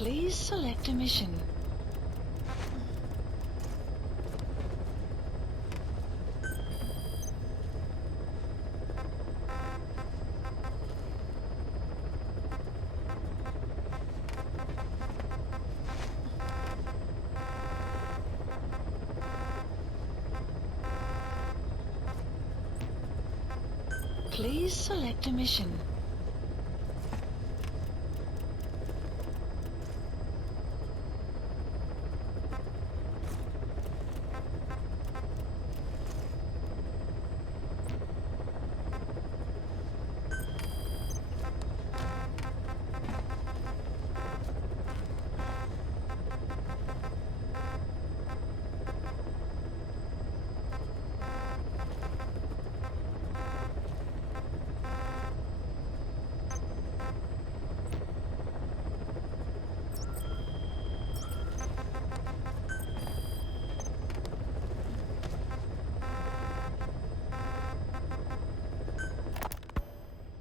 Please select a mission. Please select a mission.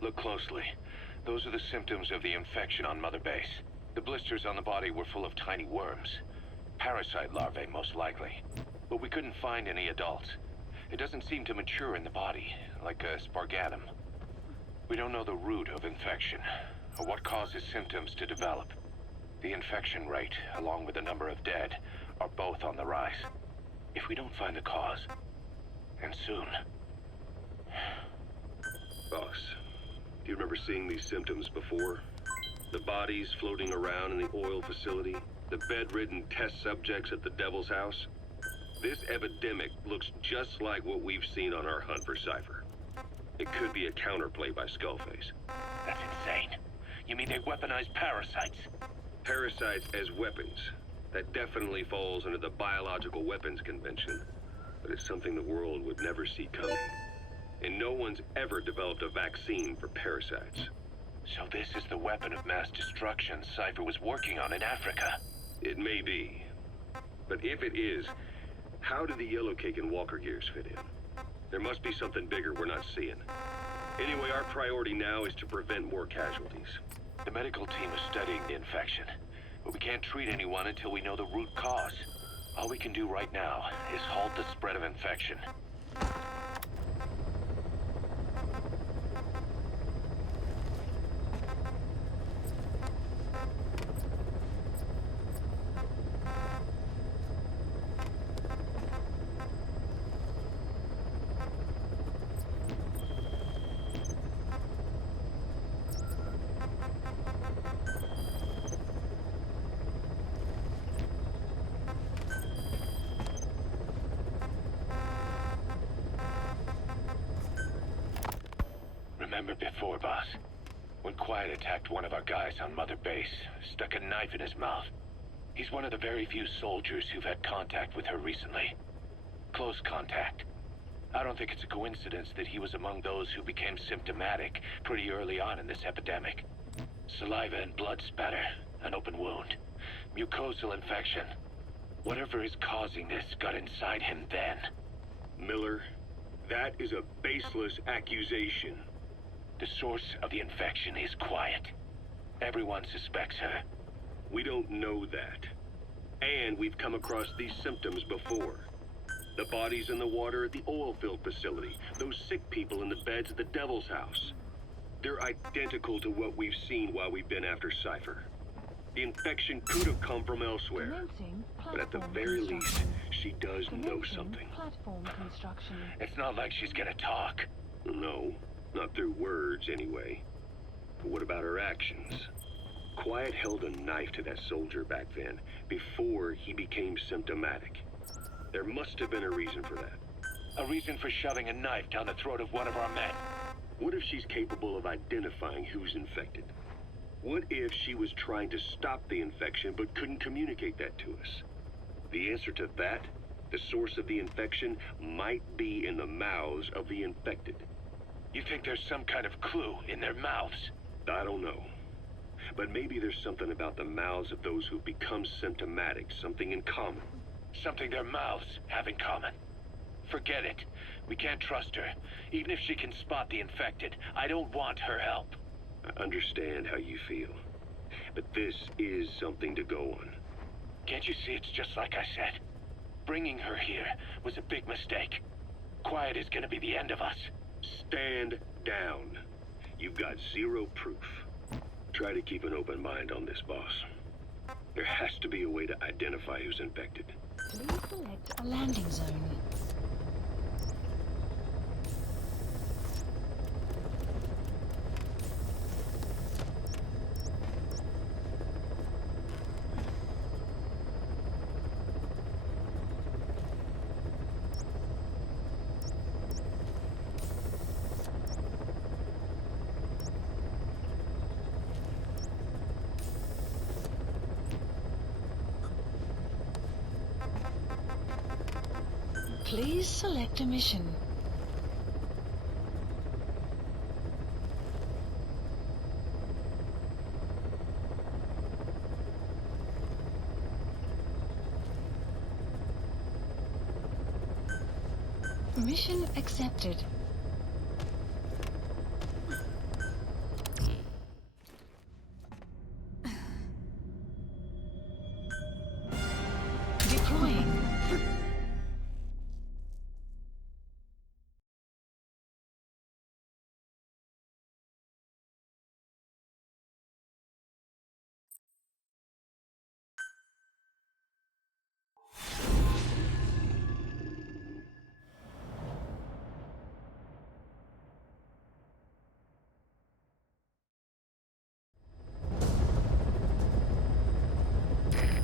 Look closely. Those are the symptoms of the infection on Mother Base. The blisters on the body were full of tiny worms. Parasite larvae, most likely. But we couldn't find any adults. It doesn't seem to mature in the body, like a spargatum. We don't know the root of infection, or what causes symptoms to develop. The infection rate, along with the number of dead, are both on the rise. If we don't find the cause, and soon... Boss, do you remember seeing these symptoms before? The bodies floating around in the oil facility, the bedridden test subjects at the Devil's House? This epidemic looks just like what we've seen on our hunt for Cypher. It could be a counterplay by Skullface. That's insane. You mean they weaponize parasites? Parasites as weapons. That definitely falls under the Biological Weapons Convention. But it's something the world would never see coming. And no one's ever developed a vaccine for parasites. So this is the weapon of mass destruction Cypher was working on in Africa? It may be. But if it is, how do the Yellow Cake and Walker Gears fit in? There must be something bigger we're not seeing. Anyway, our priority now is to prevent more casualties. The medical team is studying the infection, but we can't treat anyone until we know the root cause. All we can do right now is halt the spread of infection. Remember before, boss? When Quiet attacked one of our guys on Mother Base, stuck a knife in his mouth. He's one of the very few soldiers who've had contact with her recently. Close contact. I don't think it's a coincidence that he was among those who became symptomatic pretty early on in this epidemic. Saliva and blood spatter, an open wound, mucosal infection. Whatever is causing this got inside him then. Miller, that is a baseless accusation. The source of the infection is Quiet. Everyone suspects her. We don't know that. And we've come across these symptoms before. The bodies in the water at the oil field facility, those sick people in the beds at the Devil's House. They're identical to what we've seen while we've been after Cypher. The infection could have come from elsewhere. But at the very least, she does know something. Platform construction. It's not like she's gonna talk. No, not through words anyway. But what about her actions? Quiet held a knife to that soldier back then, before he became symptomatic. There must have been a reason for that. A reason for shoving a knife down the throat of one of our men. What if she's capable of identifying who's infected? What if she was trying to stop the infection but couldn't communicate that to us? The answer to that, the source of the infection, might be in the mouths of the infected. You think there's some kind of clue in their mouths? I don't know. But maybe there's something about the mouths of those who've become symptomatic, something in common. Something their mouths have in common. Forget it. We can't trust her. Even if she can spot the infected, I don't want her help. I understand how you feel. but this is something to go on. Can't you see it's just like I said? Bringing her here was a big mistake. Quiet is gonna be the end of us. Stand down. You've got zero proof. Try to keep an open mind on this, boss. There has to be a way to identify who's infected. Please select a landing zone. Please select a mission. Mission accepted. Deploying.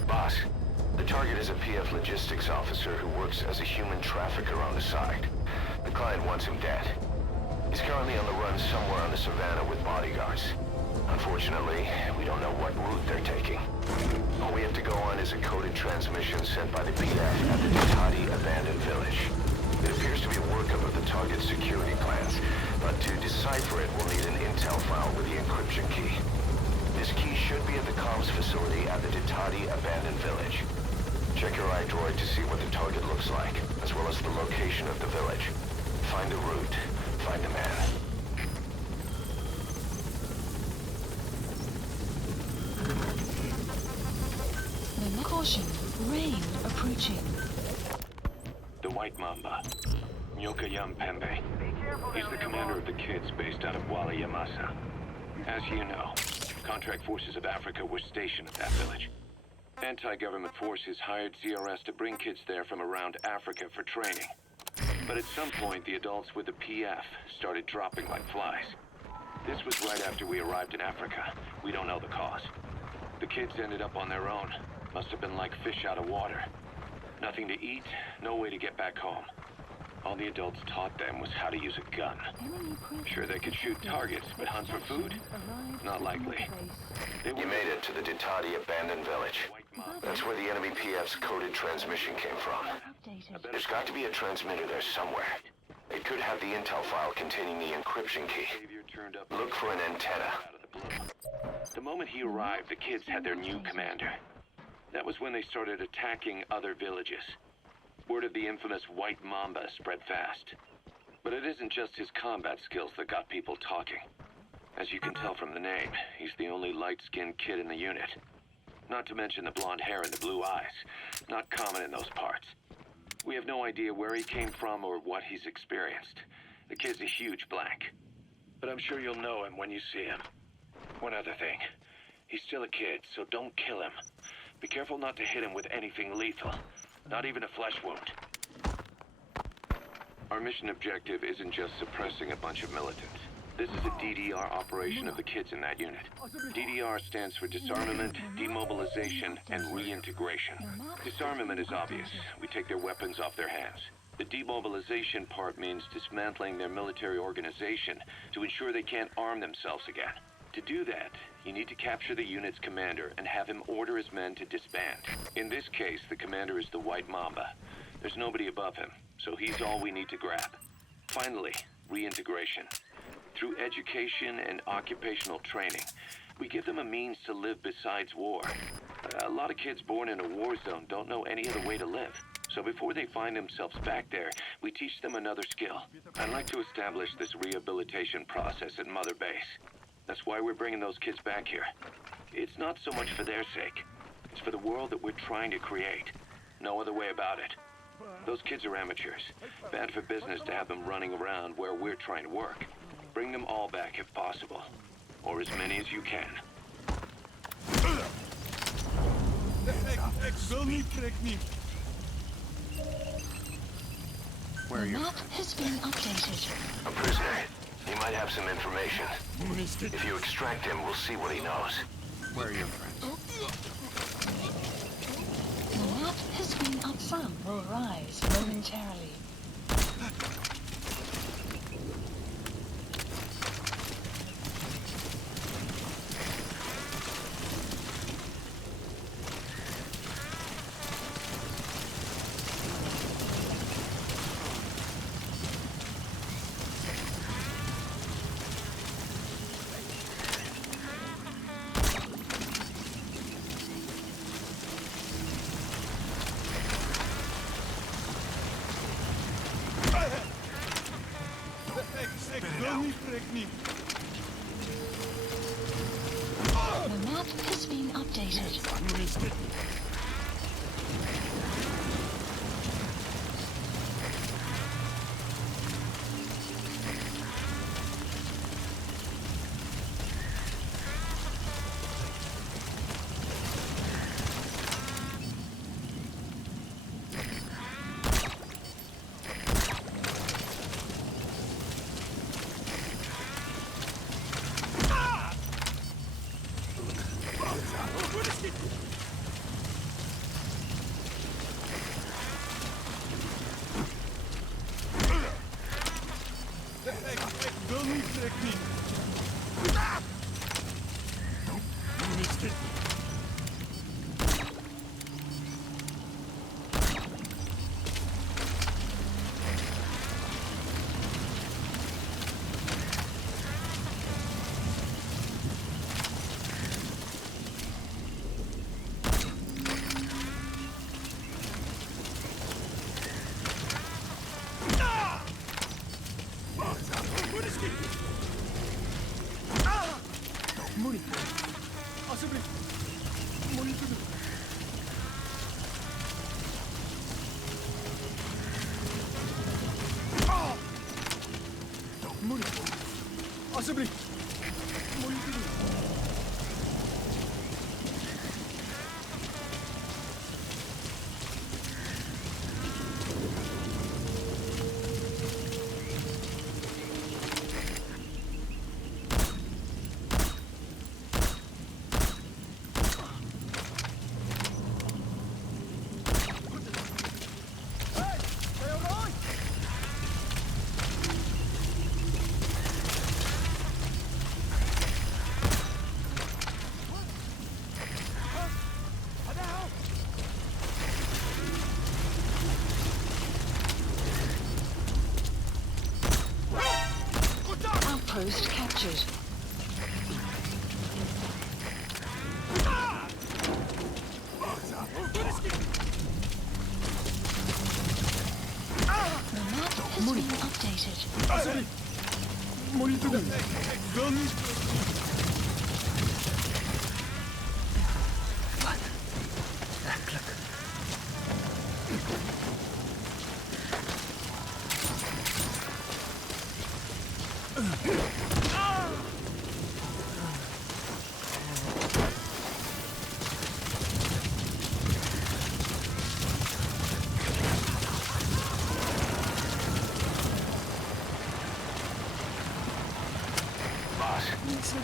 Boss, the target is a PF logistics officer who works as a human trafficker on the side. The client wants him dead. He's currently on the run somewhere on the savannah with bodyguards. Unfortunately, we don't know what route they're taking. All we have to go on is a coded transmission sent by the PF at the Ditati abandoned village. It appears to be a workup of the target's security plans, but to decipher it, we'll need an intel file with the encryption key. This key should be at the comms facility at the Ditati abandoned village. Check your iDroid to see what the target looks like, as well as the location of the village. Find the route. Find the man. Caution. Rain approaching. The White Mamba. Nyoka Pembe. He's the commander of the kids based out of Wala Yamasa. As you know, contract forces of Africa were stationed at that village. Anti-government forces hired CRS to bring kids there from around Africa for training. But at some point, the adults with the PF started dropping like flies. This was right after we arrived in Africa. We don't know the cause. The kids ended up on their own. Must have been like fish out of water. Nothing to eat, no way to get back home. All the adults taught them was how to use a gun. Sure, they could shoot targets, but hunt for food? Not likely. You made it to the Ditati abandoned village. That's where the enemy PF's coded transmission came from. There's got to be a transmitter there somewhere. It could have the intel file containing the encryption key. Look for an antenna. The moment he arrived, the kids had their new commander. That was when they started attacking other villages. Word of the infamous White Mamba spread fast. But it isn't just his combat skills that got people talking. As you can tell from the name, he's the only light-skinned kid in the unit. Not to mention the blonde hair and the blue eyes. Not common in those parts. We have no idea where he came from or what he's experienced. The kid's a huge blank. But I'm sure you'll know him when you see him. One other thing. He's still a kid, so don't kill him. Be careful not to hit him with anything lethal. Not even a flesh wound. Our mission objective isn't just suppressing a bunch of militants. This is a DDR operation of the kids in that unit. DDR stands for disarmament, demobilization, and reintegration. Disarmament is obvious. We take their weapons off their hands. The demobilization part means dismantling their military organization to ensure they can't arm themselves again. To do that, you need to capture the unit's commander and have him order his men to disband. In this case, the commander is the White Mamba. There's nobody above him, so he's all we need to grab. Finally, reintegration. Through education and occupational training, we give them a means to live besides war. A lot of kids born in a war zone don't know any other way to live. So before they find themselves back there, we teach them another skill. I'd like to establish this rehabilitation process at Mother Base. That's why we're bringing those kids back here. It's not so much for their sake. It's for the world that we're trying to create. No other way about it. Those kids are amateurs. Bad for business to have them running around where we're trying to work. Bring them all back if possible. Or as many as you can. The map has been updated. A prisoner. He might have some information. If you extract him, we'll see what he knows. Where are your friends? The map has been up. Sun will rise momentarily. The map has been updated. Outpost captured. The map has been updated.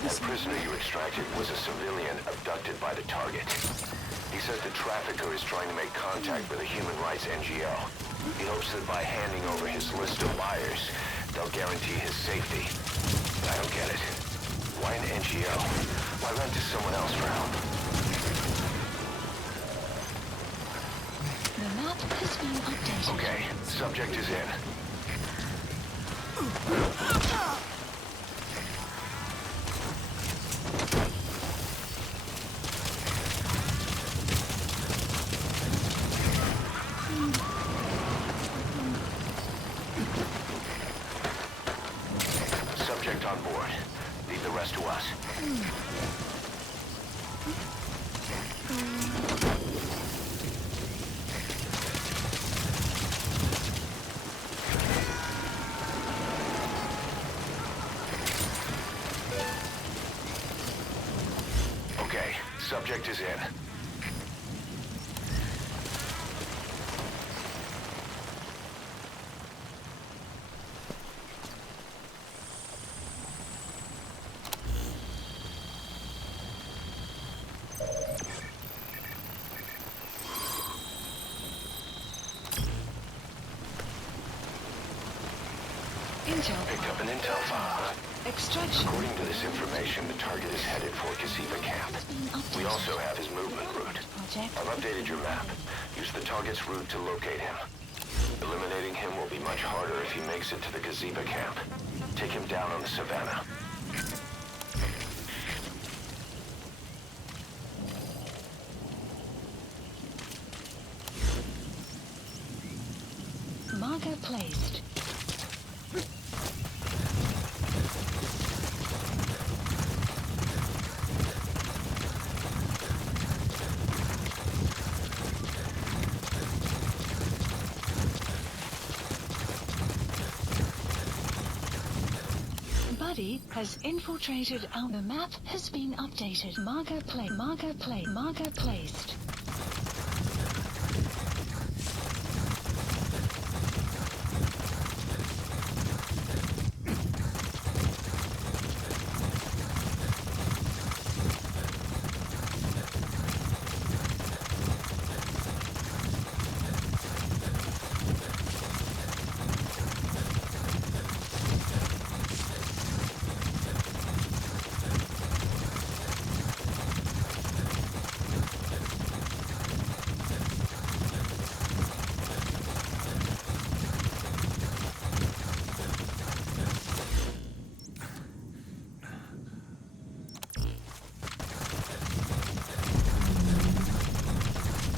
That prisoner you extracted was a civilian abducted by the target. He says the trafficker is trying to make contact with a human rights NGO. He hopes that by handing over his list of buyers, they'll guarantee his safety. I don't get it. Why an NGO? Why run to someone else for help? The map has been updated. Okay, subject is in. Subject on board. Leave the rest to us. Subject is in. Intel. Picked up an intel file. Extraction. According to this information, the target is headed for Gaziba camp. We also have his movement route. Project. I've updated your map. Use the target's route to locate him. Eliminating him will be much harder if he makes it to the Gaziba camp. Take him down on the savannah. Marker placed. Buddy has infiltrated our the map has been updated. Marker placed.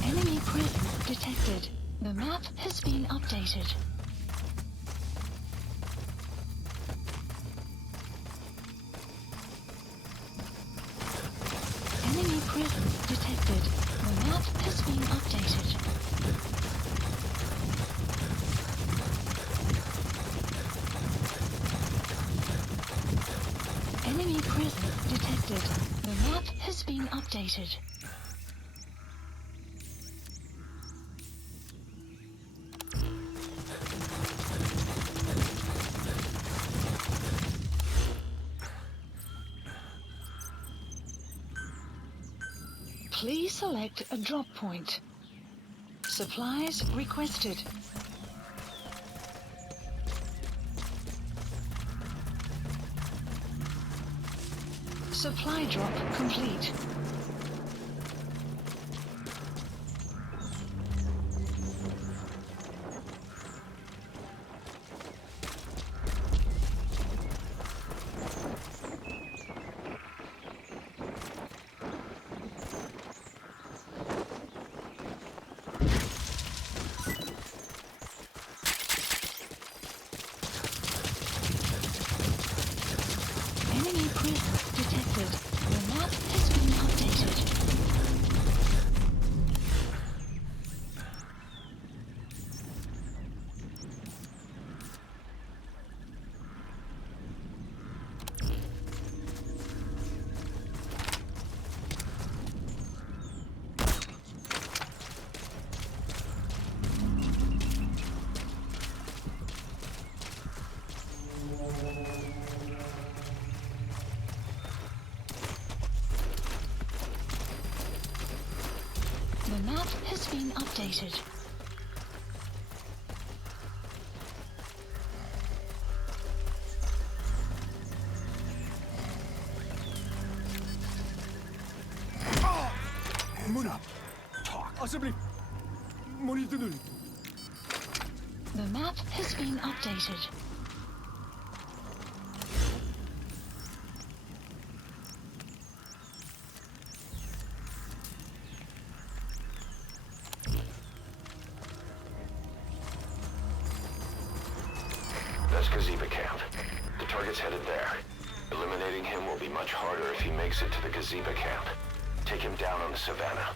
Enemy presence detected. The map has been updated. Enemy presence detected. The map has been updated. Enemy presence detected. The map has been updated. Please select a drop point. Supplies requested. Supply drop complete. Enemy presence detected. The map has been updated. The map has been updated. Mona, alsjeblieft. Moet je te doen. The map has been updated. That's Gaziba camp. The target's headed there. Eliminating him will be much harder if he makes it to the Gaziba camp. Take him down on the savannah.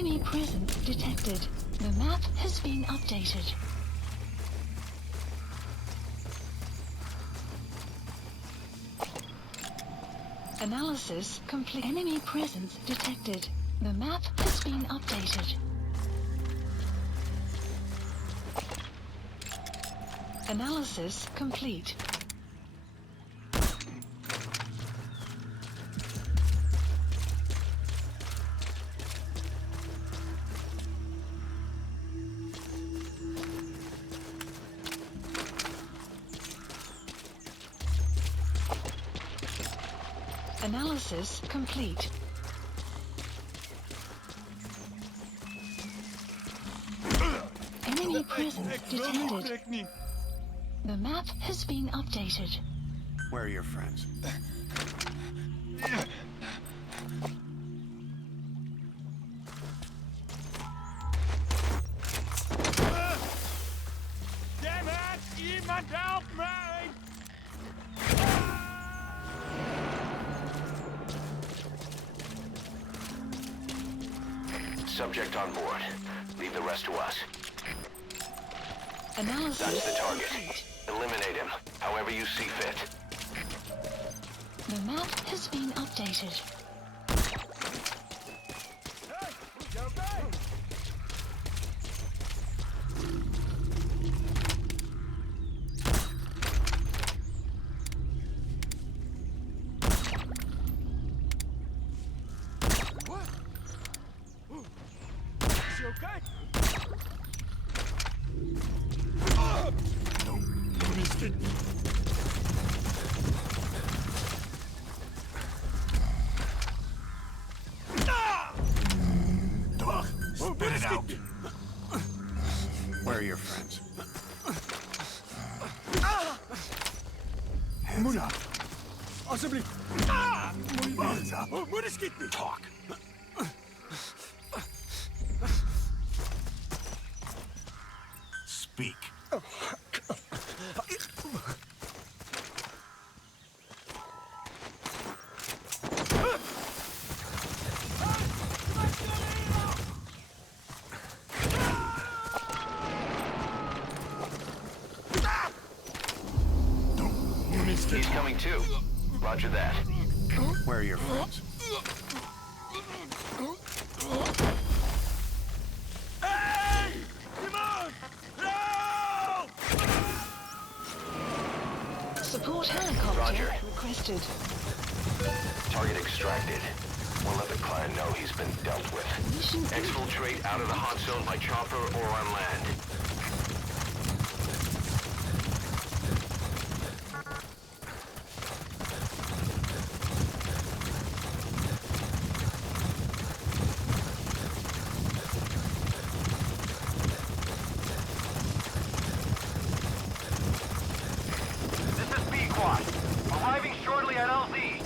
Enemy presence detected. The map has been updated. Analysis complete. Enemy presence detected. The map has been updated. Analysis complete. Analysis complete. Enemy presence detected. The map has been updated. Where are your friends? Damn it! Jemand help me! Subject on board. Leave the rest to us. Analysis That's the target. complete. Eliminate him, however you see fit. The map has been updated. Spit it out. Where are your friends? Hands up. Alsjeblieft. Hands up. Moet eens schieten. Talk. Speak. He's coming too. Roger that. Where are your friends? Hey! Come on! No! Support helicopter Roger. requested. Target extracted. We'll let the client know he's been dealt with. Mission Exfiltrate out of the hot zone by chopper or on land. This is B-Quad. Arriving shortly at LZ.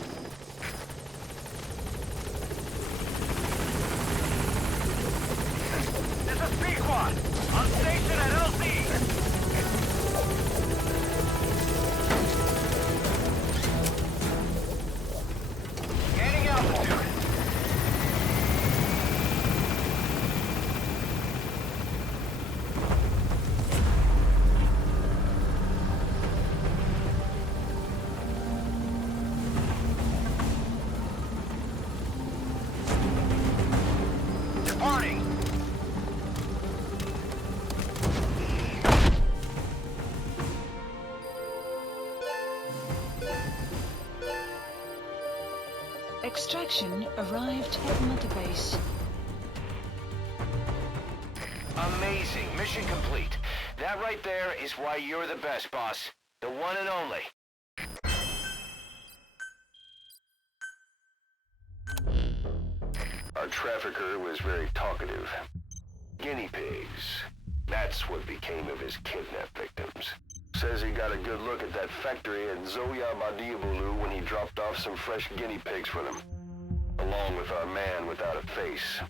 This is B-Quad. On station at LZ. Gaining altitude. Departing. Extraction arrived at Mother Base. Amazing. Mission complete. That right there is why you're the best, boss. The one and only. Our trafficker was very talkative. Guinea pigs. That's what became of his kidnapped victims. Says he got a good look at that factory at Zoya Badiabulu when he dropped off some fresh guinea pigs for them, along with our man without a face.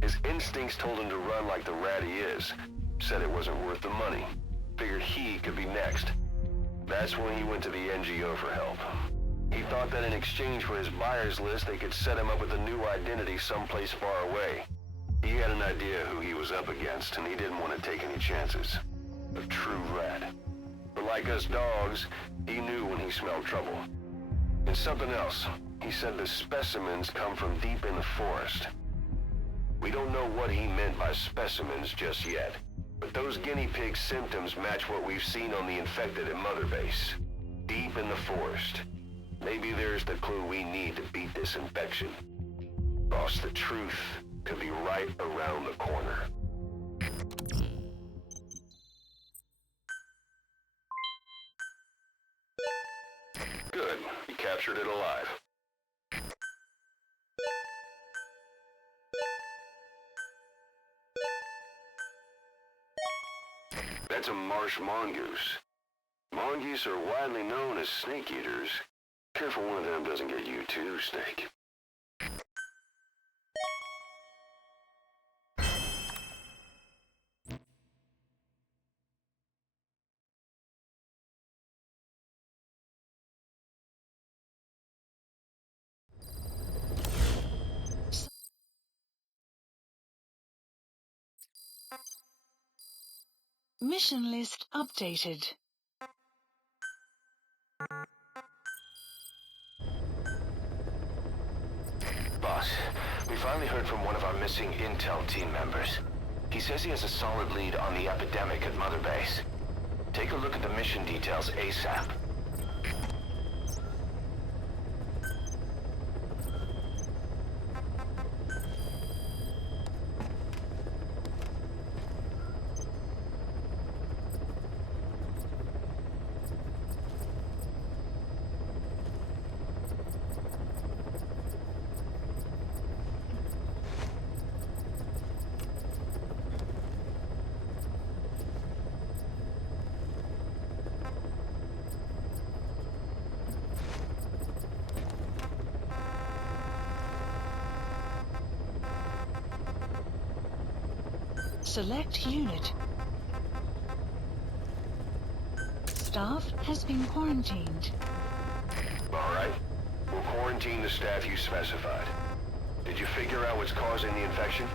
His instincts told him to run like the rat he is. Said it wasn't worth the money. Figured he could be next. That's when he went to the NGO for help. He thought thought that in exchange for his buyer's list, they could set him up with a new identity someplace far away. He had an idea who he was up against, and he didn't want to take any chances. A true rat. But like us dogs, he knew when he smelled trouble. And something else. He said the specimens come from deep in the forest. We don't know what he meant by specimens just yet, but those guinea pig symptoms match what we've seen on the infected at Mother Base. Deep in the forest. Maybe there's the clue we need to beat this infection. Boss, the truth could be right around the corner. Good. He captured it alive. That's a marsh mongoose. Mongoose are widely known as snake eaters. Careful one of them doesn't get you too, Snake. Mission list updated. Boss, we finally heard from one of our missing intel team members. He says he has a solid lead on the epidemic at Mother Base. Take a look at the mission details ASAP. Select unit. Staff has been quarantined. All right. We'll quarantine the staff you specified. Did you figure out what's causing the infection?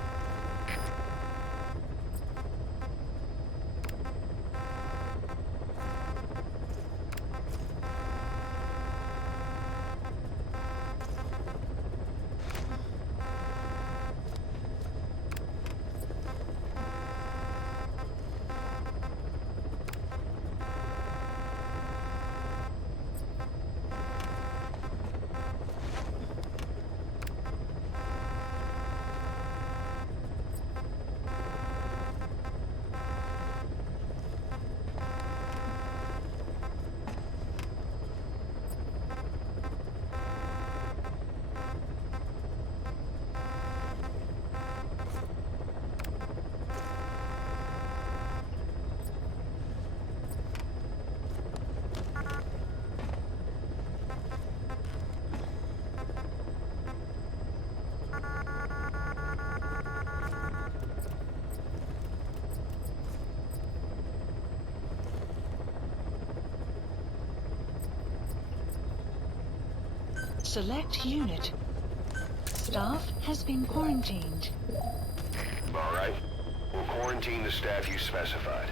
Select unit. Staff has been quarantined. All right. We'll quarantine the staff you specified.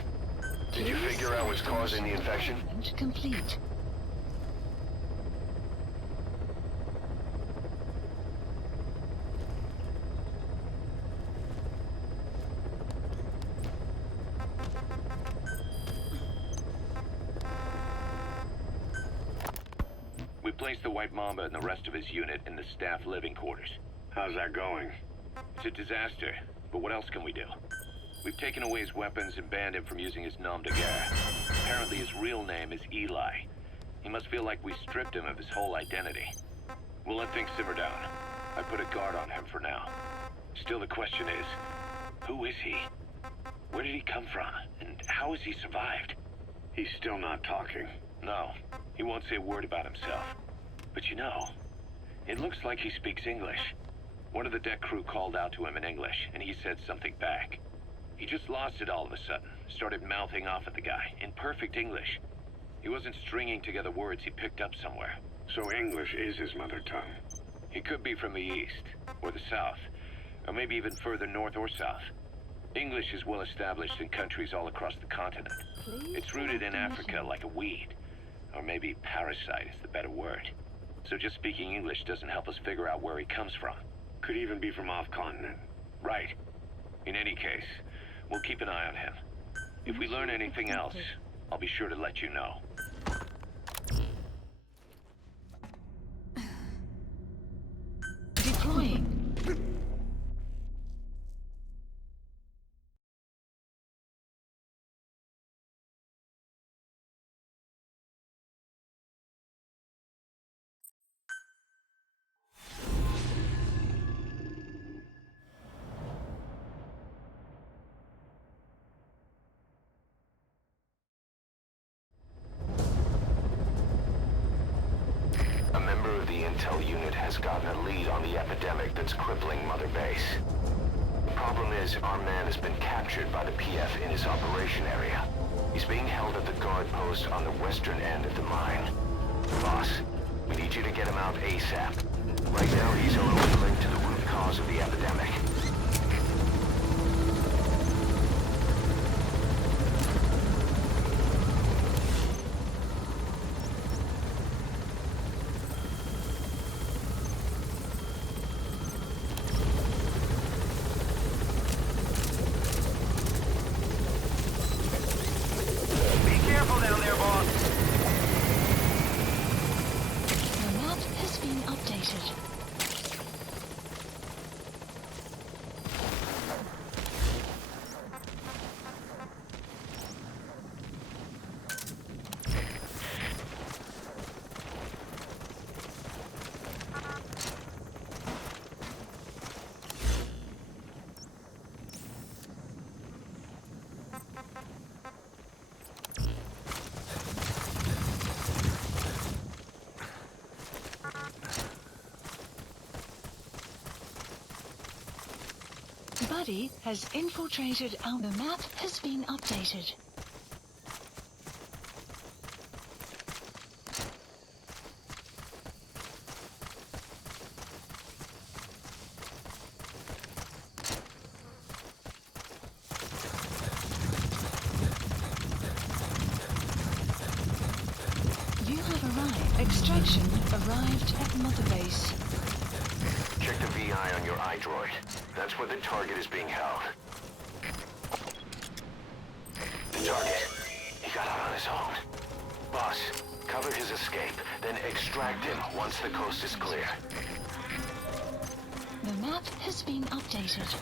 Did you figure out what's causing the infection? Complete. We placed the White Mamba and the rest of his unit in the staff living quarters. How's that going? It's a disaster, but what else can we do? We've taken away his weapons and banned him from using his nom de guerre. Apparently his real name is Eli. He must feel like we stripped him of his whole identity. We'll let things simmer down. I put a guard on him for now. Still the question is, who is he? Where did he come from? And how has he survived? He's still not talking. No, he won't say a word about himself. But you know, it looks like he speaks English. One of the deck crew called out to him in English, and he said something back. He just lost it all of a sudden, started mouthing off at the guy, in perfect English. He wasn't stringing together words he picked up somewhere. So English is his mother tongue. He could be from the east, or the south. Or maybe even further north or south. English is well established in countries all across the continent. It's rooted in Africa like a weed. Or maybe parasite is the better word. So just speaking English doesn't help us figure out where he comes from. Could even be from off-continent. Right. In any case, we'll keep an eye on him. If we learn anything else, I'll be sure to let you know. Deploying. A member of the intel unit has gotten a lead on the epidemic that's crippling Mother Base. The problem is, our man has been captured by the PF in his operation area. He's being held at the guard post on the western end of the mine. Boss, we need you to get him out ASAP. Right now, he's our only link to the root cause of the epidemic. Buddy has infiltrated our... The map has been updated. You have arrived. Extraction arrived at Mother Base. Check the VI on your iDroid. That's where the target is being held. The target. He got out on his own. Boss, cover his escape, then extract him once the coast is clear. The map has been updated.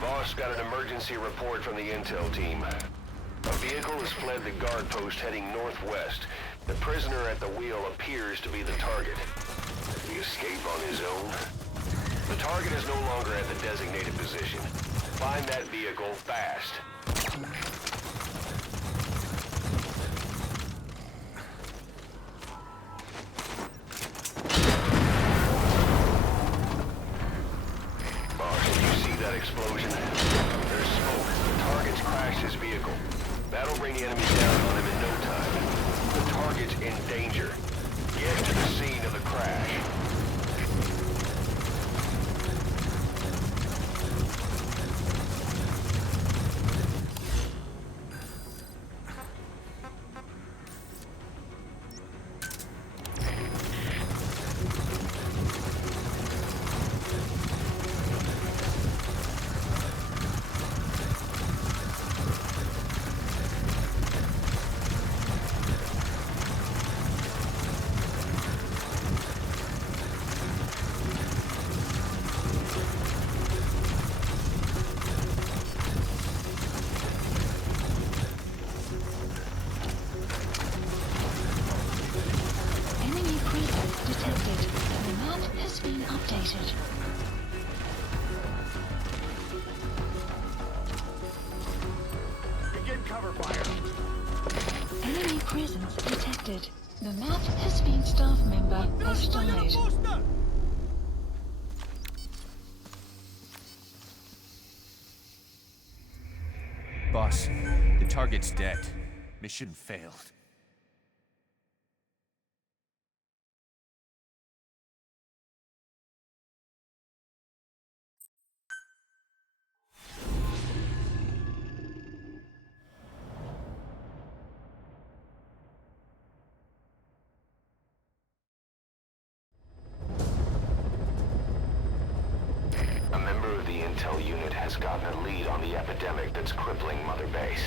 Boss got an emergency report from the intel team. A vehicle has fled the guard post heading northwest. The prisoner at the wheel appears to be the target. Did he escape on his own? The target is no longer at the designated position. Find that vehicle fast. Explosion. There's smoke. The target's crashed his vehicle. That'll bring the enemy down on him in no time. The target's in danger. Get to the scene of the crash. cover fire. Enemy presence detected. The map has been staff member has died. Boss, the target's dead. Mission failed. A member of the intel unit has gotten a lead on the epidemic that's crippling Mother Base.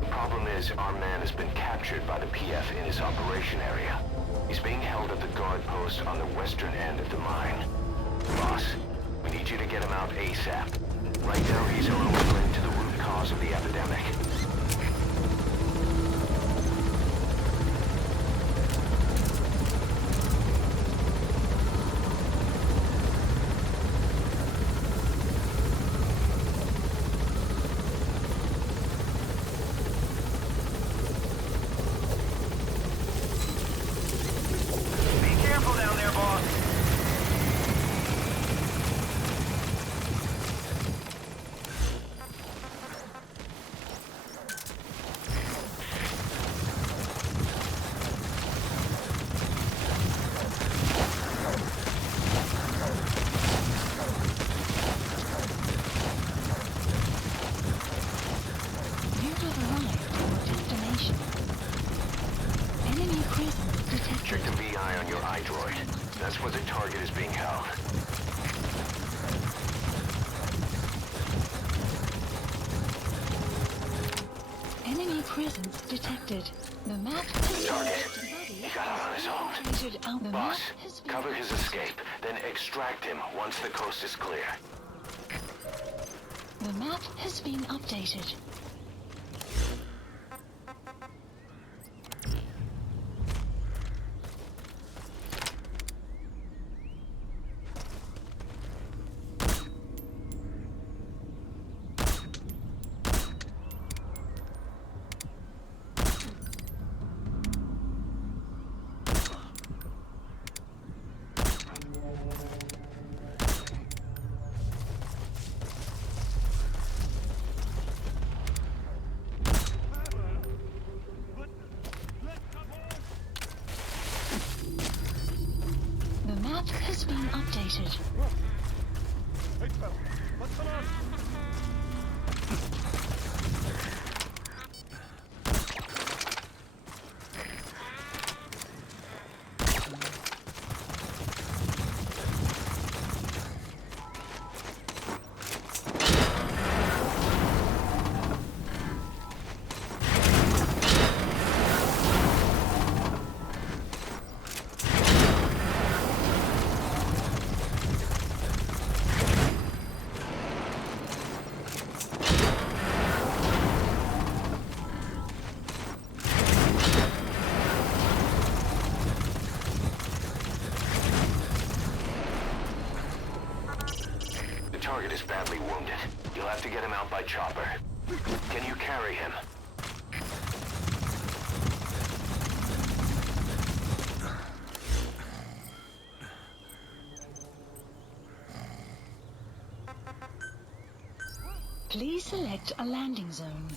The problem is, our man has been captured by the PF in his operation area. He's being held at the guard post on the western end of the mine. Boss, we need you to get him out ASAP. Right now, he's our only link to the root cause of the epidemic. Be careful down there, boss. You have arrived at your destination. Enemy presence detected. Check the VI on your iDroid. That's where the target is being held. Enemy presence detected. The map has Target. been He got out on his own. updated. The map Boss, has been cover his escape, then extract him once the coast is clear. The map has been updated. The map has been updated. The target is badly wounded. You'll have to get him out by chopper. Can you carry him? Please select a landing zone.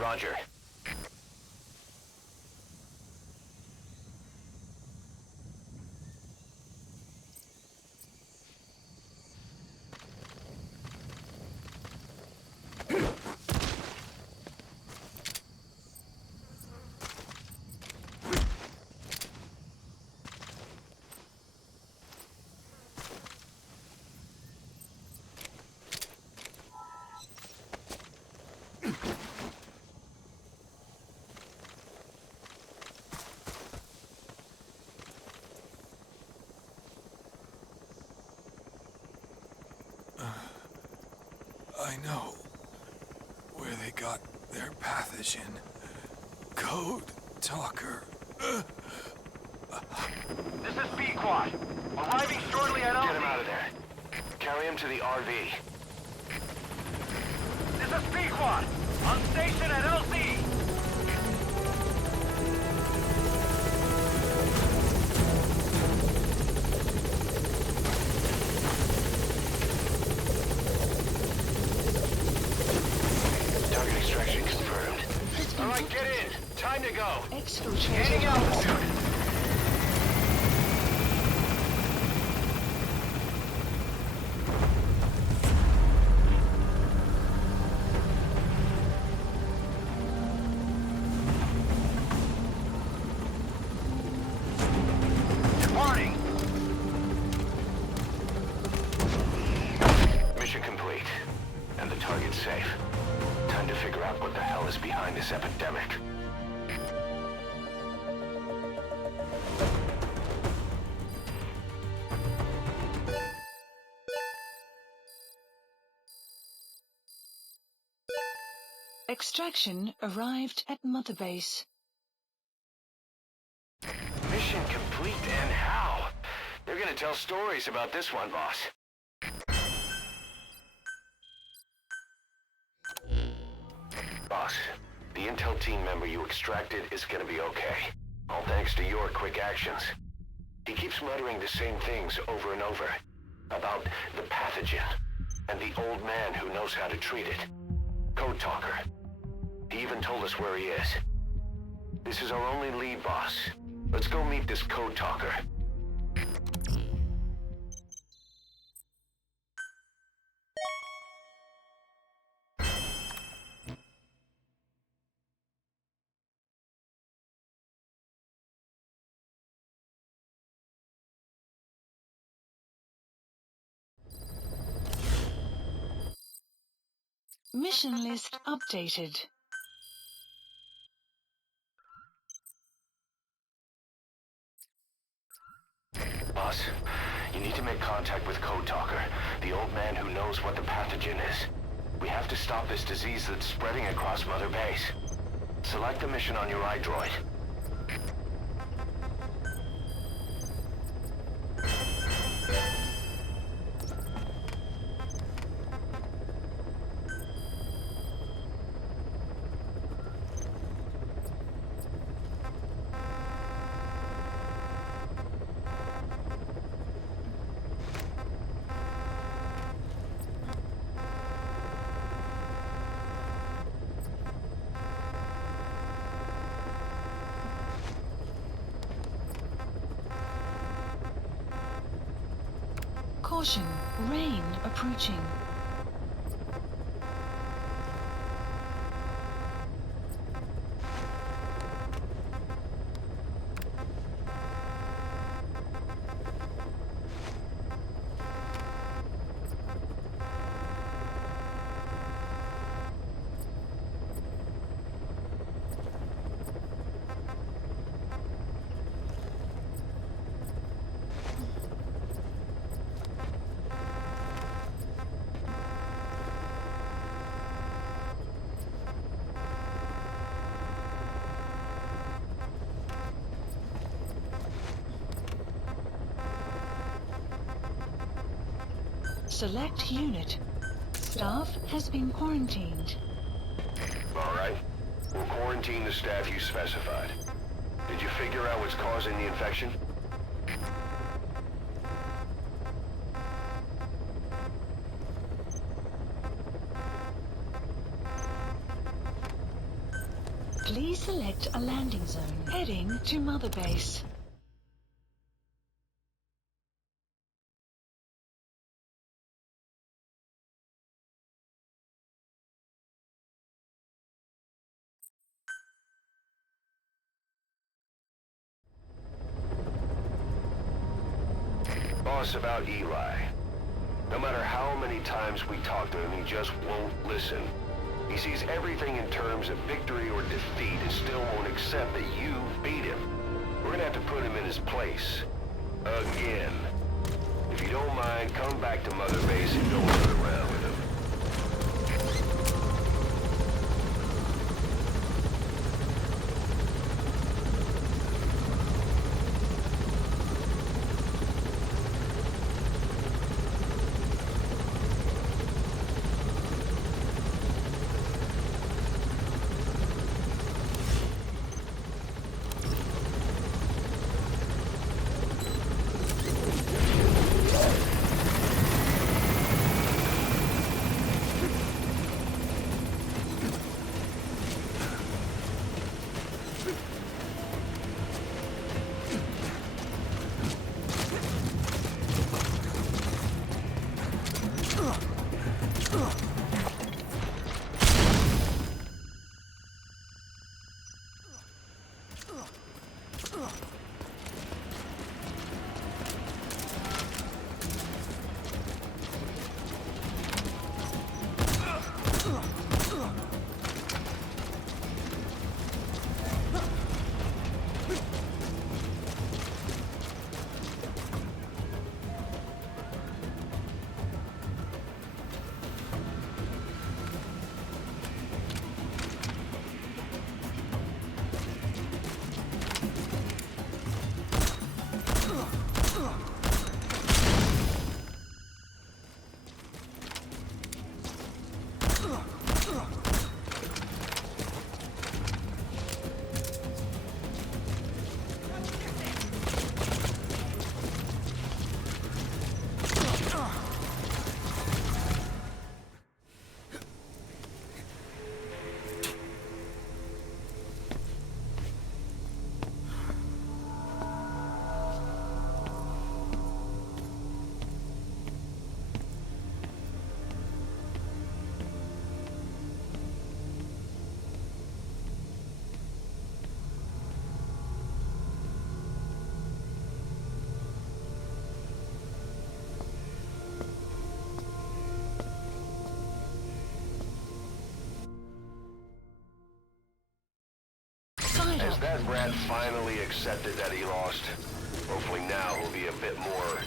Roger. I know where they got their pathogen. Code Talker. This is B-Quad. Arriving shortly at Get him LZ. out of there. Carry him to the RV. This is B-Quad. On station at LZ. Target extraction confirmed. All right, get in. Time to go. Exfiltrated. Gaining altitude. Departing. Mission complete. And the target's safe. Time to figure out what the hell is behind this epidemic. Extraction arrived at Mother Base. Mission complete, and how? They're gonna tell stories about this one, boss. Boss, the intel team member you extracted is gonna be okay. All thanks to your quick actions. He keeps muttering the same things over and over. About the pathogen, and the old man who knows how to treat it. Code Talker. He even told us where he is. This is our only lead, boss. Let's go meet this Code Talker. Mission list updated. Boss, you need to make contact with Code Talker, the old man who knows what the pathogen is. We have to stop this disease that's spreading across Mother Base. Select the mission on your iDroid. Caution, rain approaching. Select unit. Staff has been quarantined. All right. We'll quarantine the staff you specified. Did you figure out what's causing the infection? select a landing zone. Heading to Mother Base. Boss, about Eli. No matter how many times we talk to him, he just won't listen. He sees everything in terms of victory or defeat and still won't accept that you beat him. We're gonna have to put him in his place. Again. If you don't mind, come back to Mother Base and don't run around with him. As that brat finally accepted that he lost, hopefully now he'll be a bit more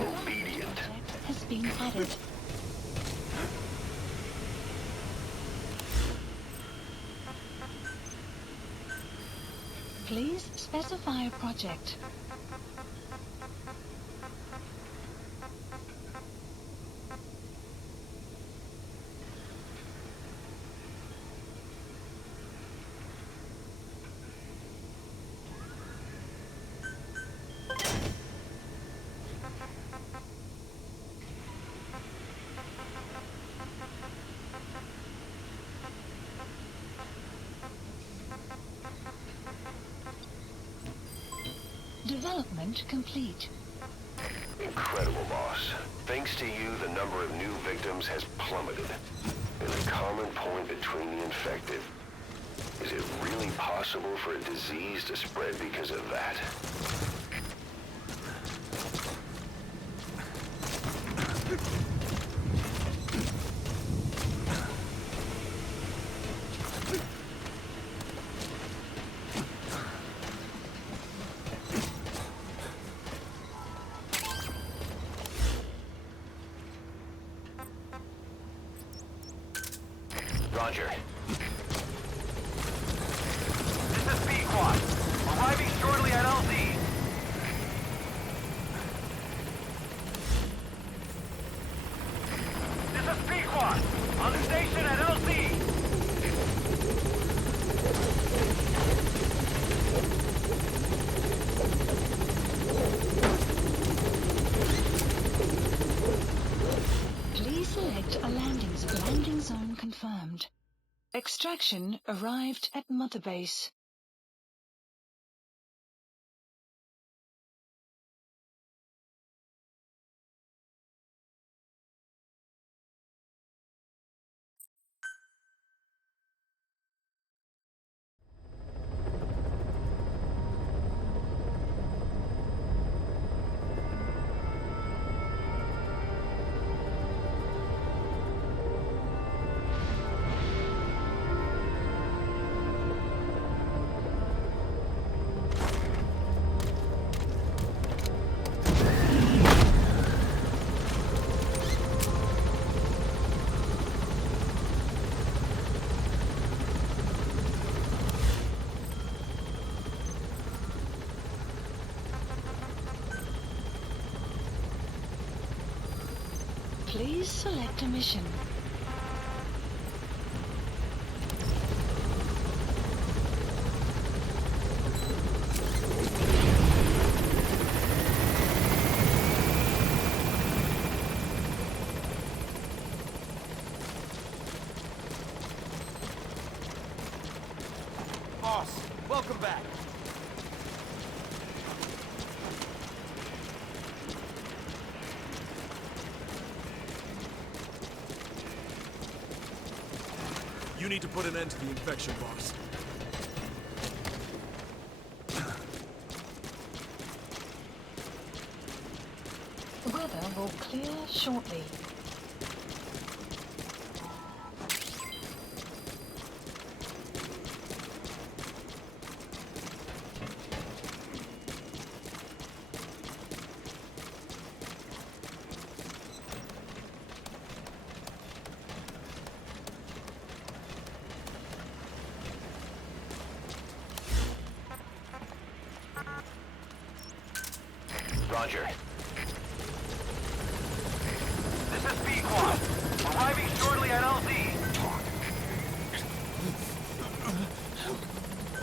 obedient. Has been added. Please specify a project. Development complete. Incredible, boss. Thanks to you, the number of new victims has plummeted. And the common point between the infected. Is it really possible for a disease to spread because of that? Roger. This is B-Quad. Arriving shortly at LZ. This is B-Quad. On station at LZ. Please select a landing zone. Landing zone confirmed. Extraction arrived at Mother Base. Please select a mission. Boss, welcome back. You need to put an end to the infection, boss. The weather will clear shortly. Roger. This is B-Quad. Arriving shortly at LZ.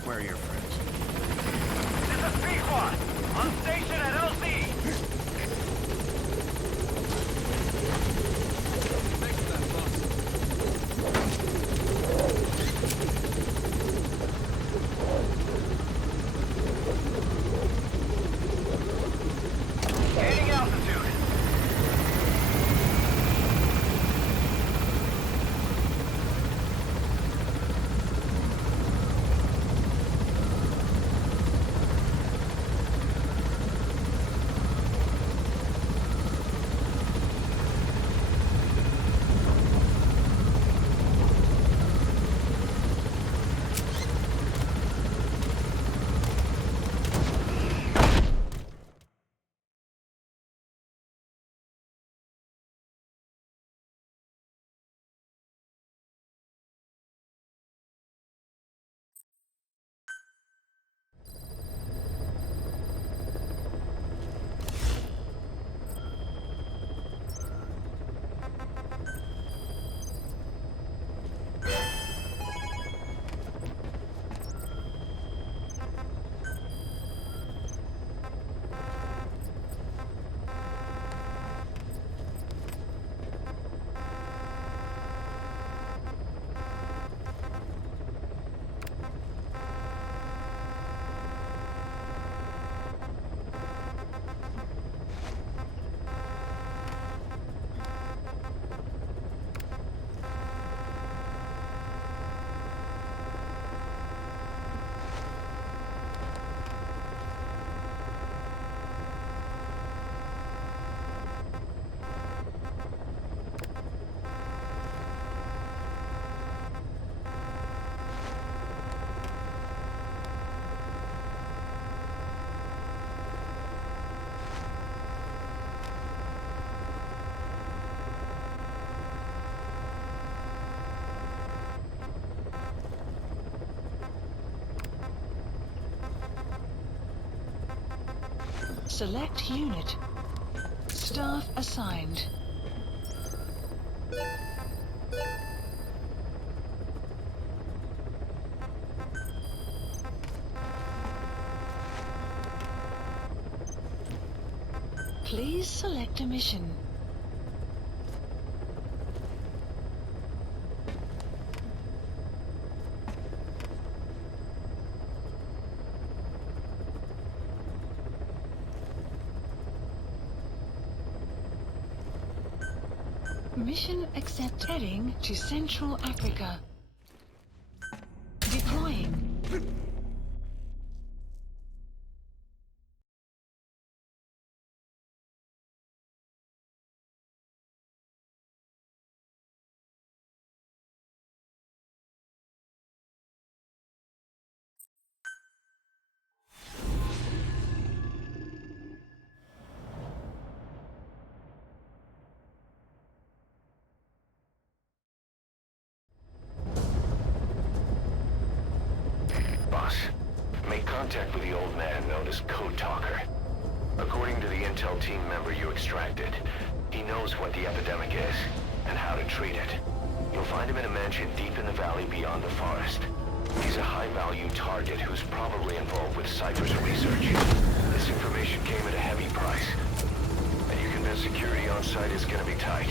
Where are your friends? This is B-Quad. On station at LZ. Thanks for that, boss. Gaining altitude. Select unit. Staff assigned. Please select a mission. Mission accepted. Heading to Central Africa. Deploying. Make contact with the old man known as Code Talker. According to the intel team member you extracted, he knows what the epidemic is and how to treat it. You'll find him in a mansion deep in the valley beyond the forest. He's a high-value target who's probably involved with Cypher's research. This information came at a heavy price, and you convinced security on site is gonna be tight.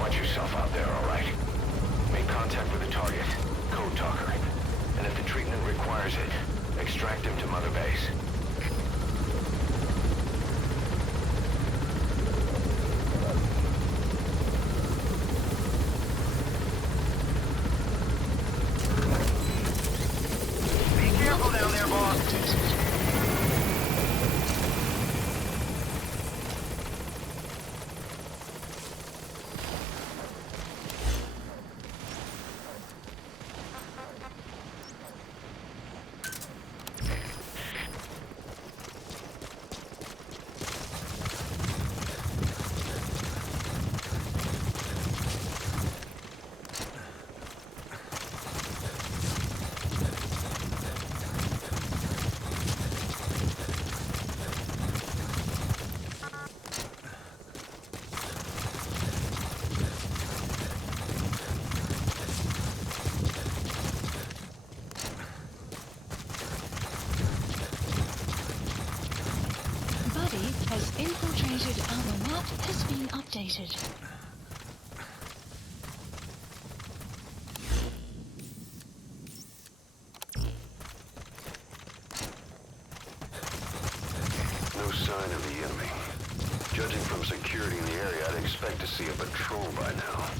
Watch yourself out there, all right? Make contact with the target, Code Talker, and if the treatment requires it, extract him to Mother Base. Be careful down there, boss. Has infiltrated and the map has been updated. No sign of the enemy. Judging from security in the area, I'd expect to see a patrol by now.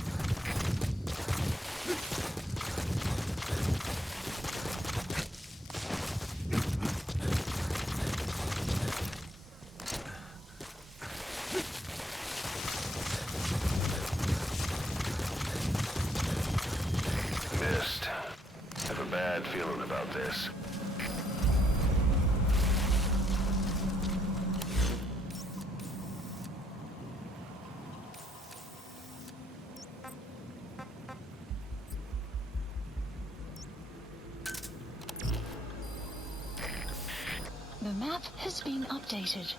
Missed. Have a bad feeling about this. The map has been updated.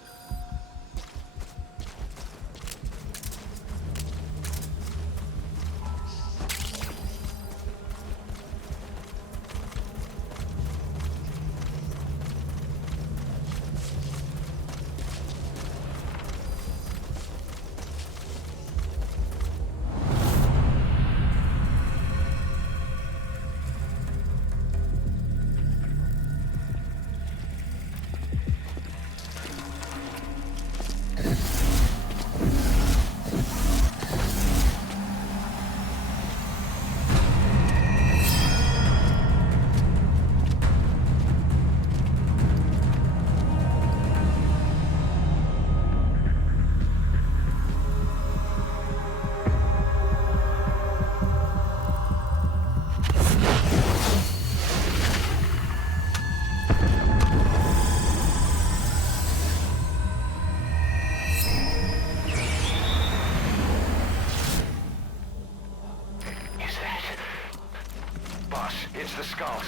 It's the skulls.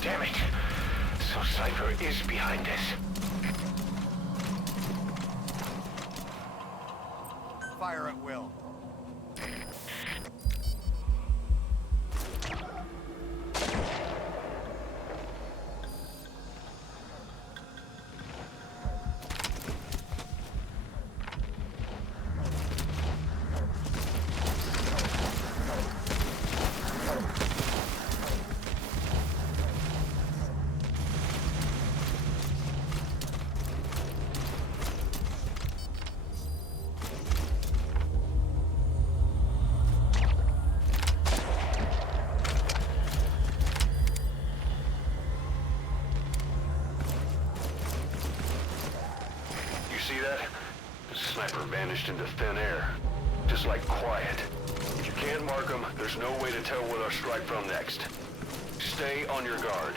Damn it. So Cypher is behind this. Fire at will. see that? The sniper vanished into thin air. Just like quiet. If you can't mark them, there's no way to tell where they'll strike from next. Stay on your guard.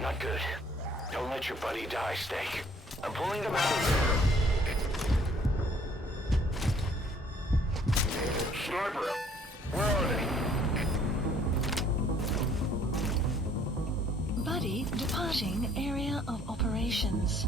Not good. Don't let your buddy die, Steak. I'm pulling them out of there. Sniper! Where are they? Buddy departing area of operations.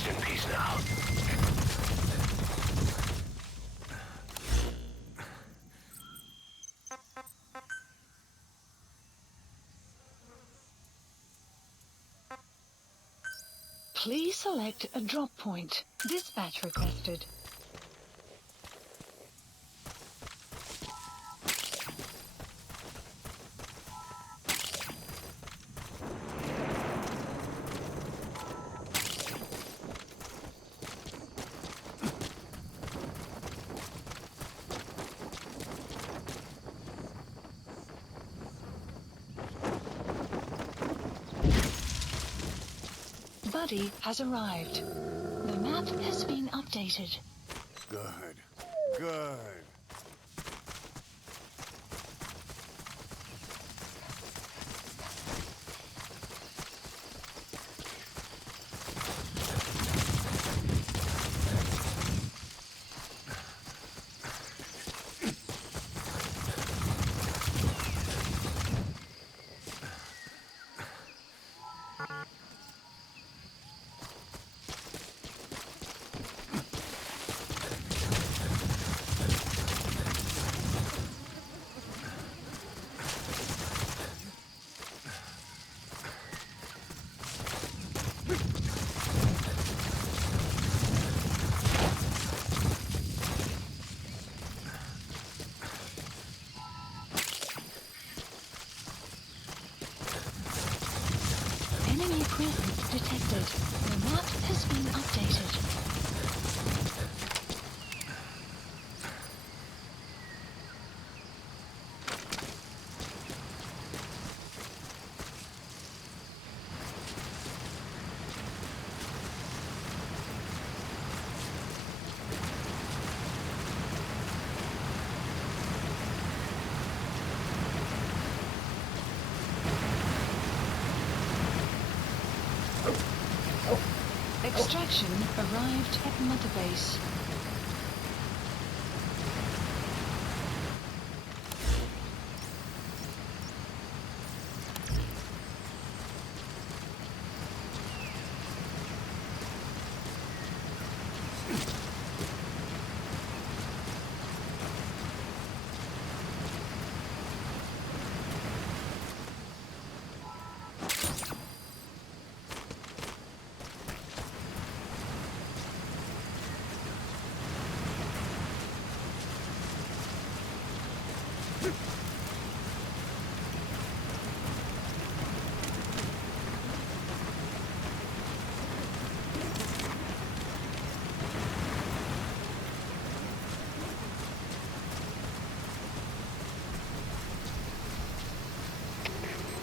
rest in peace now. Please select a drop point. Dispatch requested. Buddy has arrived. The map has been updated. Good. Good. Enemy presence detected. The map has been updated. Extraction arrived at Mother Base.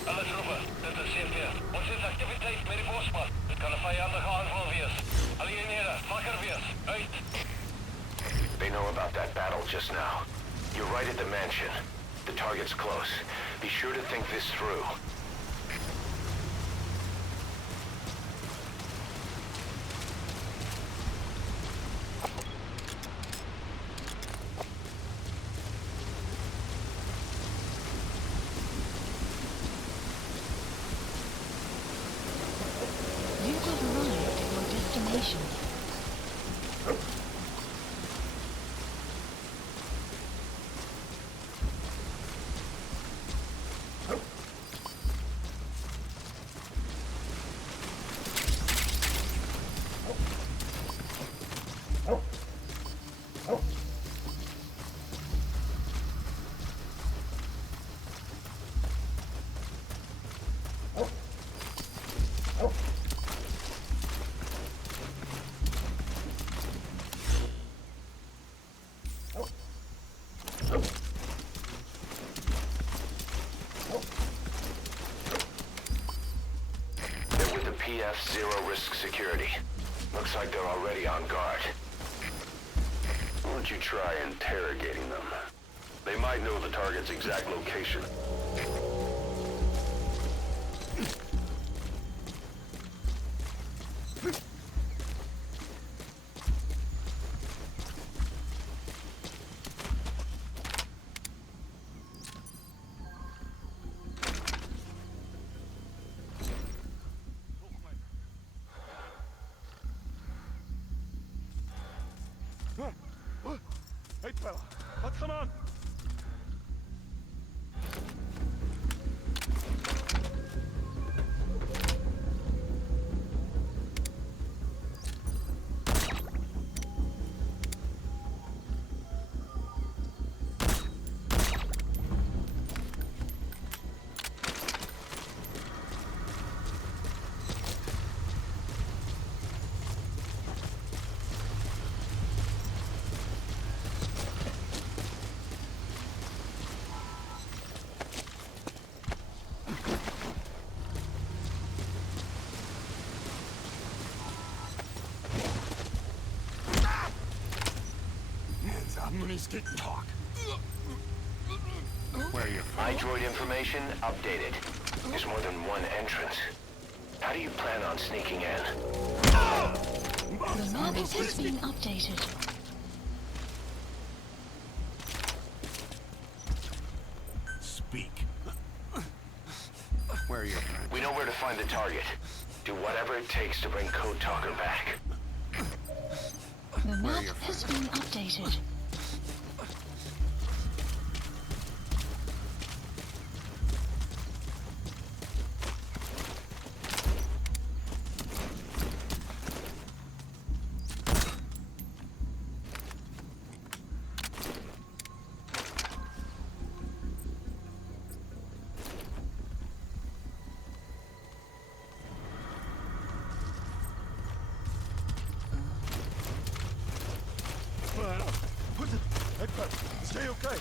Alle troepen, dit is CP. Ons is activiteit met die bosman. Dit kan een vijandige aanval wees. Alle eenheden, wakker wees. Uit. They know about that battle just now. You're right at the mansion. The target's close. Be sure to think this through. You have arrived at your destination. They're with the PF Zero Risk Security. Looks like they're already on guard. Why don't you try interrogating them? They might know the target's exact location. Wel, wat gaan aan? Get talk. Where are you from? iDroid information updated. There's more than one entrance. How do you plan on sneaking in? The map has been updated. Speak. Where are you from? We know where to find the target. Do whatever it takes to bring Code Talker back. The map has been updated. Put it. Stay okay.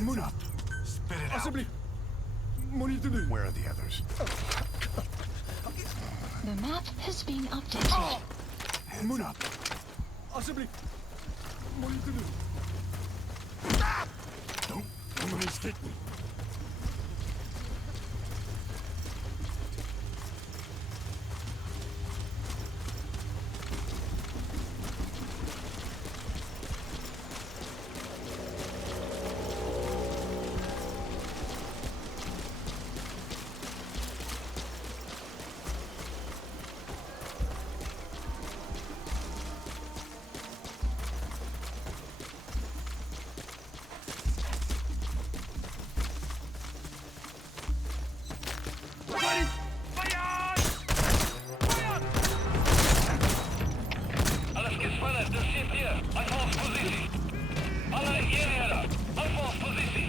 Moet up. Spit it out. Alsjeblieft. Moet niet te doen. Where are the others? The map has been updated. Moet up. Alsjeblieft. Moet niet te doen. Moet niet stikken. Alles gespannen, de CP. Uitvalspositie. Alle eenheden, uitvalspositie.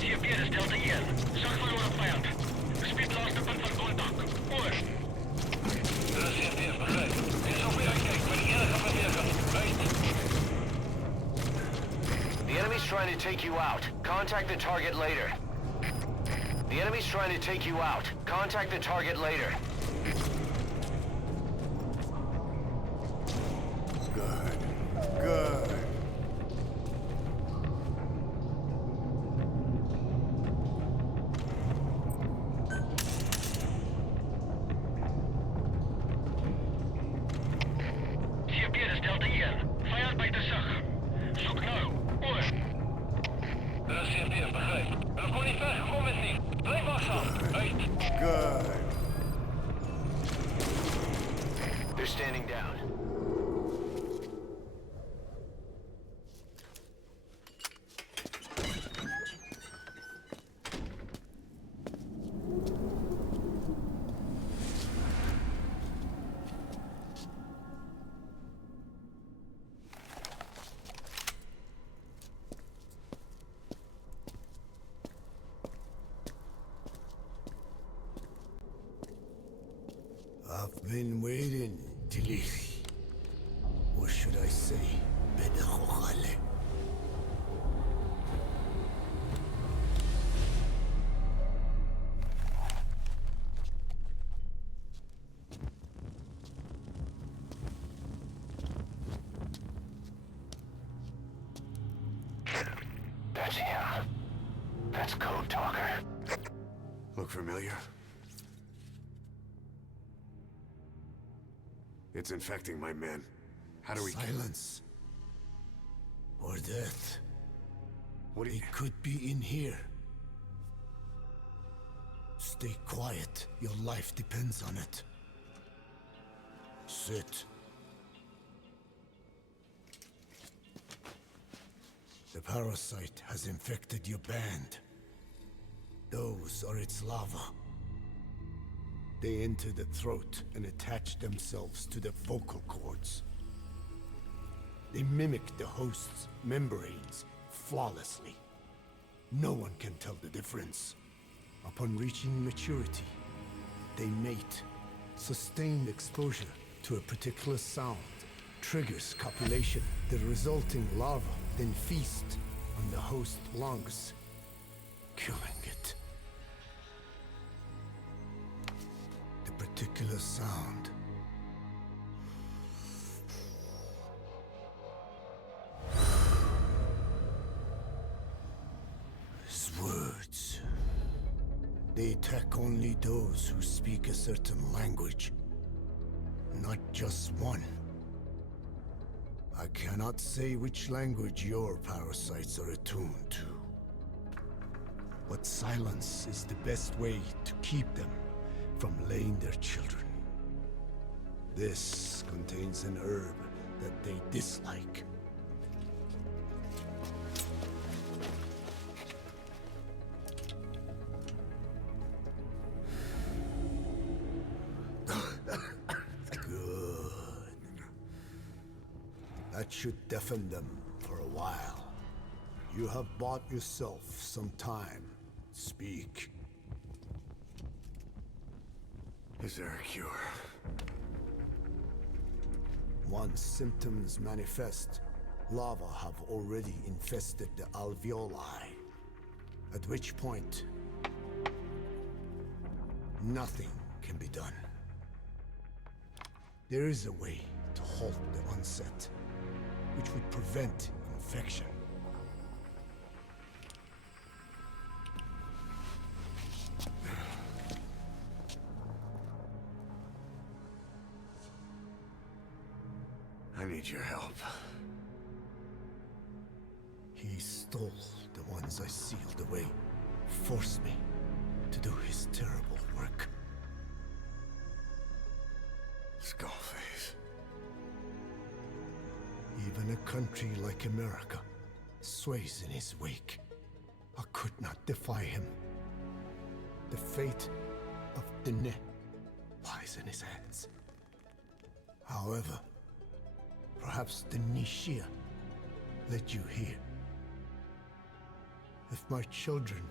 CP is Delta IL. Zag verloren vijand. Speed laatste punt van contact. Oor. De CP is begrepen. Dit is over uitkijken voor die enige beweging. Uit. The enemy's trying to take you out. Contact the target later. The enemy's trying to take you out. Contact the target later. Good. Good. CP is Delta IL. Vijand bij de zag. Zoek nou. Oor. De CP is begrepen. We kon niet ver, kom met niet. Blijf wachtzaam. Uit. Good. They're standing down. I've been waiting, Tilich. Or should I say, Bedachochale. That's him. That's Code Talker. Look familiar? It's infecting my men. How do we... Silence. Or death. What do you... It could be in here. Stay quiet. Your life depends on it. Sit. The parasite has infected your band. Those are its larvae. They enter the throat and attach themselves to the vocal cords. They mimic the host's membranes flawlessly. No one can tell the difference. Upon reaching maturity, they mate. Sustained exposure to a particular sound triggers copulation. The resulting larva then feast on the host lungs, killing it. The particular sound is words. They attack only those who speak a certain language, not just one. I cannot say which language your parasites are attuned to. But silence is the best way to keep them from laying their children. This contains an herb that they dislike. That should deafen them for a while. You have bought yourself some time. Speak. Is there a cure? Once symptoms manifest, larvae have already infested the alveoli. At which point, nothing can be done. There is a way to halt the onset, which would prevent infection. I need your help. He stole the ones I sealed away, forced me to do his terrible work. Skullface. Even a country like America sways in his wake. I could not defy him. The fate of Dene lies in his hands. However, perhaps the Nishia led you here. If my children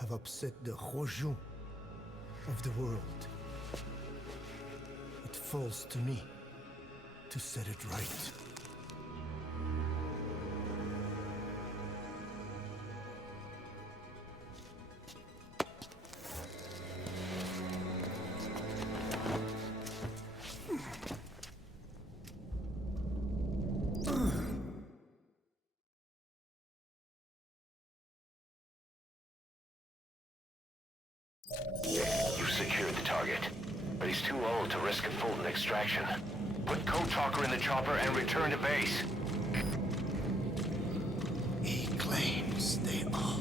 have upset the Hojun of the world, it falls to me to set it right. You've secured the target, but he's too old to risk a Fulton extraction. Put Code Talker in the chopper and return to base. He claims they are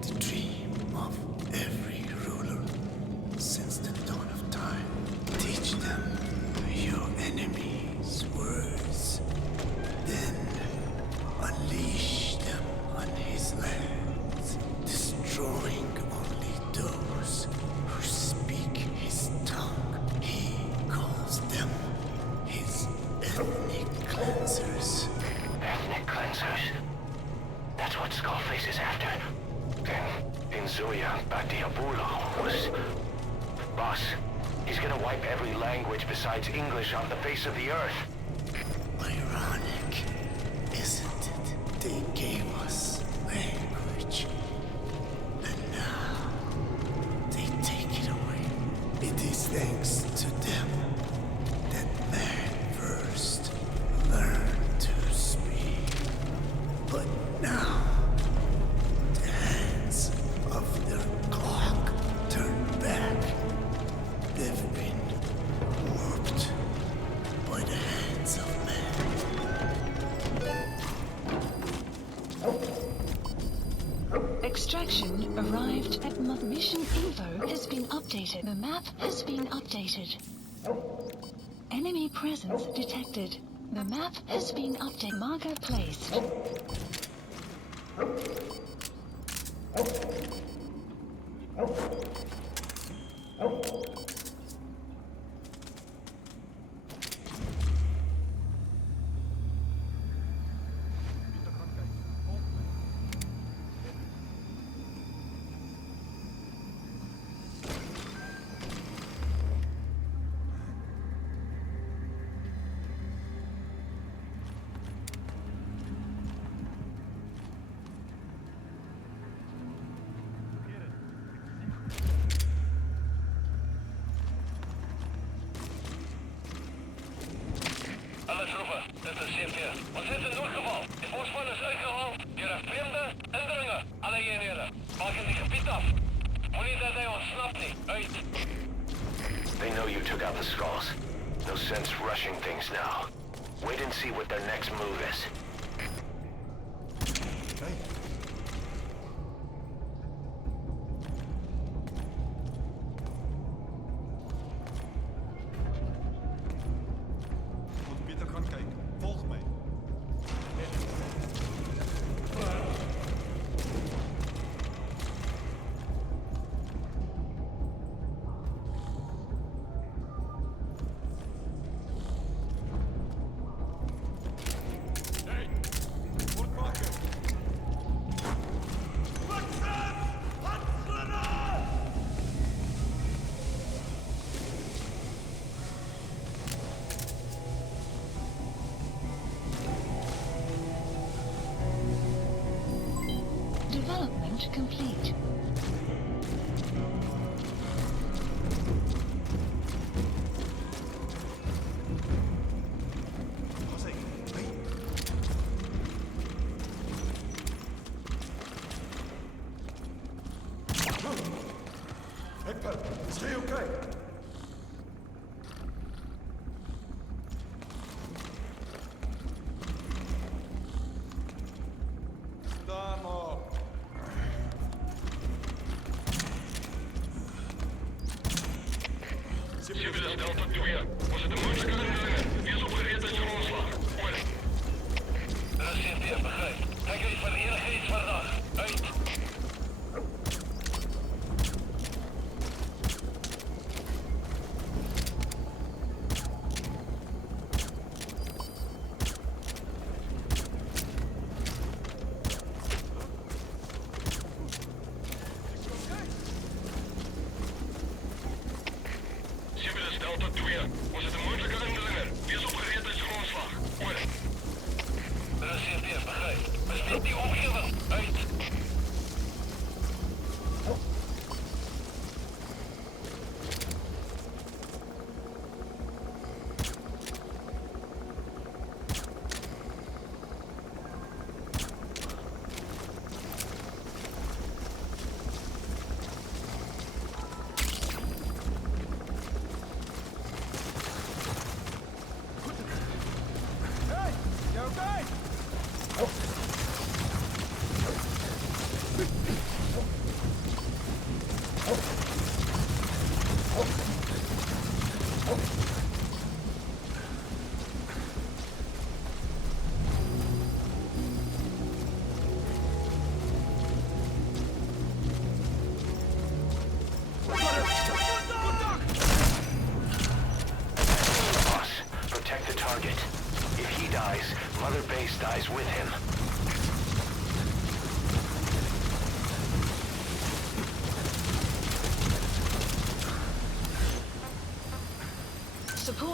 the dream of every ruler since the dawn of time. Teach them your enemy's words, then unleash them on his lands, destroying only those who speak his tongue. He calls them his ethnic cleansers. Ethnic cleansers? That's what Skullface is after. Then, in Zoya, Badiabulo was... Boss, He's gonna wipe every language besides English off the face of the earth. Ironic, isn't it? They gave us language, and now they take it away. It is thanks to them that man first learned to speak. But now, the hands of their clock turn back. They've been warped by the hands of man. Extraction arrived at mission info has been updated. The map has been updated. Enemy presence detected. The map has been updated. Marker placed. Alle troepen, dit is CP. Ons heeft een noodgeval. De voorspan is uitgehaald door een vreemde indringer. Alle eenheden, maken die gebied af. Moet niet dat hij ontsnapt niet. Uit. They know you took out the skulls. No sense rushing things now. Wait and see what their next move is. Moet Pieter gaan kijken. Volg mij. Hey, word wakker. Development complete. Ga zeker. Hey. Hector, is hij oké? Daar maar. Civilis Delta 2. Was het een moeilijke indringen? Wees opgereed uit je grondslag. Oor. Dat is CP, begrijp. Kijk uit voor enigheidsverdacht. Uit. Civilis Delta 2. Was het een moeilijke indringen? Wees opgereed uit je grondslag. Oor. Dat is CP, begrijp. Bespreek die omgeving. Uit. Hey, you okay?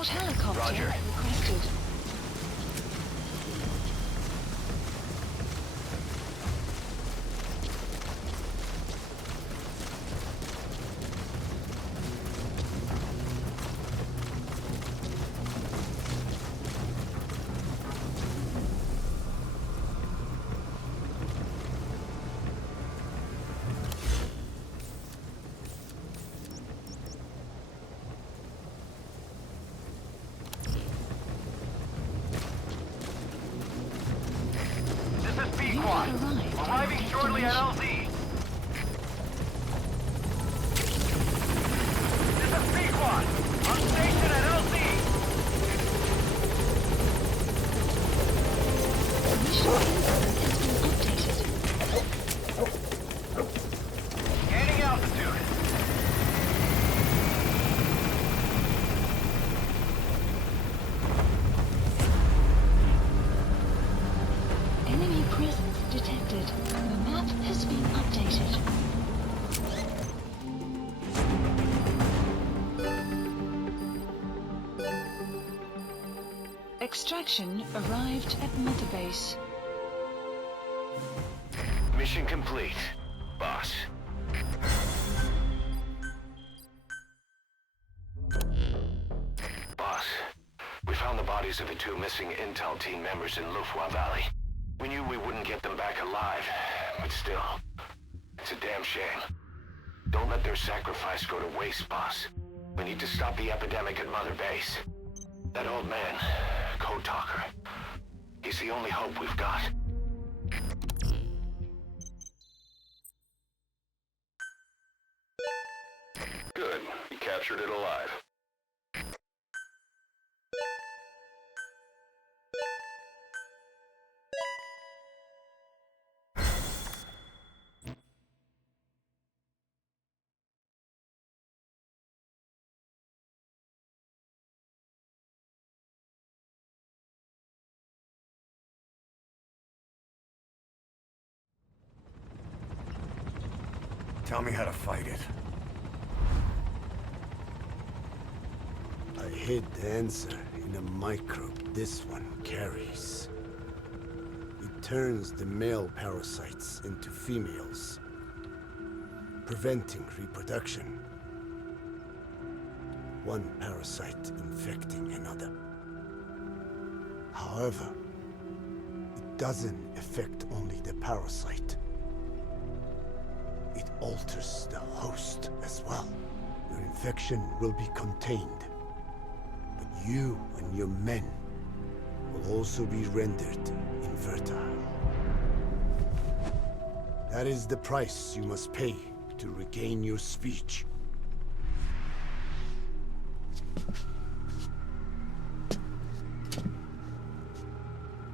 Support helicopter Roger. requested. Arriving shortly at LZ. This is P-Quad. On station at LZ. Gaining altitude. Enemy presence detected. The map has been updated. Extraction arrived at Mother Base. Mission complete, boss. Boss, we found the bodies of the 2 missing Intel team members in Lufwa Valley. We knew we wouldn't get them back alive, but still, it's a damn shame. Don't let their sacrifice go to waste, boss. We need to stop the epidemic at Mother Base. That old man, Code Talker, he's the only hope we've got. Good. You captured it alive. Tell me how to fight it. I hid the answer in a microbe this one carries. It turns the male parasites into females, preventing reproduction. One parasite infecting another. However, it doesn't affect only the parasite. It alters the host as well. Your infection will be contained, but you and your men will also be rendered infertile. That is the price you must pay to regain your speech.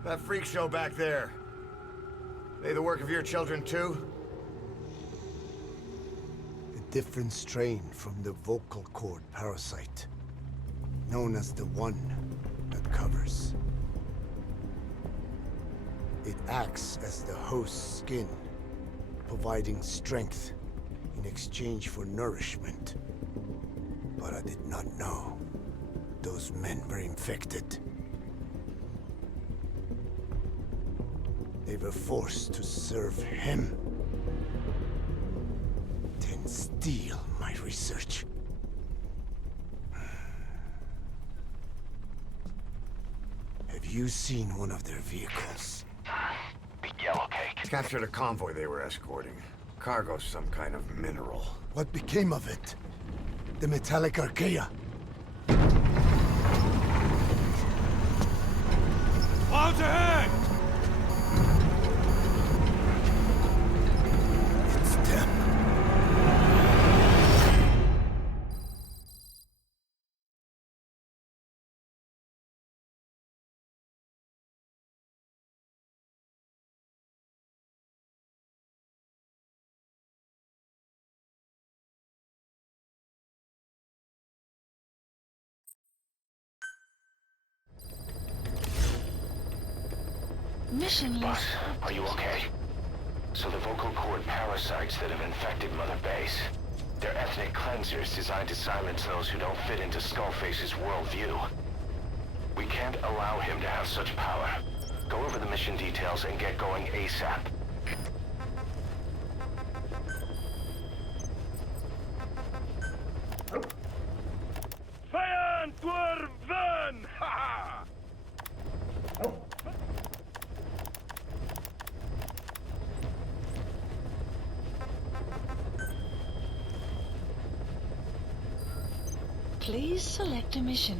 That freak show back there. They the work of your children too? A different strain from the vocal cord parasite, known as the one that covers. It acts as the host's skin, providing strength in exchange for nourishment. But I did not know those men were infected. They were forced to serve him, then steal my research. Have you seen one of their vehicles? Big yellow cake. Captured a convoy they were escorting. Cargo, some kind of mineral. What became of it? The metallic archaea? Clouds ahead! It's them. Mission Boss, list. are you okay? So the vocal cord parasites that have infected Mother Base, they're ethnic cleansers designed to silence those who don't fit into Skullface's worldview. We can't allow him to have such power. Go over the mission details and get going ASAP. Verantwoorden! Haha! Please select a mission.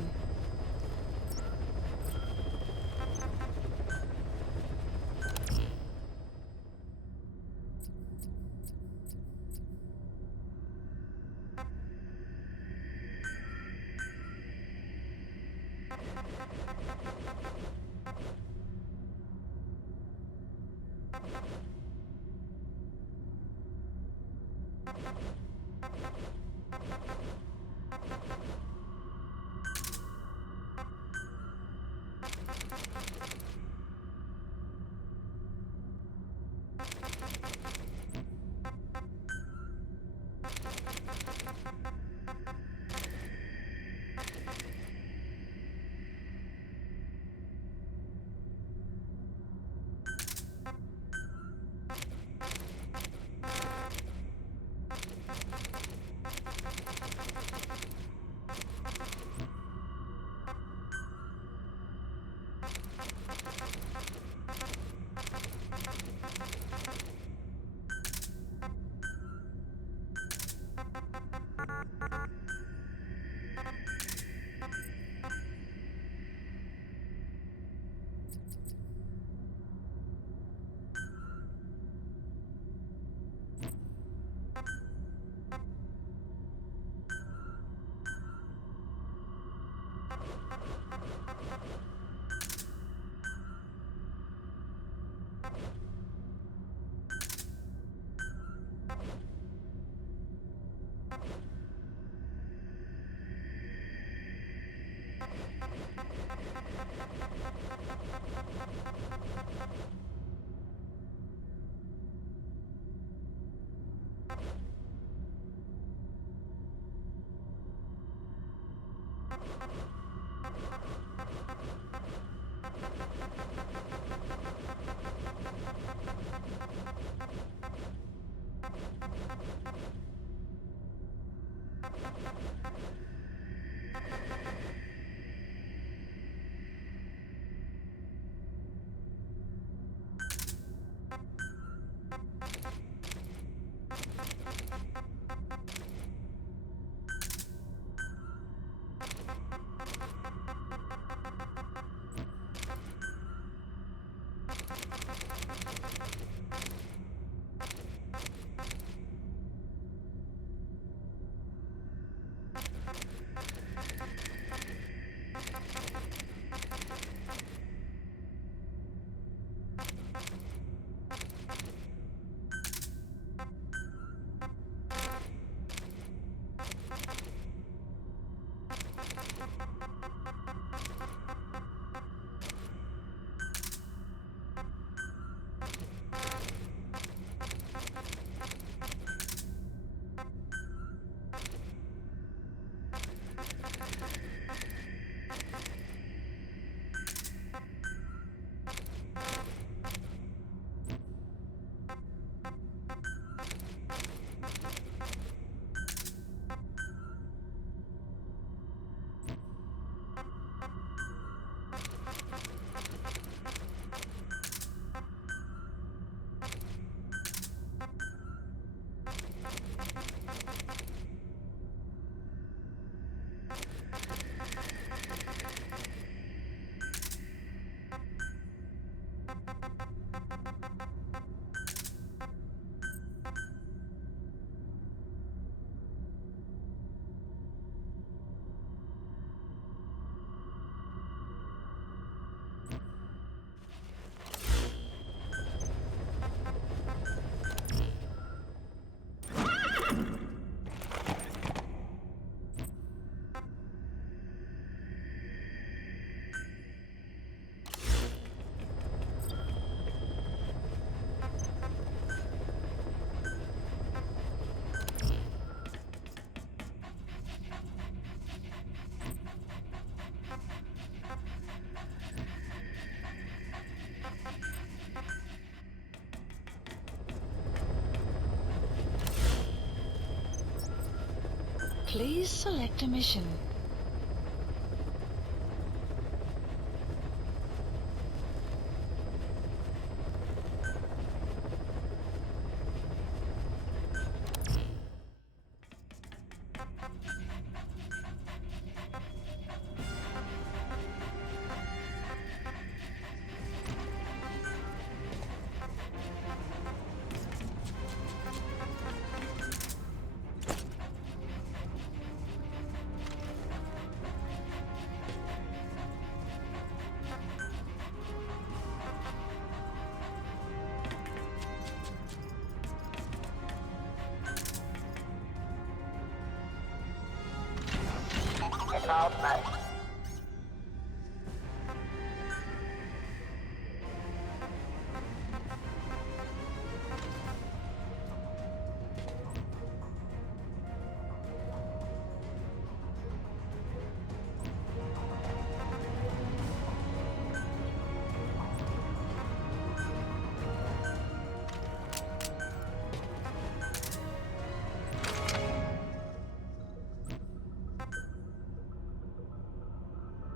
Please select a mission.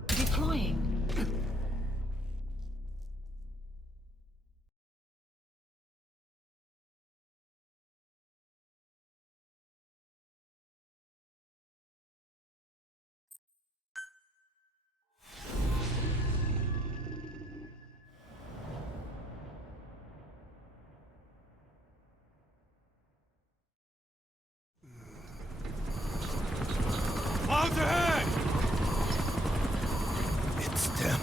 Deploying. Clouds ahead! It's them.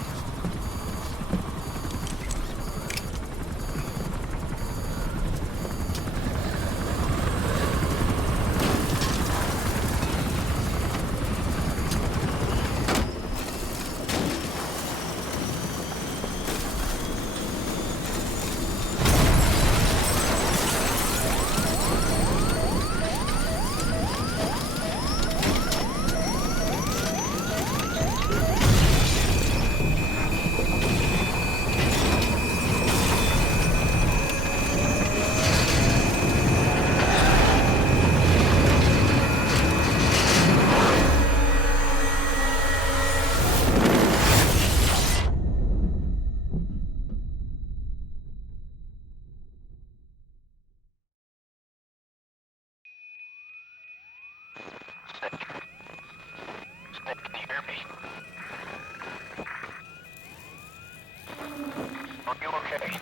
Snake, can you hear me? Are you okay?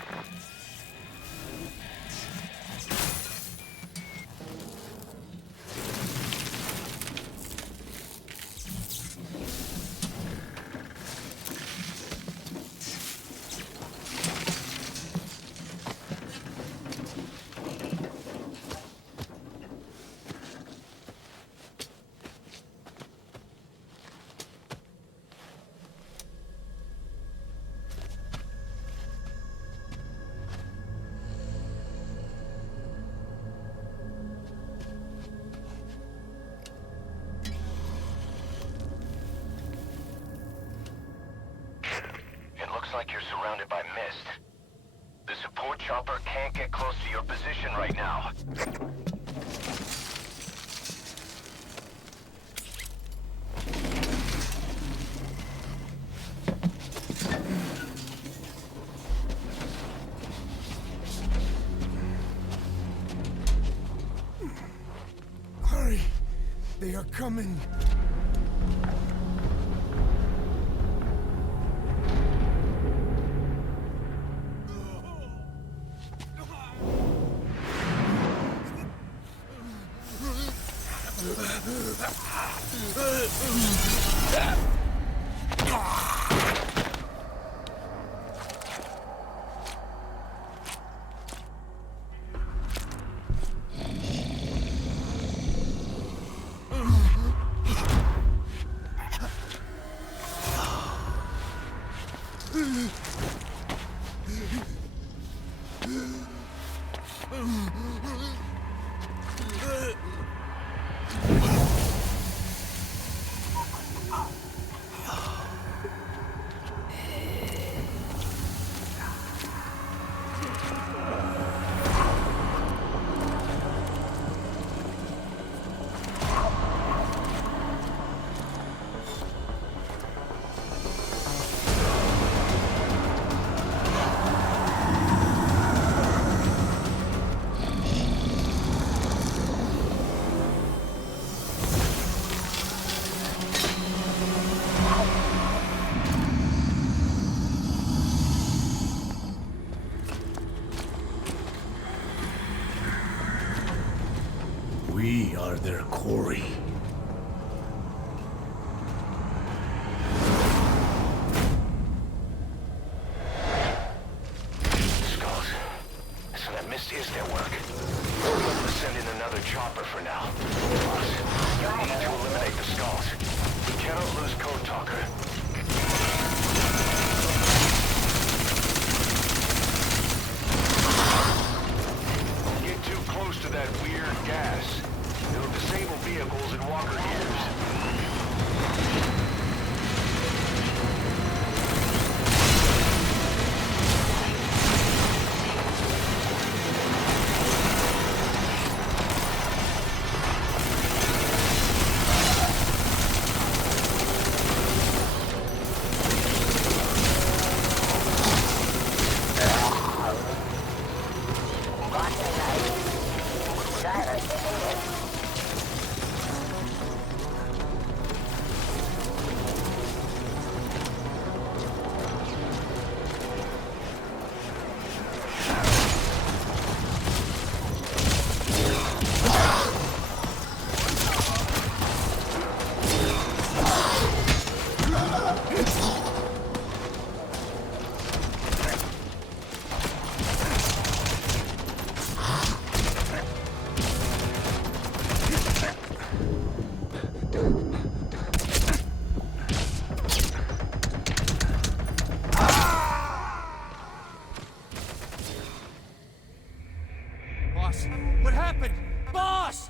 Like you're surrounded by mist. The support chopper can't get close to your position right now. Hurry! They are coming! We are their quarry. Skulls. So that mist is their work. We'll be able to send in another chopper for now. Boss, you need to eliminate the skulls. We cannot lose Code Talker. Don't get too close to that weird gas. It'll disable vehicles and walker gears. Boss, what happened? Boss!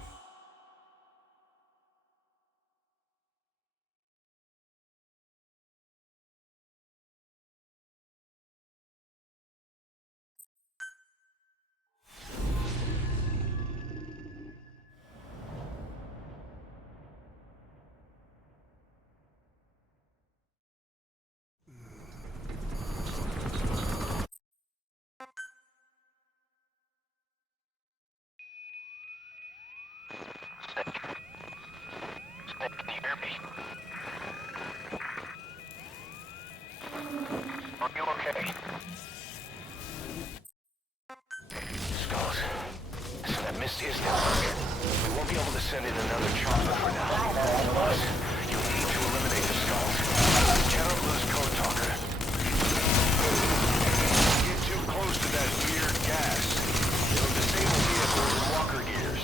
Can you hear me? Are you okay? Skulls. So that mist is their work. We won't be able to send in another chopper for now. Boss, you need to eliminate the skulls. We cannot lose Code Talker. Get too close to that weird gas. It'll disable vehicles and walker gears.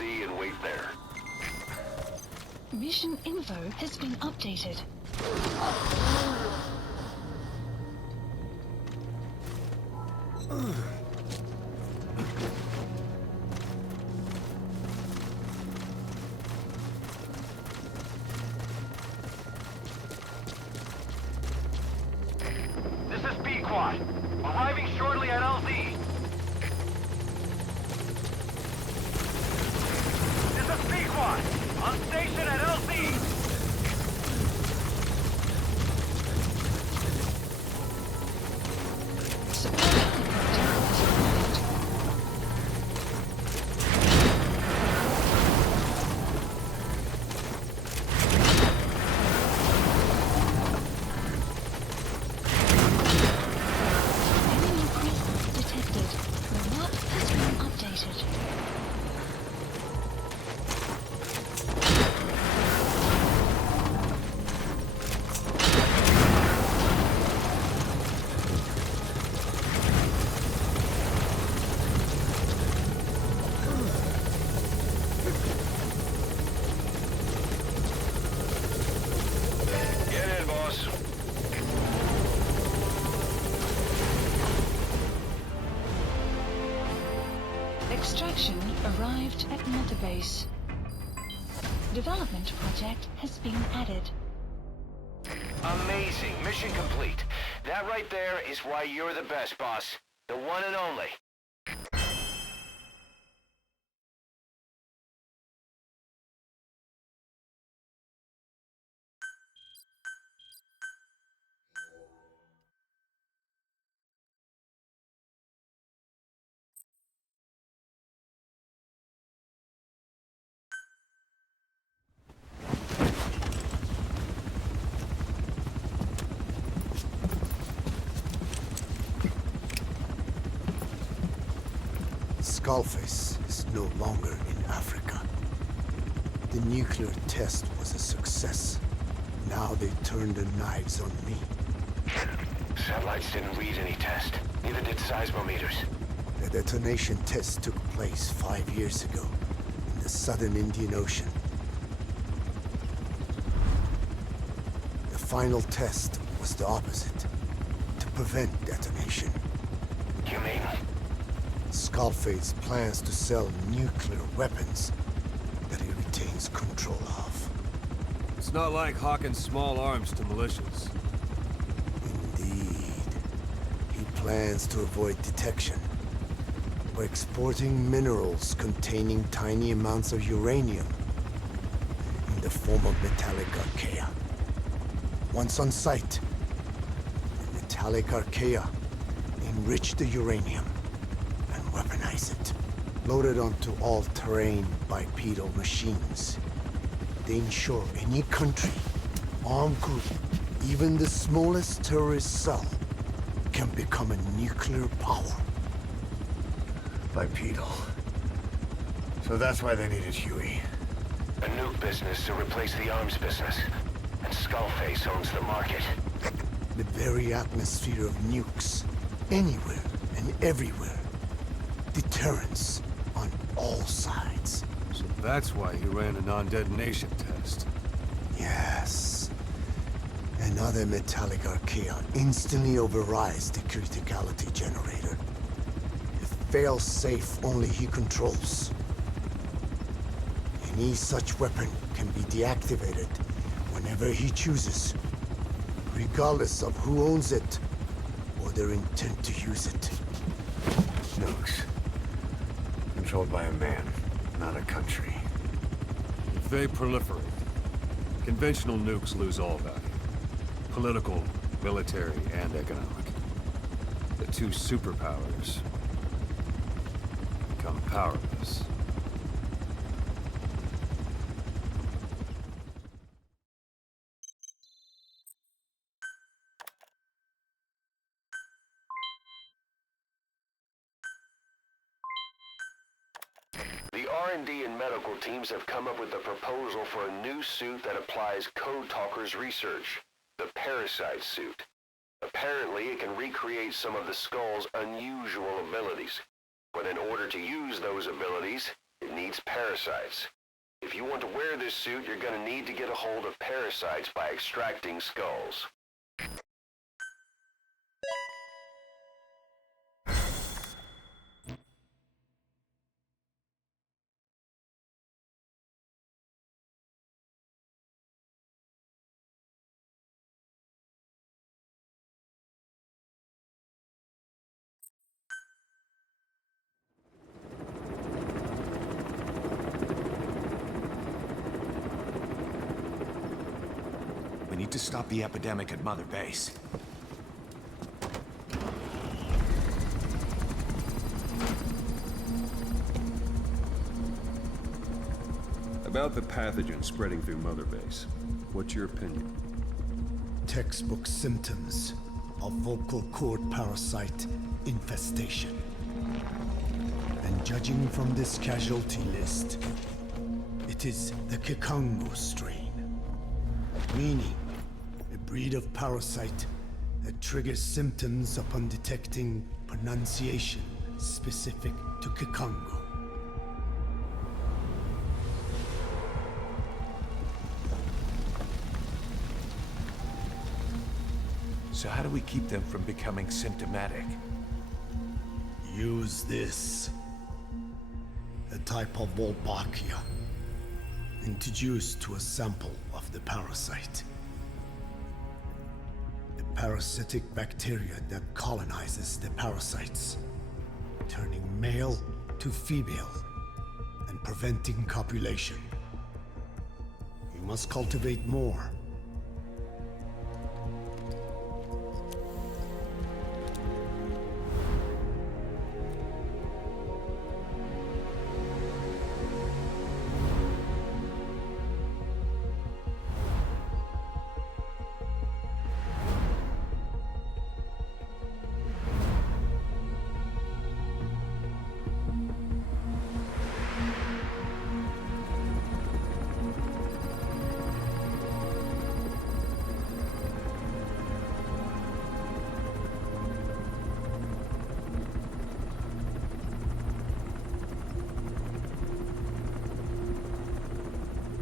LZ and wait there. Mission info has been updated. This is B-Quad. Arriving shortly at LZ. This is B-Quad. On station at LZ. Enemy presence detected. The map has been updated. Get in, boss. Extraction arrived at Mother Base. Development project has been added. Amazing. Mission complete. That right there is why you're the best, boss. The one and only. Skullface is no longer in Africa. The nuclear test was a success. Now they turned their knives on me. Satellites didn't read any test. Neither did seismometers. The detonation test took place 5 years ago in the southern Indian Ocean. The final test was the opposite, to prevent detonation. You mean? Skullface plans to sell nuclear weapons that he retains control of. It's not like hawking small arms to militias. Indeed. He plans to avoid detection by exporting minerals containing tiny amounts of uranium in the form of metallic archaea. Once on site, the metallic archaea enrich the uranium and weaponize it. Loaded onto all-terrain bipedal machines. They ensure any country, armed group, even the smallest terrorist cell, can become a nuclear power. Bipedal. So that's why they needed Huey. A nuke business to replace the arms business. And Skullface owns the market. The very atmosphere of nukes, anywhere and everywhere. Deterrence on all sides. So that's why he ran a non-detonation test. Yes. Another metallic archaea instantly overrides the criticality generator. It fails safe only he controls. Any such weapon can be deactivated whenever he chooses, regardless of who owns it or their intent to use it. Nukes. Controlled by a man, not a country. If they proliferate, conventional nukes lose all value. Political, military, and economic. The two superpowers become powerless. The R&D and medical teams have come up with a proposal for a new suit that applies Code Talker's research, the Parasite suit. Apparently, it can recreate some of the Skull's unusual abilities. But in order to use those abilities, It needs parasites. If you want to wear this suit, you're gonna need to get a hold of parasites by extracting skulls. We need to stop the epidemic at Mother Base. About the pathogen spreading through Mother Base, what's your opinion? Textbook symptoms of vocal cord parasite infestation. And judging from this casualty list, it is the Kikango strain, meaning a breed of parasite that triggers symptoms upon detecting pronunciation specific to Kikango. So how do we keep them from becoming symptomatic? Use this. A type of Wolbachia, introduced to a sample of the parasite. A parasitic bacteria that colonizes the parasites, turning male to female and preventing copulation. You must cultivate more.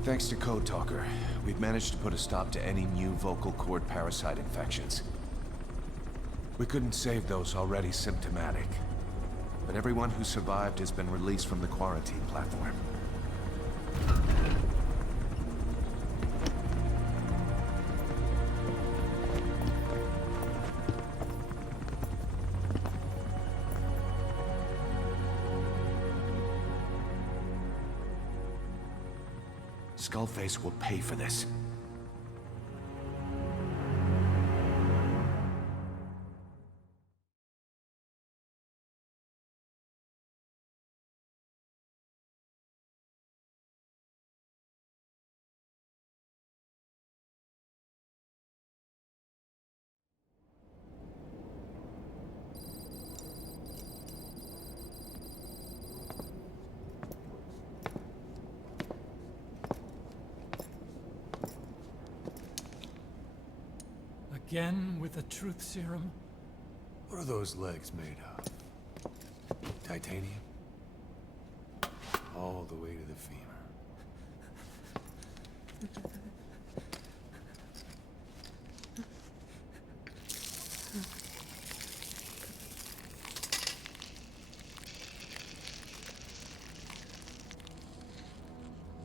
Thanks to Code Talker, we've managed to put a stop to any new vocal cord parasite infections. We couldn't save those already symptomatic, but everyone who survived has been released from the quarantine platform. Skullface will pay for this. Again with the truth serum? What are those legs made of? Titanium? All the way to the femur.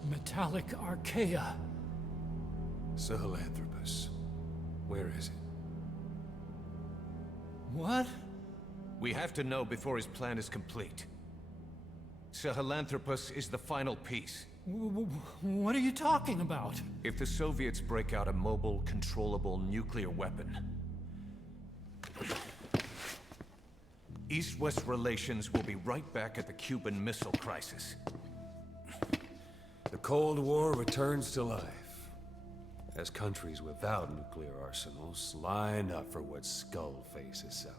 Metallic archaea. Sahelanthropus. Where is it? What? We have to know before his plan is complete. Sahelanthropus is the final piece. What are you talking about? If the Soviets break out a mobile, controllable nuclear weapon, East-West relations will be right back at the Cuban Missile Crisis. The Cold War returns to life, as countries without nuclear arsenals line up for what Skullface is selling.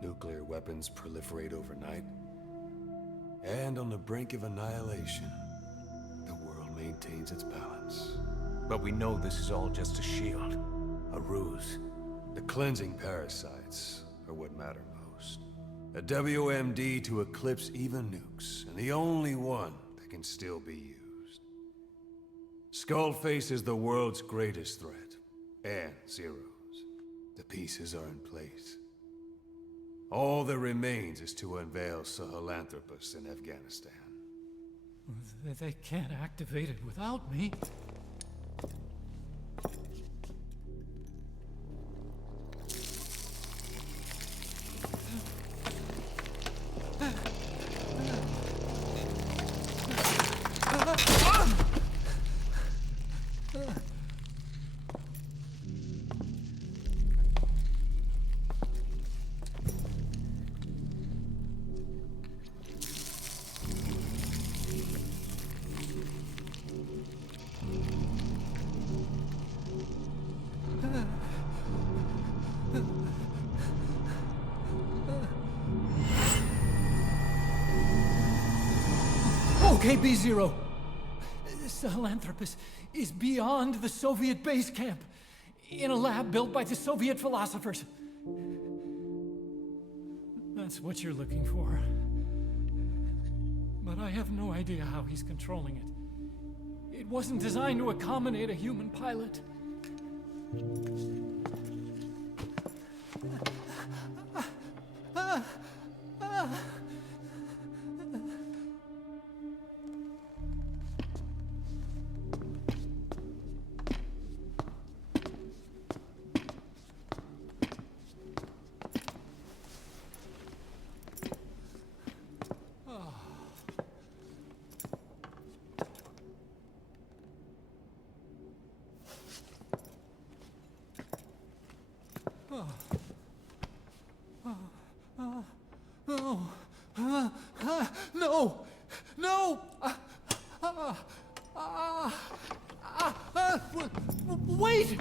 Nuclear weapons proliferate overnight, and on the brink of annihilation, the world maintains its balance. But we know this is all just a shield, a ruse. The cleansing parasites are what matter most. A WMD to eclipse even nukes, and the only one that can still be used. Skullface is the world's greatest threat, and Zero's. The pieces are in place. All that remains is to unveil Sahelanthropus in Afghanistan. They can't activate it without me. Okay, B-Zero. Sahelanthropus is beyond the Soviet base camp, in a lab built by the Soviet philosophers. That's what you're looking for. But I have no idea how he's controlling it. It wasn't designed to accommodate a human pilot. No! No! Wait!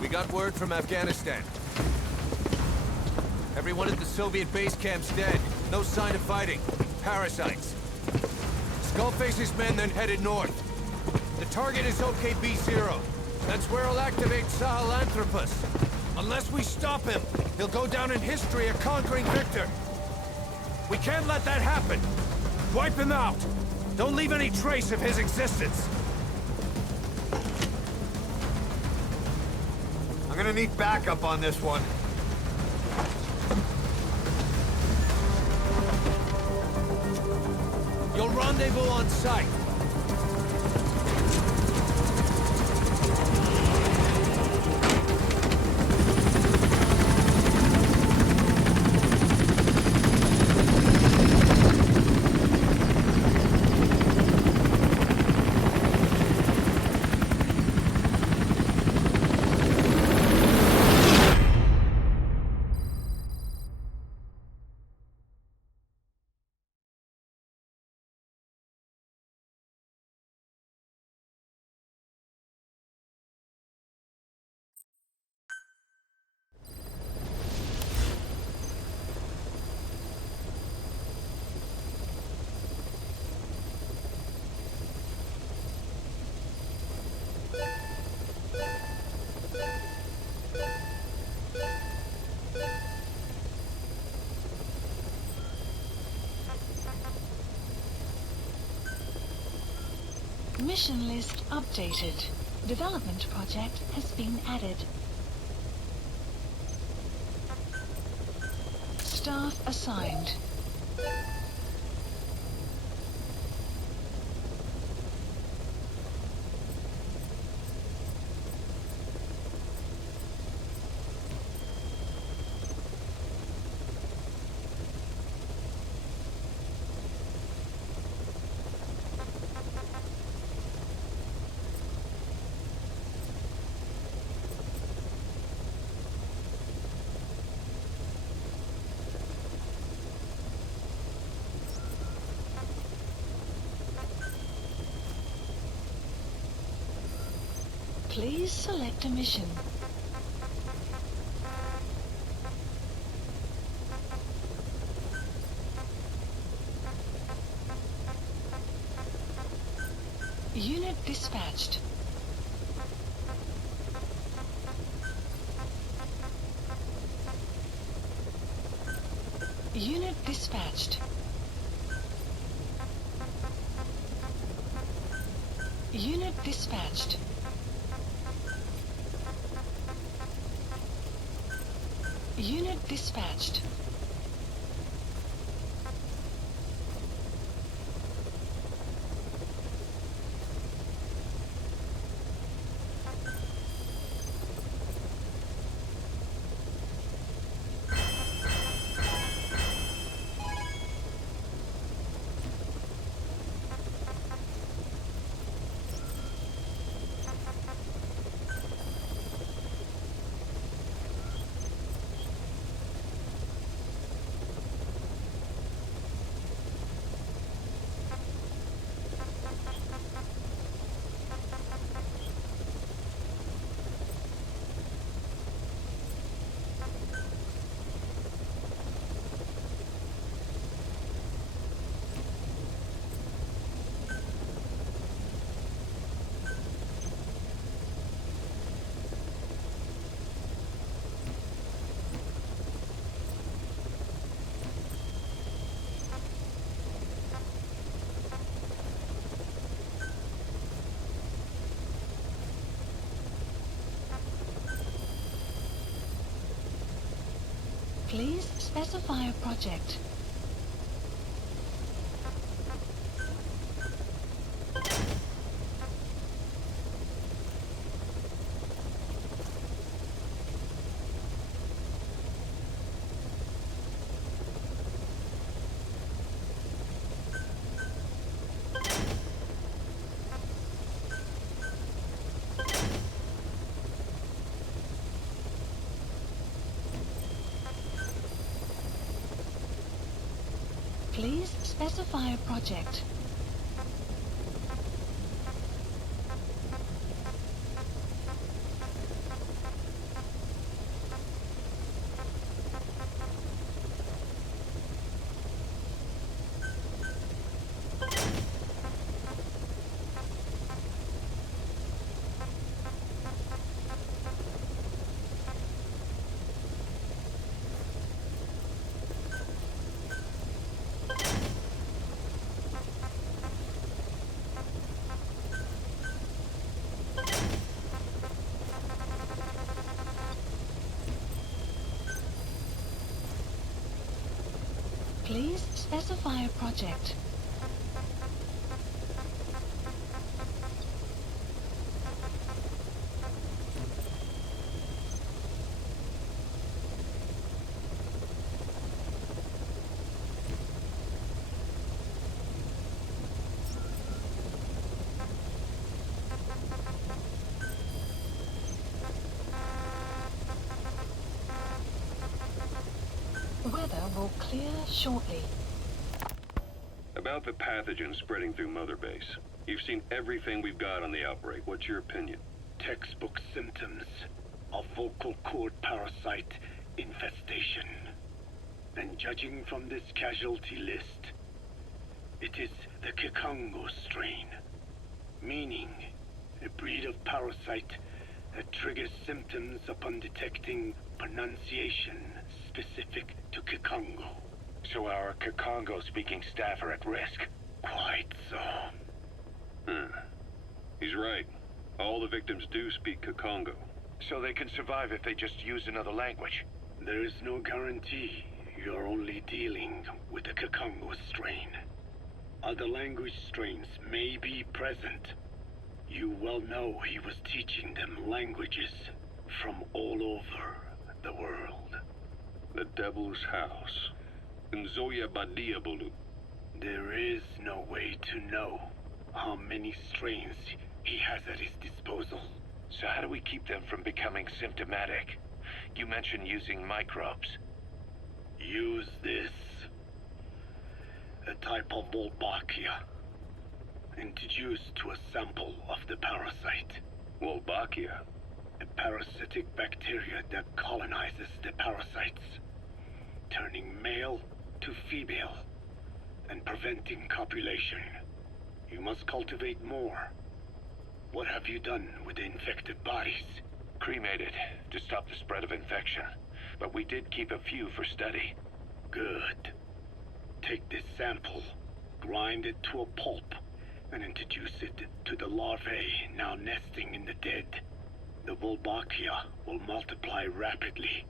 We got word from Afghanistan. Everyone at the Soviet base camp's dead. No sign of fighting. Parasites. Skullface's men then headed north. The target is OKB-0. That's where he'll activate Sahelanthropus. Unless we stop him, he'll go down in history a conquering victor. We can't let that happen. Wipe him out. Don't leave any trace of his existence. I'm gonna need backup on this one. You'll rendezvous on site. Mission list updated. Development project has been added. Staff assigned. Please select a mission. Unit dispatched. Unit dispatched. Unit dispatched. Please specify a project. Please specify a project. Please specify a project. Weather will clear shortly. About the pathogen spreading through Mother Base. You've seen everything we've got on the outbreak. What's your opinion? Textbook symptoms of vocal cord parasite infestation. And judging from this casualty list, it is the Kikongo strain, meaning a breed of parasite that triggers symptoms upon detecting pronunciation specific to Kikongo. So our Kikongo-speaking staff are at risk? Quite so. He's right. All the victims do speak Kikongo. So they can survive if they just use another language? There is no guarantee. You're only dealing with the Kikongo strain. Other language strains may be present. You well know he was teaching them languages from all over the world. The Devil's House. Nzoya Badiabulu. There is no way to know how many strains he has at his disposal. So how do we keep them from becoming symptomatic? You mentioned using microbes. Use this. A type of Wolbachia. Introduced to a sample of the parasite. Wolbachia? A parasitic bacteria that colonizes the parasites, turning male to female and preventing copulation. You must cultivate more. What have you done with the infected bodies? Cremated to stop the spread of infection, but we did keep a few for study. Good. take this sample, grind it to a pulp, and introduce it to the larvae now nesting in the dead. The Wolbachia will multiply rapidly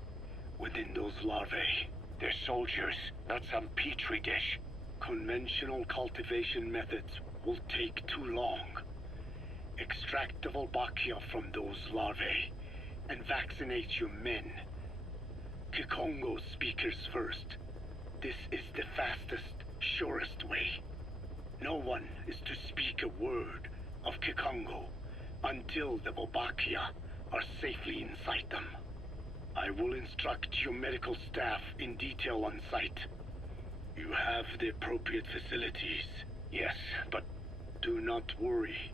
within those larvae. They're soldiers, not some petri dish. Conventional cultivation methods will take too long. Extract the Wolbachia from those larvae and vaccinate your men. Kikongo speakers first. This is the fastest, surest way. No one is to speak a word of Kikongo until the Wolbachia are safely inside them. I will instruct your medical staff in detail on site. You have the appropriate facilities. Yes, but do not worry.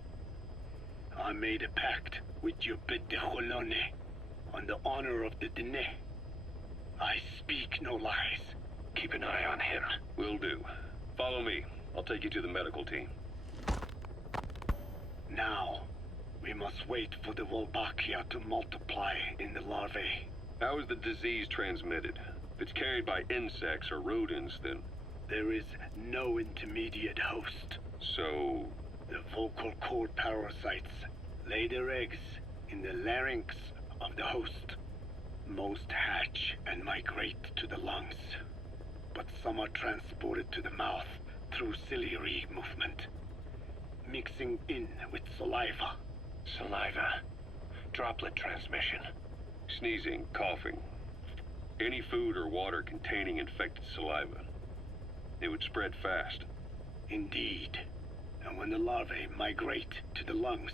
I made a pact with your Bete Holone on the honor of the Dene. I speak no lies. Keep an eye on him. Will do. Follow me. I'll take you to the medical team. Now, we must wait for the Wolbachia to multiply in the larvae. How is the disease transmitted? If it's carried by insects or rodents, then... There is no intermediate host. So... The vocal cord parasites lay their eggs in the larynx of the host. Most hatch and migrate to the lungs, but some are transported to the mouth through ciliary movement, mixing in with saliva. Saliva. Droplet transmission. Sneezing, coughing. Any food or water containing infected saliva. It would spread fast. Indeed. And when the larvae migrate to the lungs,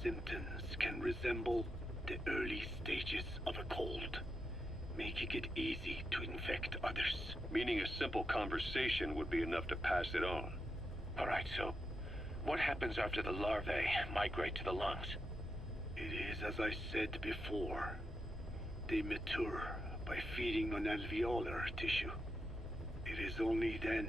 symptoms can resemble the early stages of a cold, making it easy to infect others. Meaning a simple conversation would be enough to pass it on. All right, so what happens after the larvae migrate to the lungs? It is as I said before. They mature by feeding on alveolar tissue. It is only then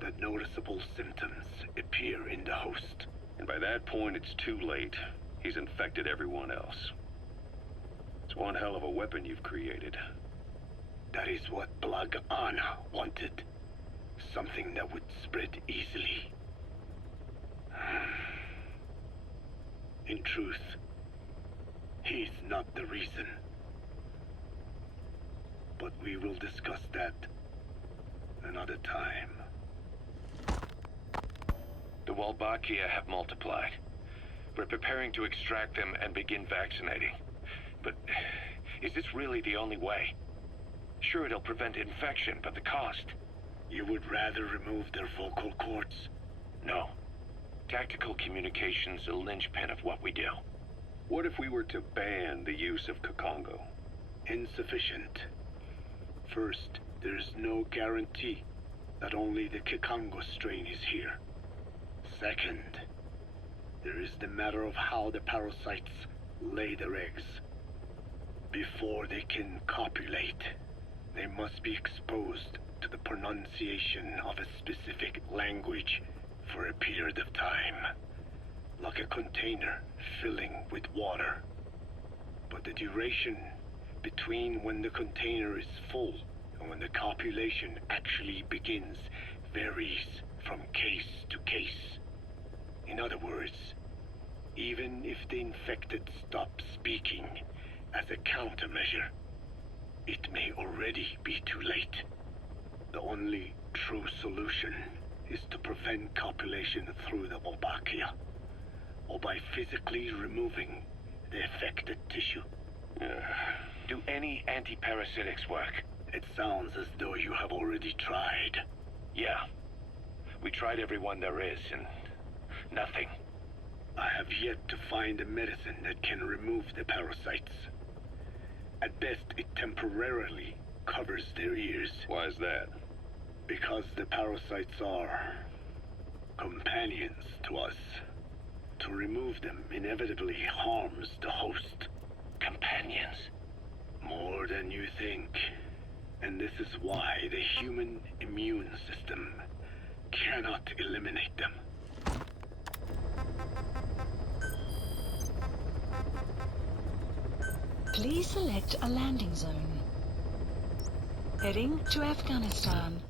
that noticeable symptoms appear in the host. And by that point, it's too late. He's infected everyone else. It's one hell of a weapon you've created. That is what Blag Ana wanted. Something that would spread easily. In truth, he's not the reason. But we will discuss that another time. The Wolbachia have multiplied. We're preparing to extract them and begin vaccinating. But is this really the only way? Sure, it'll prevent infection, but the cost... You would rather remove their vocal cords? No. Tactical communication's a linchpin of what we do. What if we were to ban the use of Kikongo? Insufficient. First, there's no guarantee that only the Kikongo strain is here. Second, there is the matter of how the parasites lay their eggs. Before they can copulate, they must be exposed to the pronunciation of a specific language for a period of time, like a container filling with water. But the duration between when the container is full and when the copulation actually begins varies from case to case. In other words, even if the infected stop speaking as a countermeasure, it may already be too late. The only true solution is to prevent copulation through the Wolbachia, or by physically removing the affected tissue. Do any anti-parasitics work? It sounds as though you have already tried. Yeah. We tried every one there is, and nothing. I have yet to find a medicine that can remove the parasites. At best, it temporarily covers their ears. Why is that? Because the parasites are companions to us. To remove them inevitably harms the host. Companions? More than you think. And this is why the human immune system cannot eliminate them. Please select a landing zone. Heading to Afghanistan.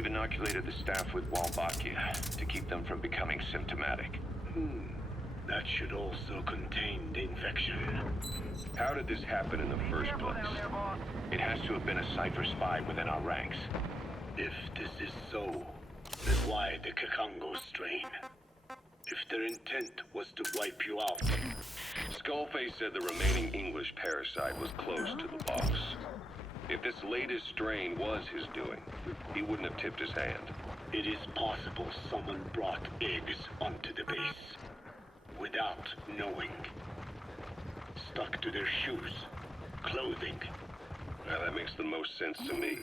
We've inoculated the staff with Wolbachia to keep them from becoming symptomatic. That should also contain the infection. How did this happen in the first place? It has to have been a Cypher spy within our ranks. If this is so, then why the Kakongo strain? If their intent was to wipe you out. Skullface said the remaining English parasite was close to the boss. If this latest strain was his doing, he wouldn't have tipped his hand. It is possible someone brought eggs onto the base without knowing. Stuck to their shoes, clothing. Well, that makes the most sense to me.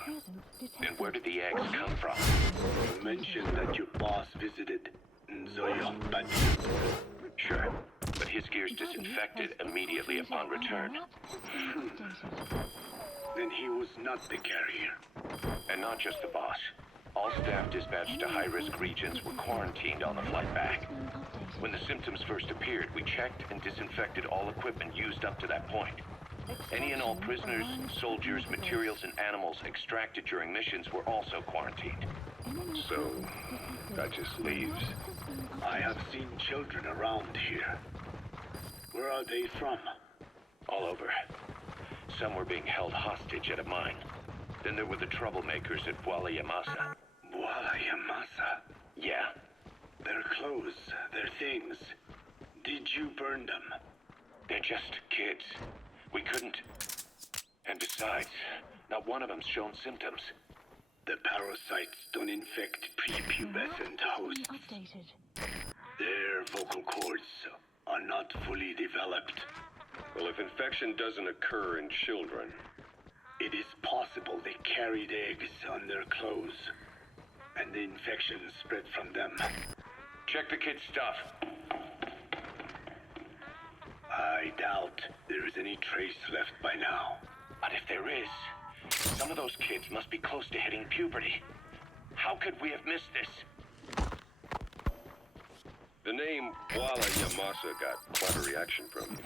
And where did the eggs come from? You mentioned that your boss visited Zoya Badi. Sure, but his gear's disinfected immediately upon return. Then he was not the carrier. And not just the boss. All staff dispatched to high-risk regions were quarantined on the flight back. When the symptoms first appeared, we checked and disinfected all equipment used up to that point. Any and all prisoners, soldiers, materials, and animals extracted during missions were also quarantined. So, that just leaves. I have seen children around here. Where are they from? All over. Some were being held hostage at a mine. Then there were the troublemakers at Bwala Yamasa. Bwala Yamasa? Yeah. Their clothes, their things. Did you burn them? They're just kids. We couldn't. And besides, not one of them's shown symptoms. The parasites don't infect prepubescent hosts. Their vocal cords are not fully developed. Well, if infection doesn't occur in children... It is possible they carried eggs on their clothes, and the infection spread from them. Check the kid's stuff. I doubt there is any trace left by now. But if there is, some of those kids must be close to hitting puberty. How could we have missed this? The name Bwala Yamasa got quite a reaction from you.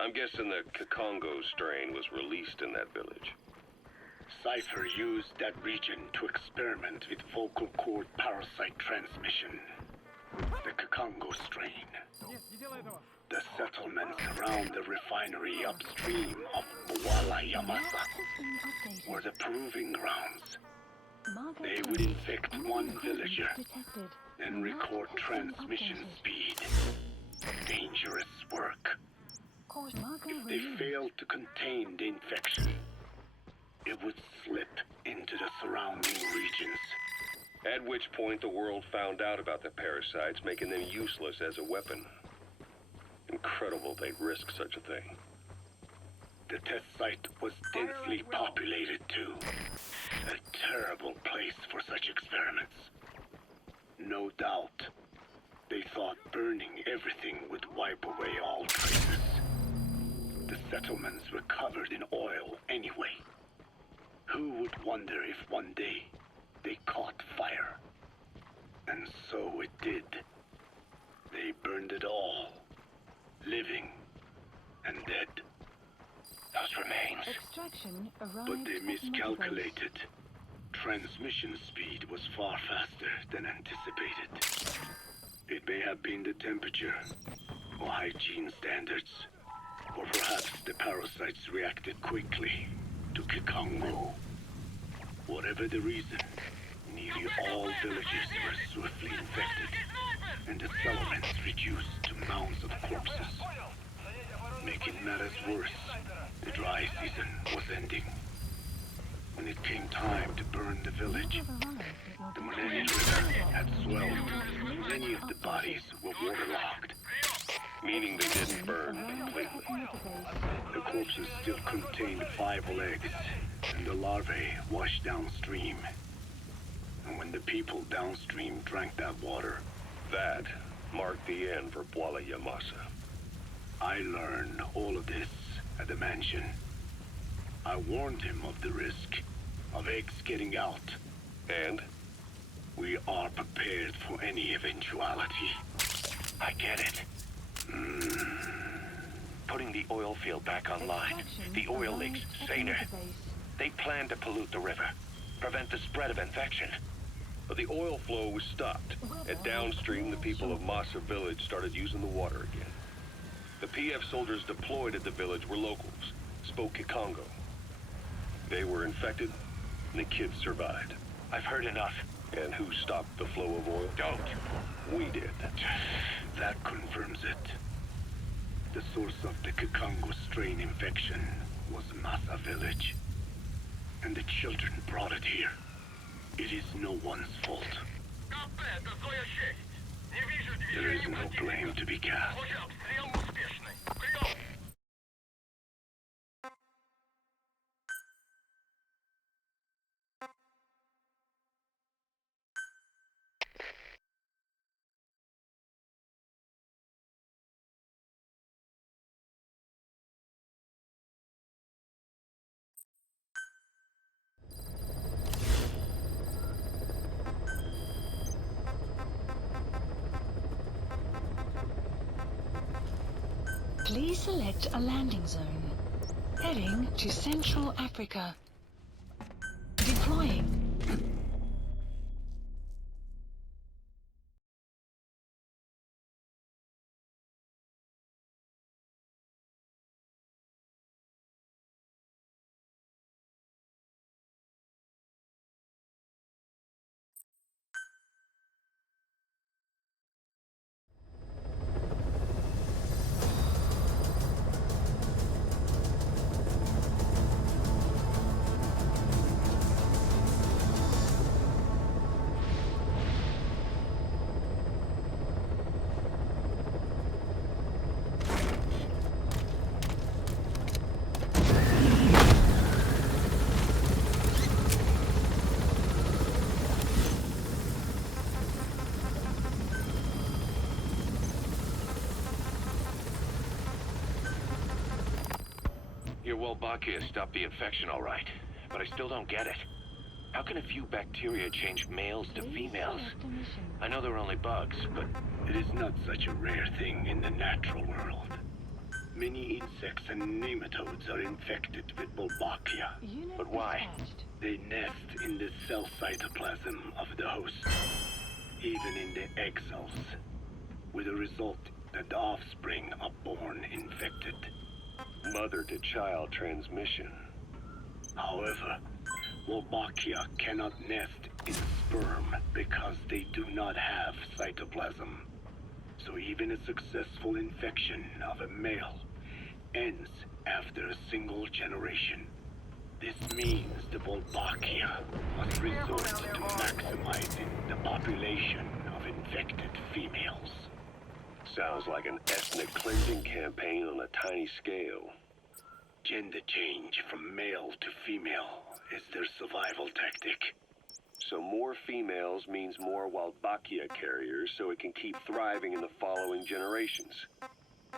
I'm guessing the Kakongo strain was released in that village. Cypher used that region to experiment with vocal cord parasite transmission. The Kakongo strain. The settlements around the refinery upstream of Bwala Yamasa were the proving grounds. They would infect one villager, then record transmission speed. Dangerous work. If they failed to contain the infection, it would slip into the surrounding regions. At which point the world found out about the parasites, making them useless as a weapon. Incredible they'd risk such a thing. The test site was densely populated too. A terrible place for such experiments. No doubt, they thought burning everything would wipe away all traces. The settlements were covered in oil anyway. Who would wonder if one day they caught fire? And so it did. They burned it all. Living and dead. Those remains. But they miscalculated. Transmission speed was far faster than anticipated. It may have been the temperature, or hygiene standards, or perhaps the parasites reacted quickly to Kakongo. Whatever the reason, nearly all villages were swiftly infected, and the settlements reduced to mounds of corpses. Making matters worse, the dry season was ending. When it came time to burn the village, the Millennium River had swelled. Many of the bodies were waterlogged. Meaning they didn't burn completely. The corpses still contained viable eggs, and the larvae washed downstream. And when the people downstream drank that water, that marked the end for Bwala Yamasa. I learned all of this at the mansion. I warned him of the risk of eggs getting out. And? We are prepared for any eventuality. I get it. Putting the oil field back online, the oil leaks saner. They plan to pollute the river, prevent the spread of infection. But the oil flow was stopped, and downstream the people of Massa village started using the water again. The PF soldiers deployed at the village were locals, spoke Kikongo. They were infected, and the kids survived. I've heard enough. And who stopped the flow of oil? Don't. We did. That confirms it. The source of the Kikongo strain infection was Massa village. And the children brought it here. It is no one's fault. There is no blame to be cast. Please select a landing zone. Heading to Central Africa. Deploying. Your Wolbachia stopped the infection all right, but I still don't get it. How can a few bacteria change males to females? I know they're only bugs, but... It is not such a rare thing in the natural world. Many insects and nematodes are infected with Wolbachia. But why? They nest in the cell cytoplasm of the host, even in the egg cells, with the result that the offspring are born infected. Mother-to-child transmission. However, Wolbachia cannot nest in sperm because they do not have cytoplasm. So even a successful infection of a male ends after a single generation. This means the Wolbachia must resort to maximizing the population of infected females. Sounds like an ethnic cleansing campaign on a tiny scale. Gender change from male to female is their survival tactic. So more females means more Wolbachia carriers, so it can keep thriving in the following generations.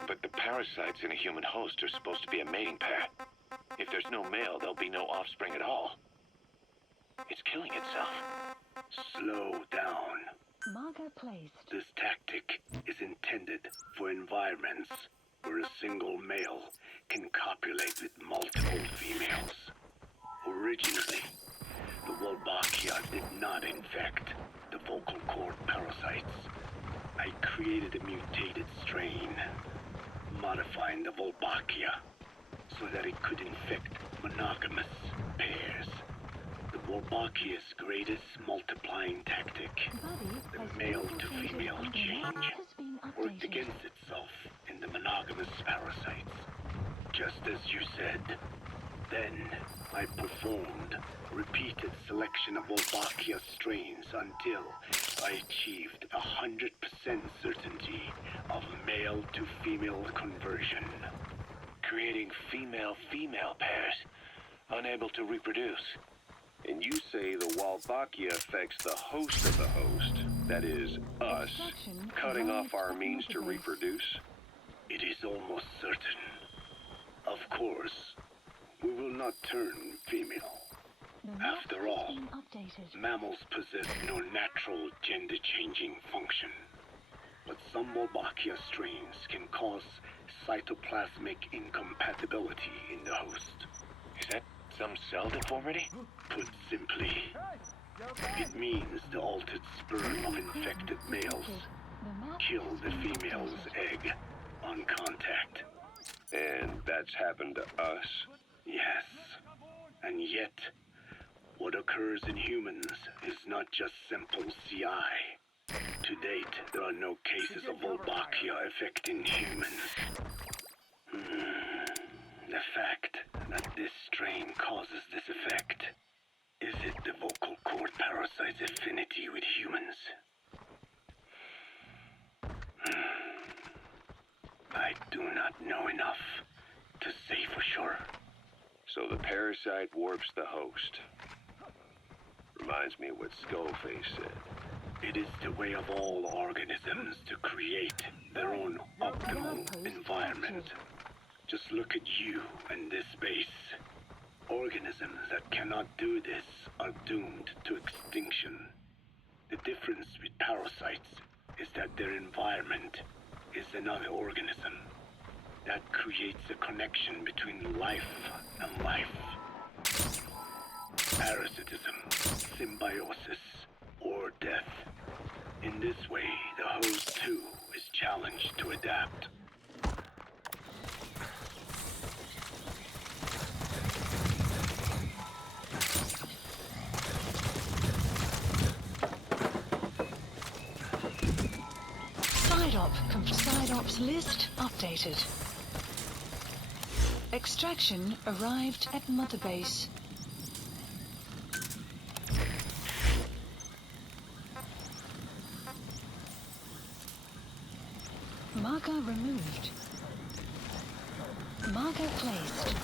But the parasites in a human host are supposed to be a mating pair. If there's no male, there'll be no offspring at all. It's killing itself. Slow down. Marker placed. This tactic is intended for environments where a single male can copulate with multiple females. Originally, the Wolbachia did not infect the vocal cord parasites. I created a mutated strain, modifying the Wolbachia so that it could infect monogamous pairs. The Wolbachia's greatest multiplying tactic, the male-to-female change, worked against itself in the monogamous parasites. Just as you said. Then, I performed repeated selection of Wolbachia strains until I achieved 100% certainty of male-to-female conversion. Creating female-female pairs, unable to reproduce. And you say the Wolbachia affects the host of the host, that is, us, cutting off our means to reproduce? It is almost certain. Of course, we will not turn female. After all, mammals possess no natural gender-changing function. But some Wolbachia strains can cause cytoplasmic incompatibility in the host. Is that some cell deformity? Put simply, It means the altered sperm of infected males kill the female's egg on contact. And that's happened to us? Yes. And yet, what occurs in humans is not just simple CI. To date, there are no cases of Wolbachia affecting humans. The fact that this strain causes this effect, is it the vocal cord parasite's affinity with humans? I do not know enough to say for sure. So the parasite warps the host. Reminds me of what Skullface said. It is the way of all organisms to create their own optimal environment. Just look at you and this base. Organisms that cannot do this are doomed to extinction. The difference with parasites is that their environment is another organism. That creates a connection between life and life. Parasitism, symbiosis, or death. In this way, the host too is challenged to adapt. Side ops list updated. Extraction arrived at Mother Base. Marker removed. Marker placed.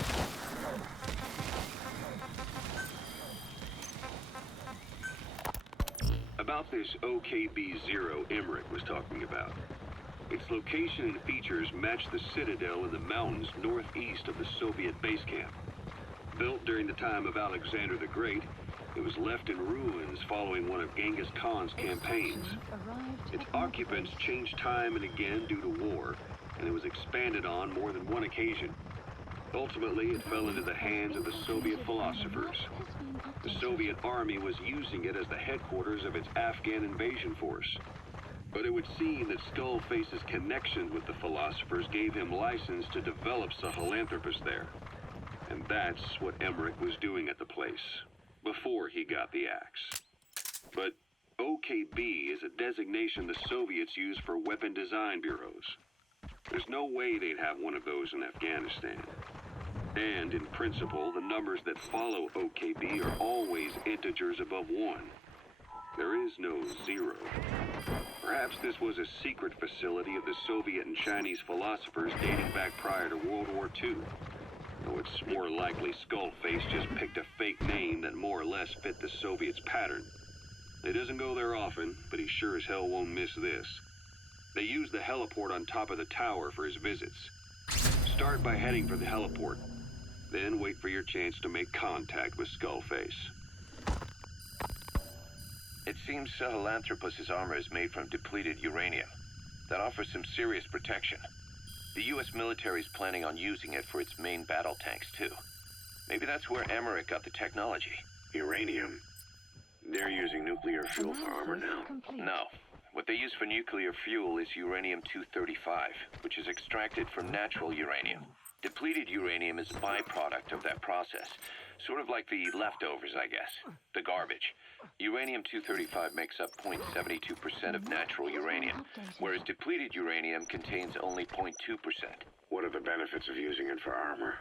About this OKB-0 Emmerich was talking about. Its location and features match the citadel in the mountains northeast of the Soviet base camp. Built during the time of Alexander the Great, it was left in ruins following one of Genghis Khan's campaigns. Its occupants changed time and again due to war, and it was expanded on more than one occasion. Ultimately, it fell into the hands of the Soviet philosophers. The Soviet army was using it as the headquarters of its Afghan invasion force. But it would seem that Skullface's connection with the philosophers gave him license to develop Sahelanthropus there. And that's what Emmerich was doing at the place, before he got the axe. But OKB is a designation the Soviets use for weapon design bureaus. There's no way they'd have one of those in Afghanistan. And in principle, the numbers that follow OKB are always integers above 1. There is no 0. Perhaps this was a secret facility of the Soviet and Chinese philosophers dating back prior to World War II. Though it's more likely Skullface just picked a fake name that more or less fit the Soviets' pattern. He doesn't go there often, but he sure as hell won't miss this. They use the heliport on top of the tower for his visits. Start by heading for the heliport. Then wait for your chance to make contact with Skullface. It seems Sahelanthropus's armor is made from depleted uranium. That offers some serious protection. The U.S. military is planning on using it for its main battle tanks, too. Maybe that's where Emmerich got the technology. Uranium? They're using nuclear fuel for armor now? No. What they use for nuclear fuel is uranium-235, which is extracted from natural uranium. Depleted uranium is a byproduct of that process. Sort of like the leftovers, I guess. The garbage. Uranium-235 makes up 0.72% of natural uranium, whereas depleted uranium contains only 0.2%. What are the benefits of using it for armor?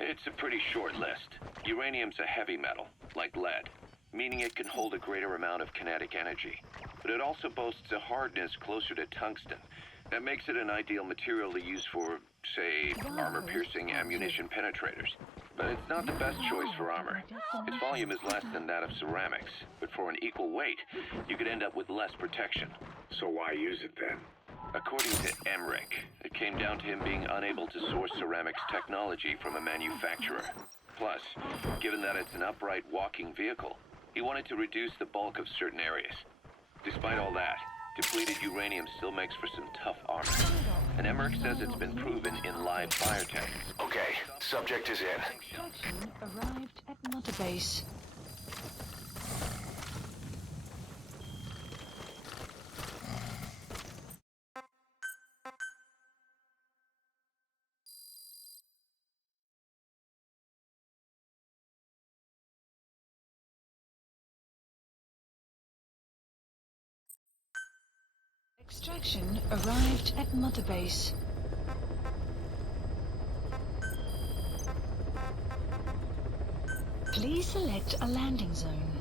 It's a pretty short list. Uranium's a heavy metal, like lead, meaning it can hold a greater amount of kinetic energy. But it also boasts a hardness closer to tungsten. That makes it an ideal material to use for, say, armor-piercing ammunition penetrators. But it's not the best choice for armor. Its volume is less than that of ceramics, but for an equal weight, you could end up with less protection. So why use it then? According to Emmerich, it came down to him being unable to source ceramics technology from a manufacturer. Plus, given that it's an upright walking vehicle, he wanted to reduce the bulk of certain areas. Despite all that, depleted uranium still makes for some tough armor. And Emmerich says it's been proven in live fire tests. Okay, subject is in. Extraction arrived at Mother Base. Extraction arrived at Mother Base. Please select a landing zone.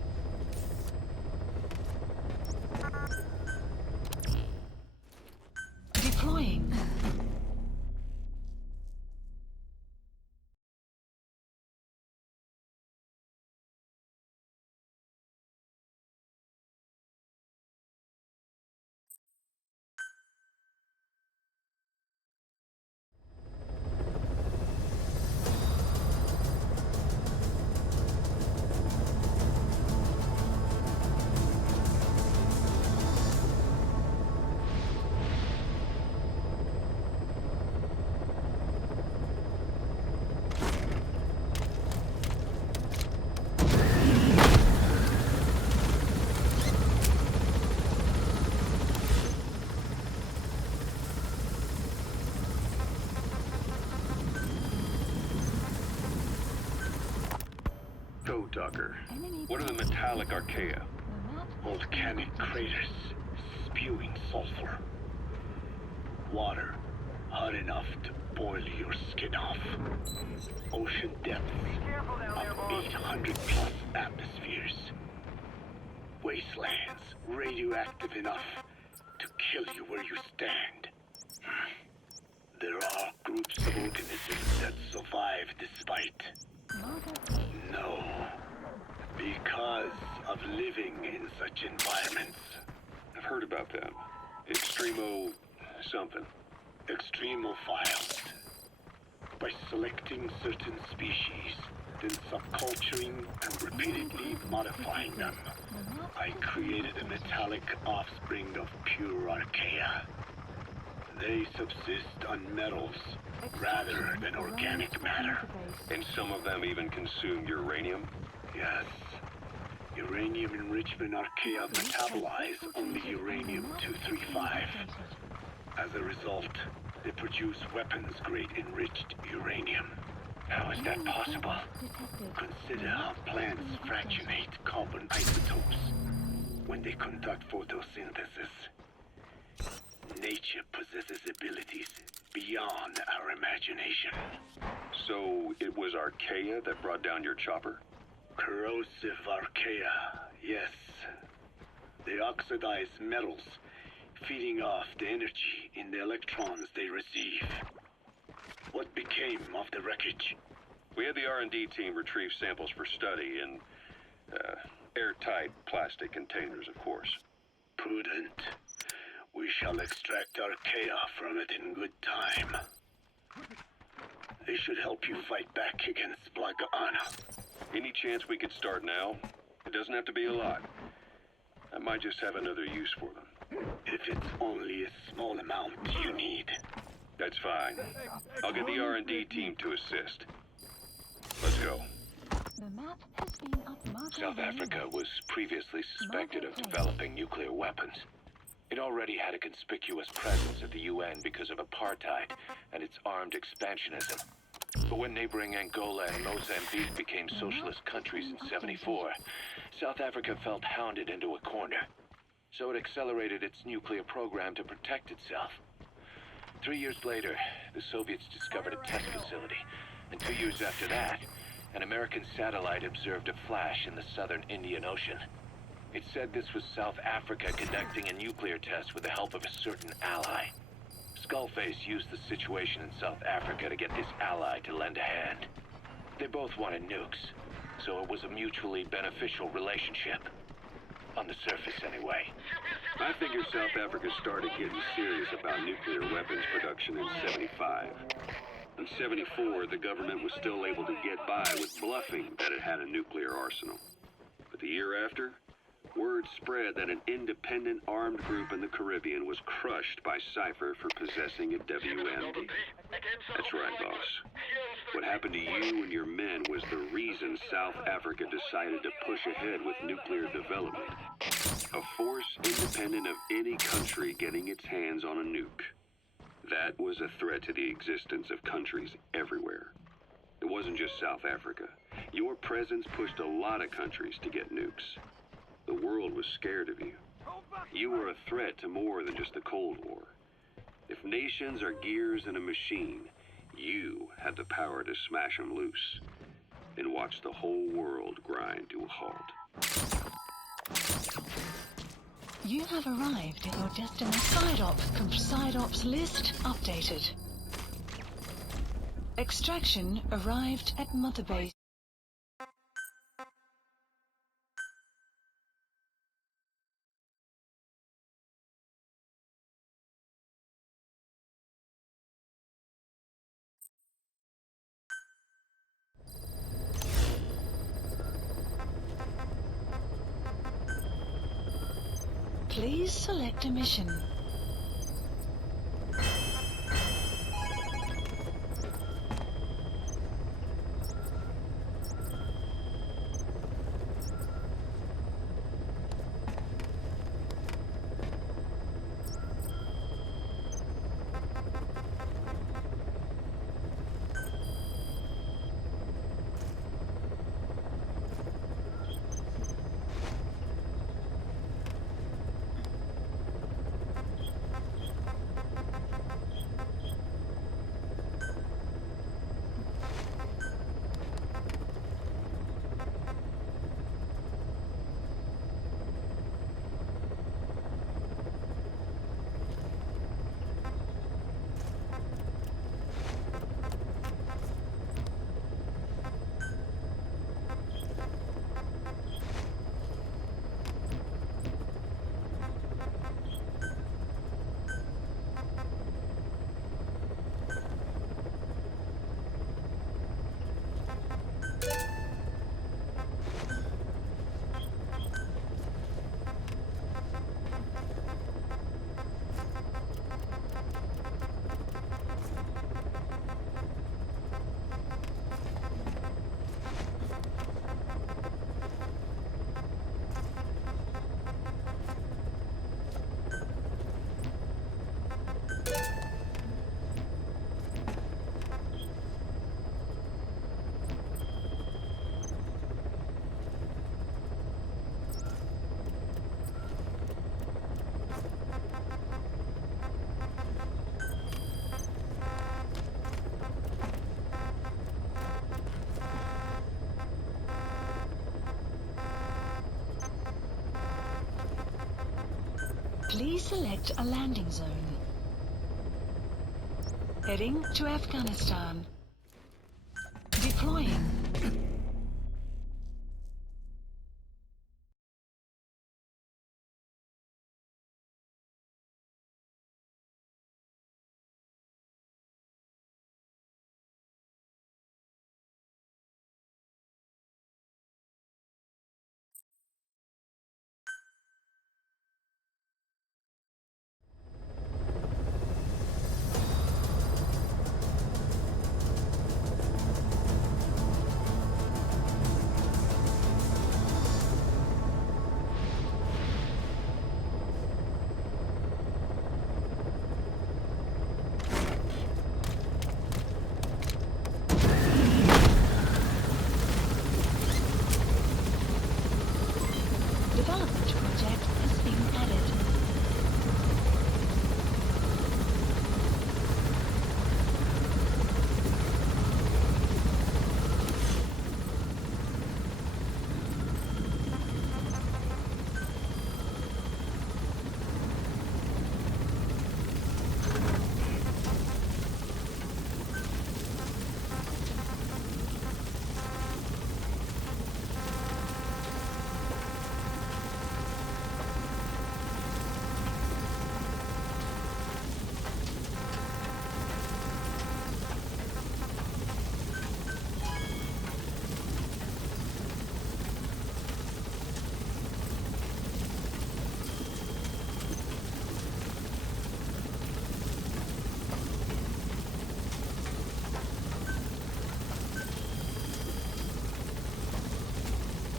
Deploying. Talker. What are the metallic archaea? Volcanic craters spewing sulfur. Water hot enough to boil your skin off. Ocean depths of 800 plus atmospheres. Wastelands radioactive enough to kill you where you stand. There are groups of organisms that survive despite. No. Because of living in such environments. I've heard about them. Extremo... something. Extremophiles. By selecting certain species, then subculturing and repeatedly modifying them, I created a metallic offspring of pure archaea. They subsist on metals rather than organic matter. And some of them even consume uranium? Yes. Uranium enrichment archaea metabolize only uranium-235. As a result, they produce weapons-grade enriched uranium. How is that possible? Consider how plants fractionate carbon isotopes when they conduct photosynthesis. Nature possesses abilities beyond our imagination. So it was archaea that brought down your chopper? Corrosive archaea, yes. They oxidize metals, feeding off the energy in the electrons they receive. What became of the wreckage? We had the R&D team retrieve samples for study in airtight plastic containers, of course. Prudent. We shall extract archaea from it in good time. They should help you fight back against Blagana. Any chance we could start now? It doesn't have to be a lot. I might just have another use for them. If it's only a small amount you need. That's fine. I'll get the R&D team to assist. Let's go. South Africa was previously suspected of developing nuclear weapons. It already had a conspicuous presence at the UN because of apartheid and its armed expansionism. But when neighboring Angola and Mozambique became socialist countries in '74, South Africa felt hounded into a corner. So it accelerated its nuclear program to protect itself. 3 years later, the Soviets discovered a test facility, and 2 years after that, an American satellite observed a flash in the southern Indian Ocean. It said this was South Africa conducting a nuclear test with the help of a certain ally. Skullface used the situation in South Africa to get this ally to lend a hand. They both wanted nukes, so it was a mutually beneficial relationship. On the surface, anyway. I figure South Africa started getting serious about nuclear weapons production in '75. In '74, the government was still able to get by with bluffing that it had a nuclear arsenal. But the year after, word spread that an independent armed group in the Caribbean was crushed by Cypher for possessing a WMD. That's right, boss. What happened to you and your men was the reason South Africa decided to push ahead with nuclear development. A force independent of any country getting its hands on a nuke. That was a threat to the existence of countries everywhere. It wasn't just South Africa. Your presence pushed a lot of countries to get nukes. The world was scared of you. You were a threat to more than just the Cold War. If nations are gears in a machine, you had the power to smash them loose and watch the whole world grind to a halt. You have arrived at your destination. Side ops list updated. Extraction arrived at Mother Base. Please select a mission. Please select a landing zone. Heading to Afghanistan. Deploying. Development project has been added.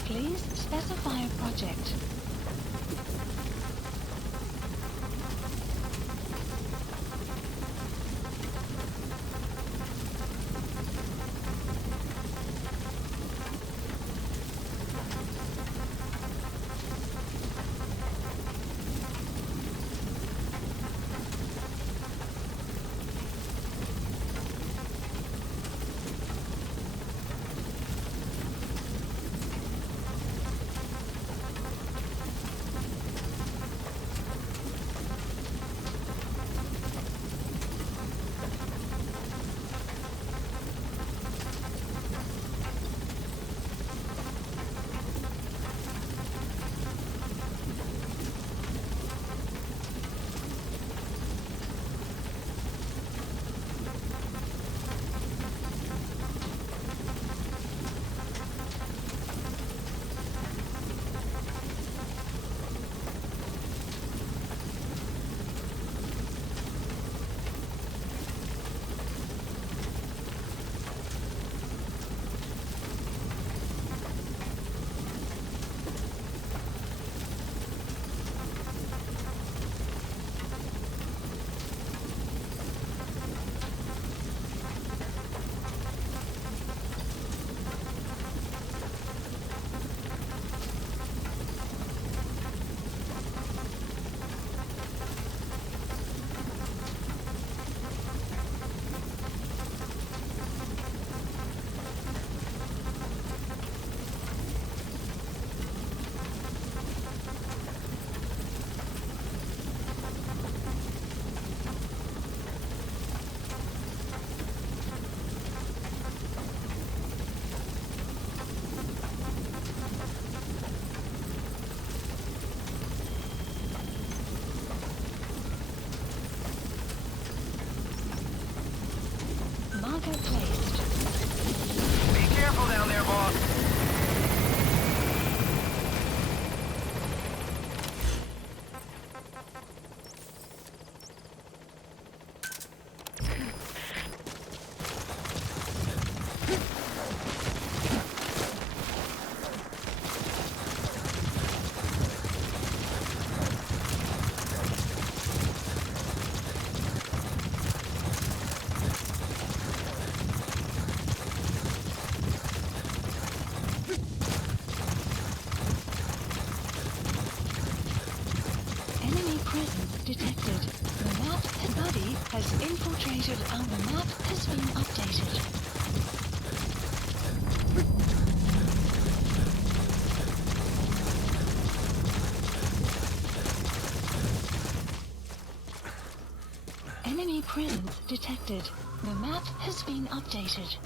Please specify a project. has infiltrated and the map has been updated. Enemy presence detected. The map has been updated.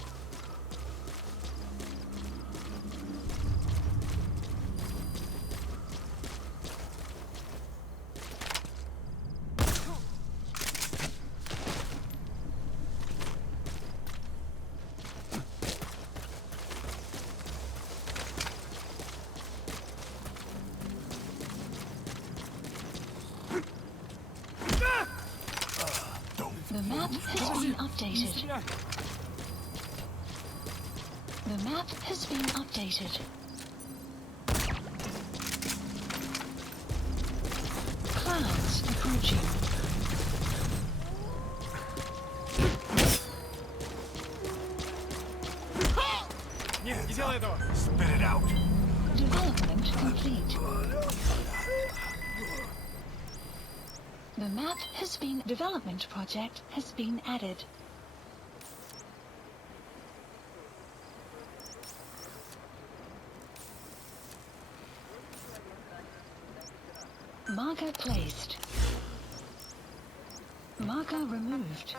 The map has been updated. The map has been updated. Clouds approaching. Нет, не делай этого! Spit it out! Development complete. The map has been... Development project has been added. Marker placed. Marker removed.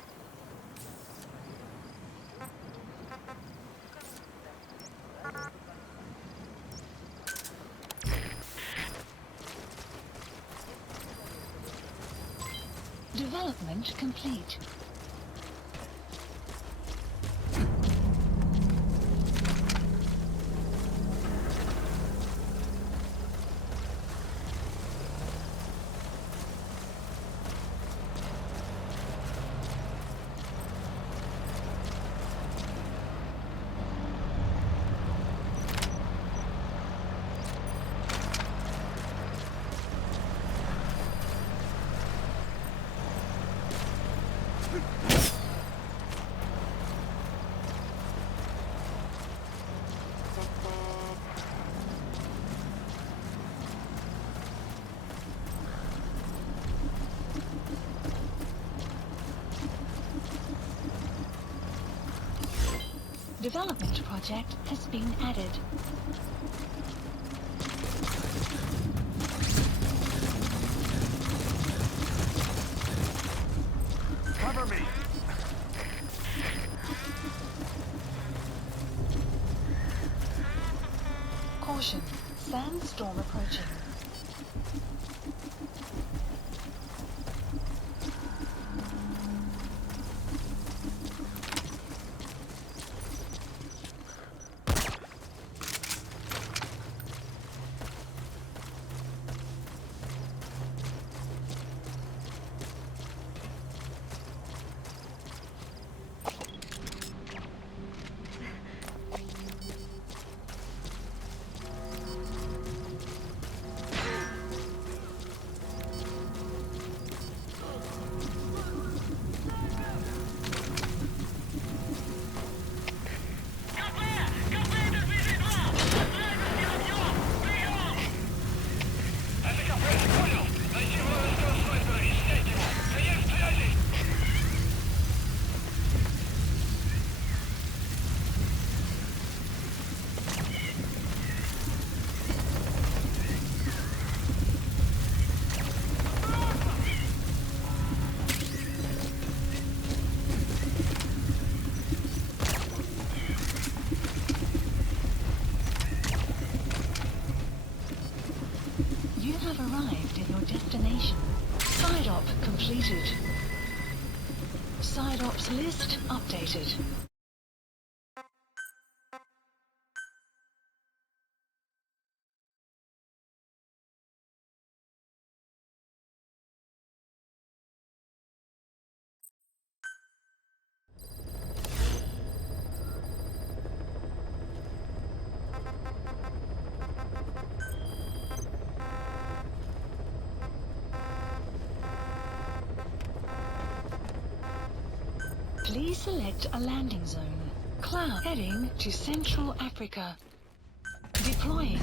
Development complete. Development project has been added. Cover me! Caution, sandstorm approaching. Arrived at your destination. Side op completed. Side ops list updated. Please select a landing zone. Cloud heading to Central Africa. Deploying.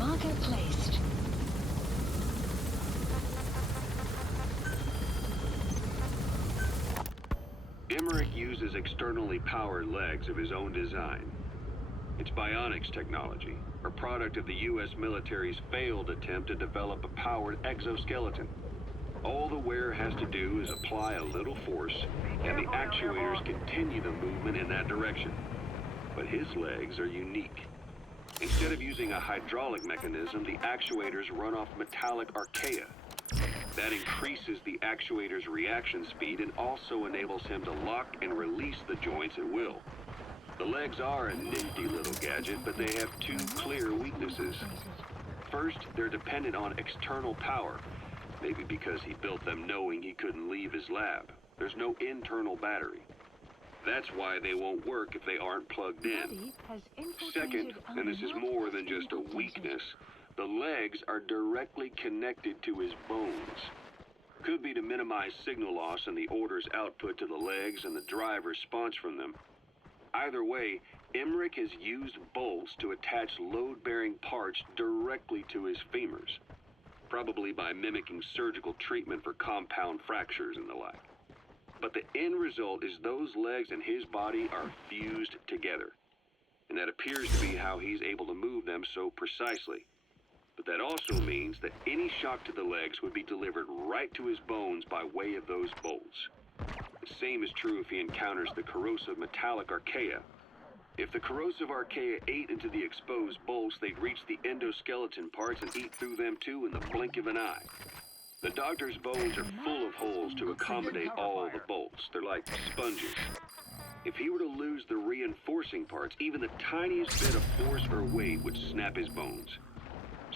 Marker placed. Emmerich uses externally powered legs of his own design. It's bionics technology, a product of the U.S. military's failed attempt to develop a powered exoskeleton. All the wearer has to do is apply a little force, and the actuators continue the movement in that direction. But his legs are unique. Instead of using a hydraulic mechanism, the actuators run off metallic archaea. That increases the actuator's reaction speed and also enables him to lock and release the joints at will. The legs are a nifty little gadget, but they have two clear weaknesses. First, they're dependent on external power, maybe because he built them knowing he couldn't leave his lab. There's no internal battery. That's why they won't work if they aren't plugged in. Second, and this is more than just a weakness, the legs are directly connected to his bones. Could be to minimize signal loss and the order's output to the legs and the drive response from them. Either way, Emmerich has used bolts to attach load-bearing parts directly to his femurs, probably by mimicking surgical treatment for compound fractures and the like. But the end result is those legs and his body are fused together, and that appears to be how he's able to move them so precisely. But that also means that any shock to the legs would be delivered right to his bones by way of those bolts. The same is true if he encounters the corrosive metallic archaea. If the corrosive archaea ate into the exposed bolts, they'd reach the endoskeleton parts and eat through them too in the blink of an eye. The doctor's bones are full of holes to accommodate all the bolts. They're like sponges. If he were to lose the reinforcing parts, even the tiniest bit of force or weight would snap his bones.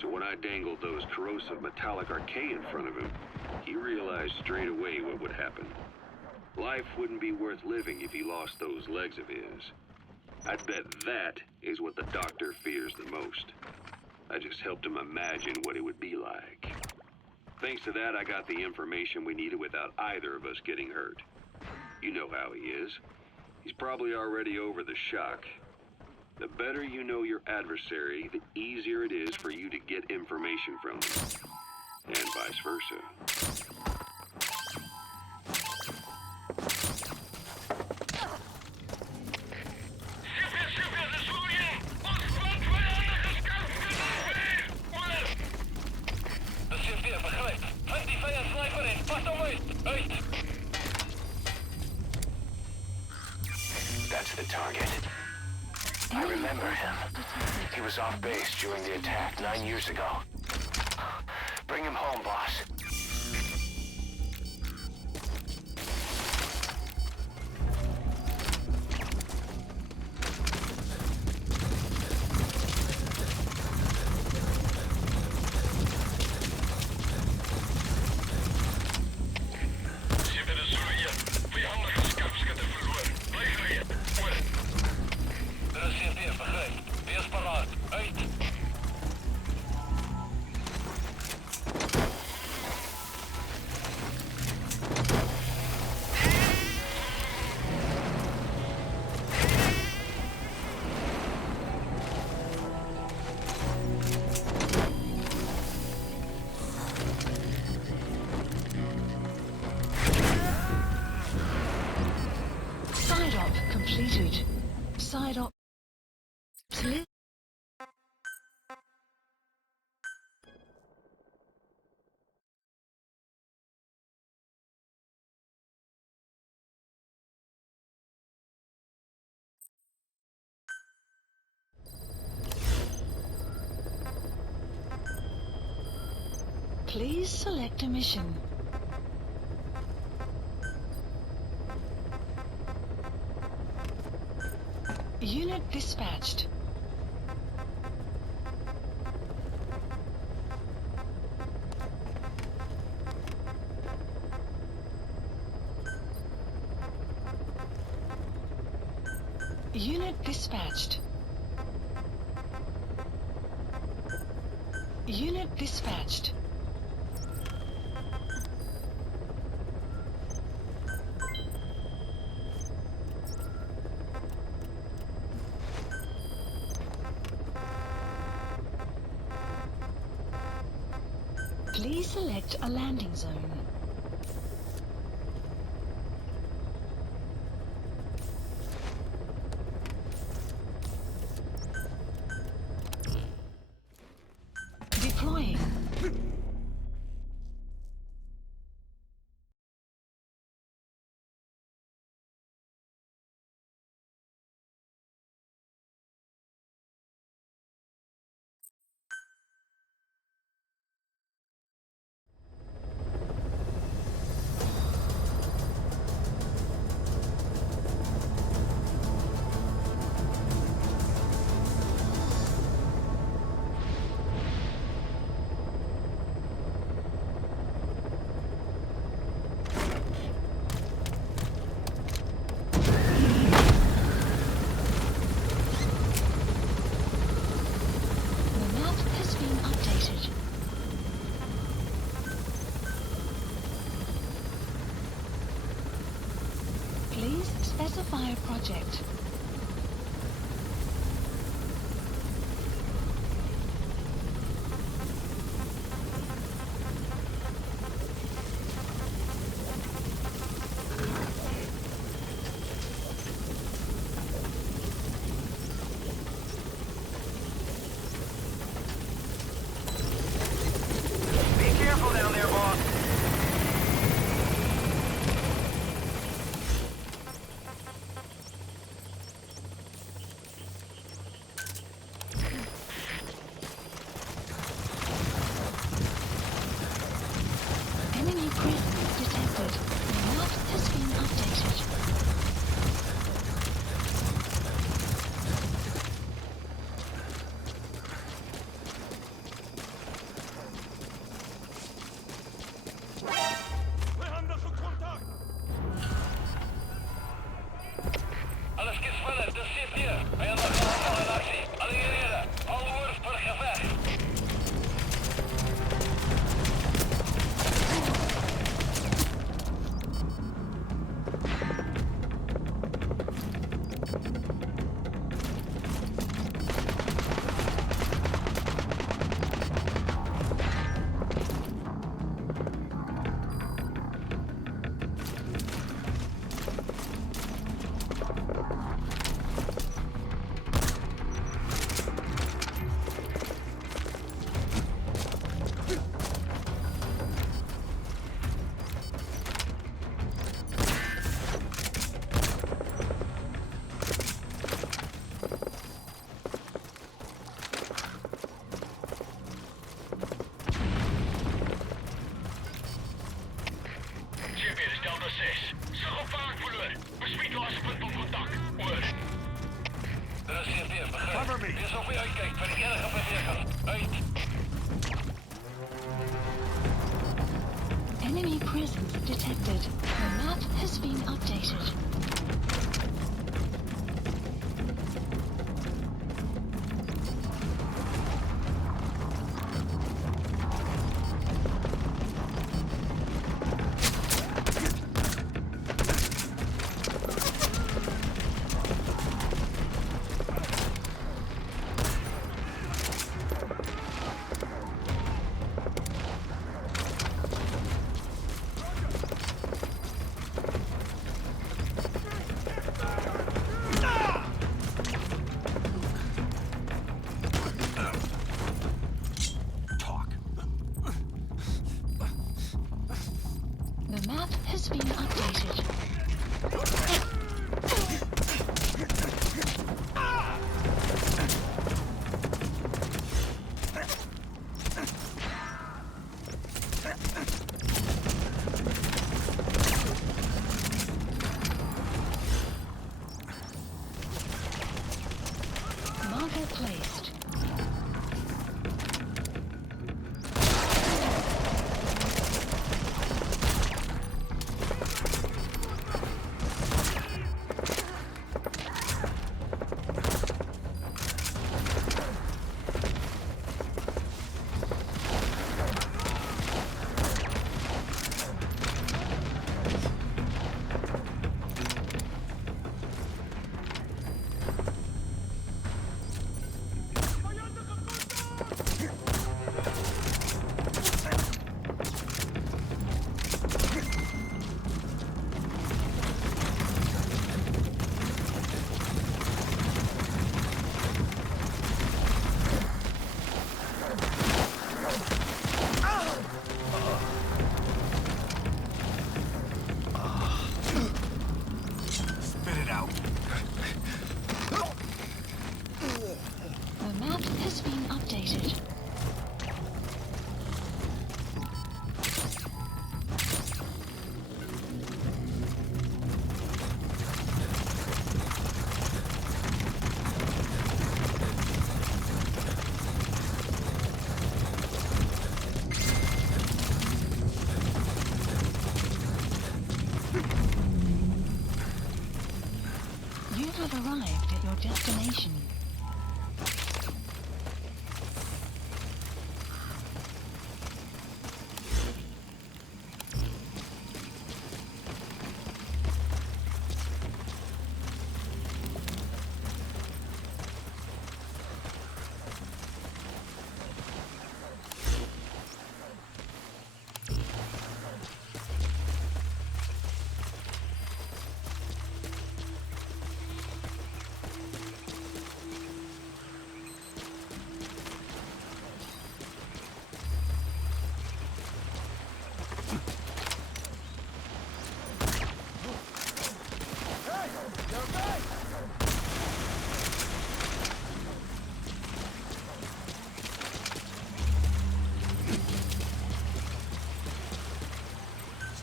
So when I dangled those corrosive metallic archaea in front of him, he realized straight away what would happen. Life wouldn't be worth living if he lost those legs of his. I'd bet that is what the doctor fears the most. I just helped him imagine what it would be like. Thanks to that, I got the information we needed without either of us getting hurt. You know how he is. He's probably already over the shock. The better you know your adversary, the easier it is for you to get information from them. And vice versa. That's the target. I remember him. He was off base during the attack 9 years ago. Bring him home, boss. Completed. Side op. Please select a mission. Unit dispatched. Unit dispatched. Unit dispatched. Please select a landing zone. Deploying. Please specify a project. Be careful down there, boss. Enemy presence detected. The map has been updated. Alles gespannen, das zit hier. Wij hebben nog een actie. Alliëren, alle orders voor gevecht. Chip hier, is Delta 6. Zeg op vaartvoerder. Beschiet als punt van contact. Oor. Dat is weer begrijp. Dit is of je uitkijkt voor de erge beweging. Uit. Enemy presence detected. The map has been updated. The map has been updated. Marker placed. your destination.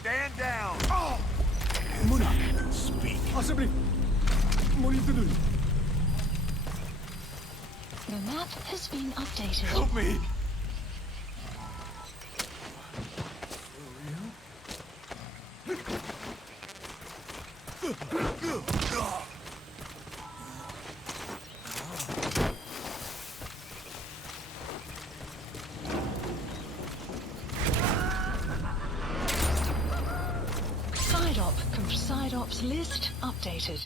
Stand down! Speak. The map has been updated. Help me! Side ops list updated.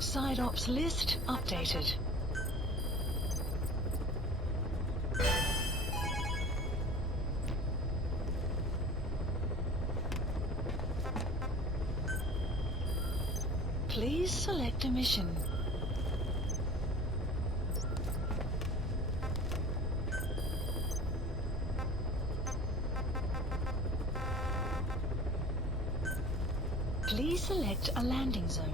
Side ops list updated. Please select a mission. Please select a landing zone.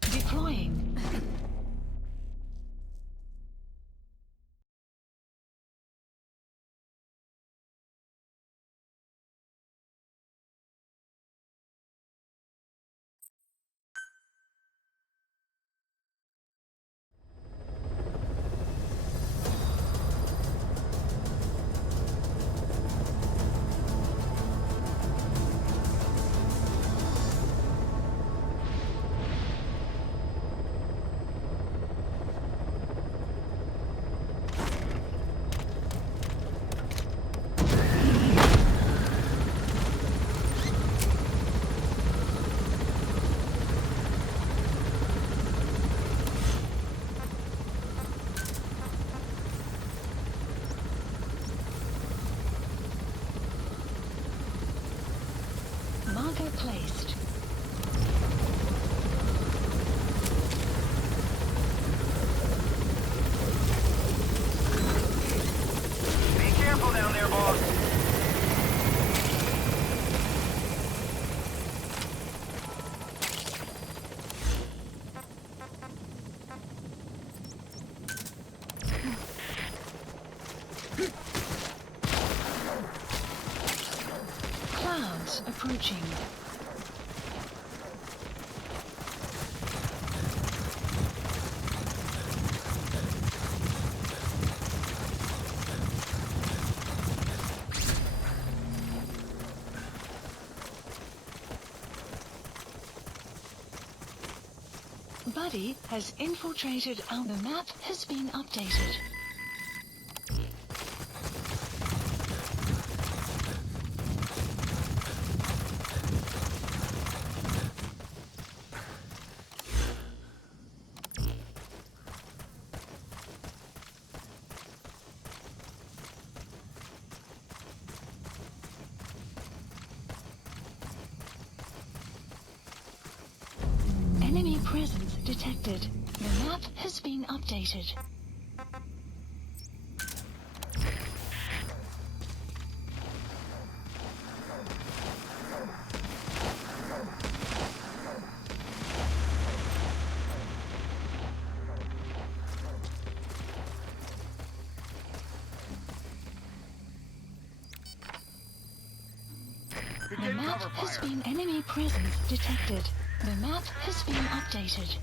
Deploying. Marker placed. Be careful down there, boss. Clouds approaching. Buddy has infiltrated our... The map has been updated. Enemy presence detected. The map has been updated. The map has been enemy presence detected. The map has been updated.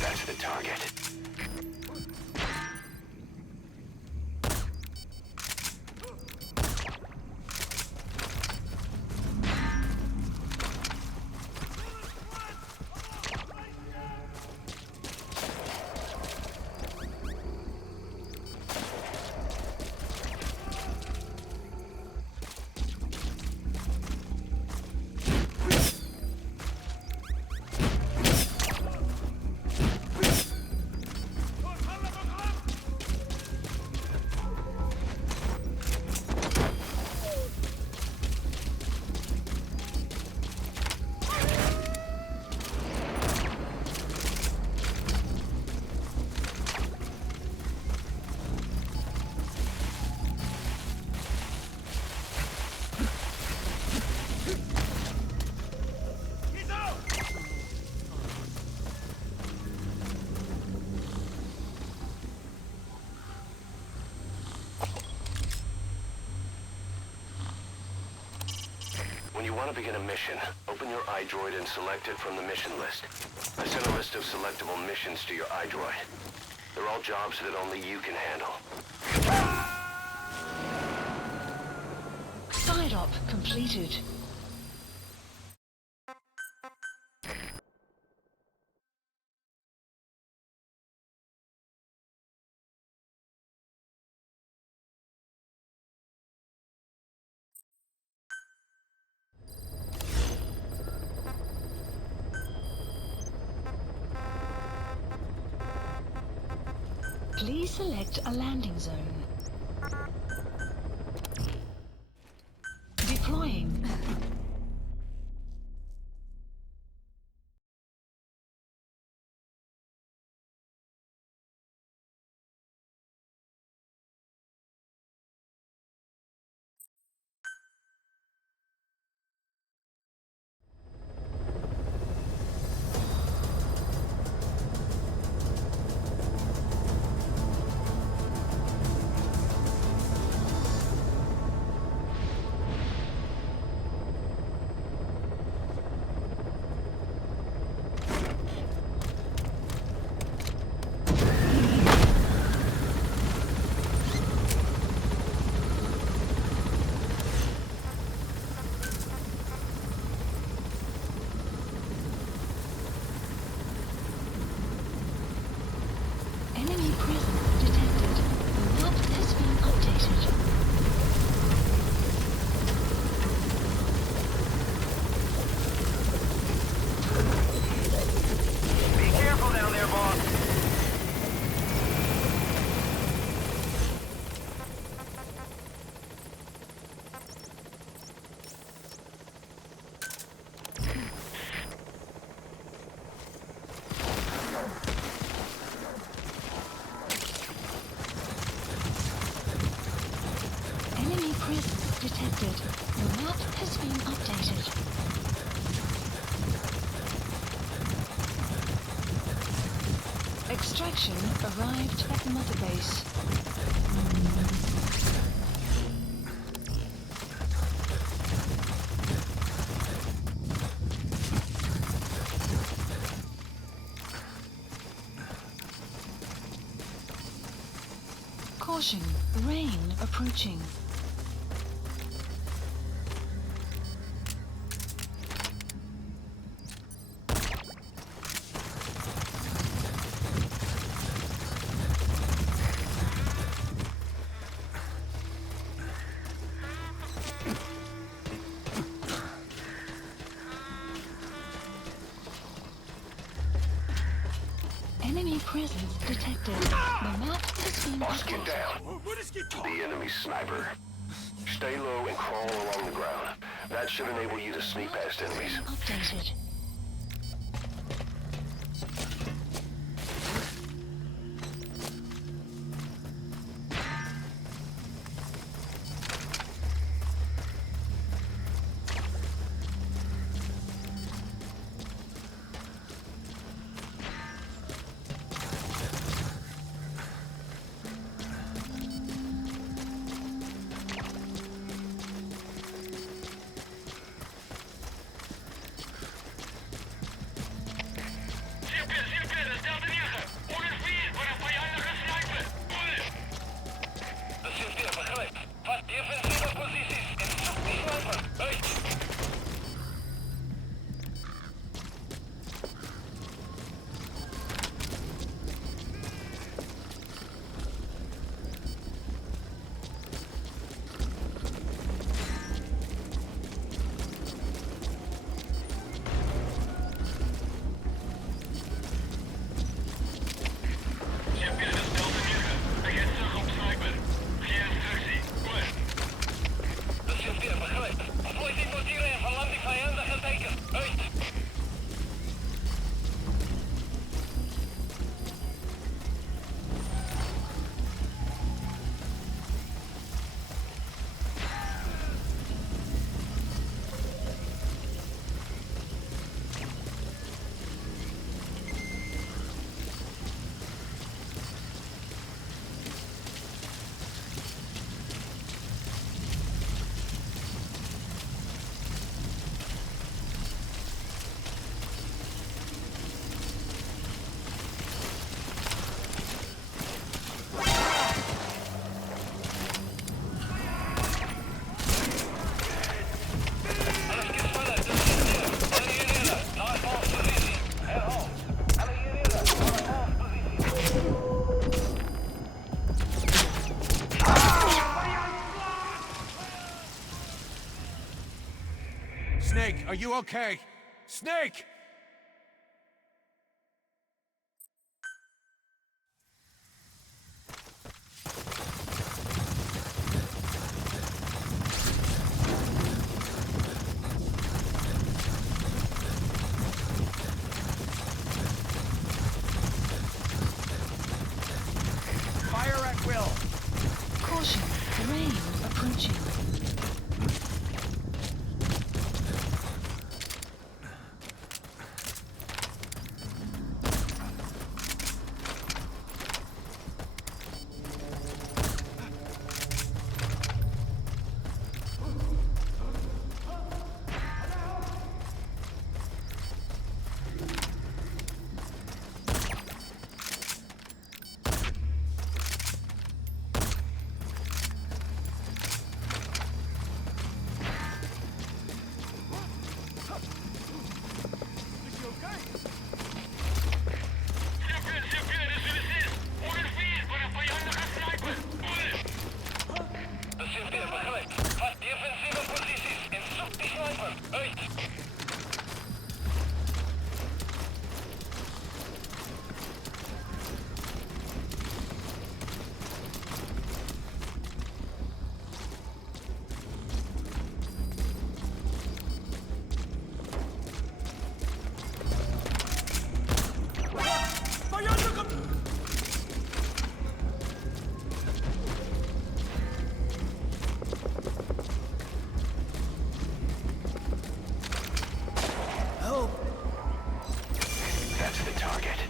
That's the target. When you want to begin a mission, open your iDroid and select it from the mission list. I sent a list of selectable missions to your iDroid. They're all jobs that only you can handle. Side op completed. Please select a landing zone. Deploying. Enemy presence detected. The map has been updated. Be careful down there, boss. Enemy presence detected. The map has been updated. Extraction arrived at Mother Base. Caution, rain approaching. Enemy presence detected. The map has been Boss, get updated. down. The enemy sniper. Stay low and crawl along the ground. That should enable you to sneak past enemies. Updated. are you okay? Snake! Fire at will! Caution, rain approaching. That's the target.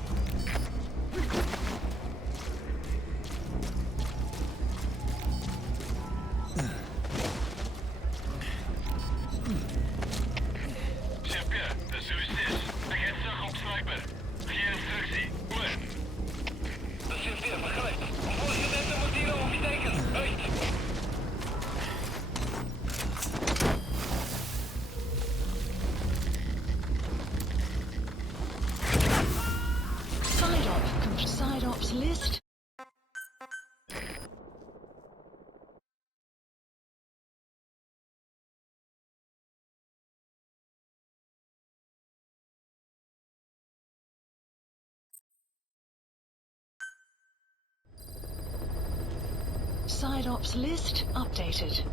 Chef-Pierre, de suïcides. Begin terug op sniper. Geen instructie. Oor. De Chef-Pierre, begrijp. Onvoorzitter moet hier oversteken. Uit. Side ops list. Side ops list updated.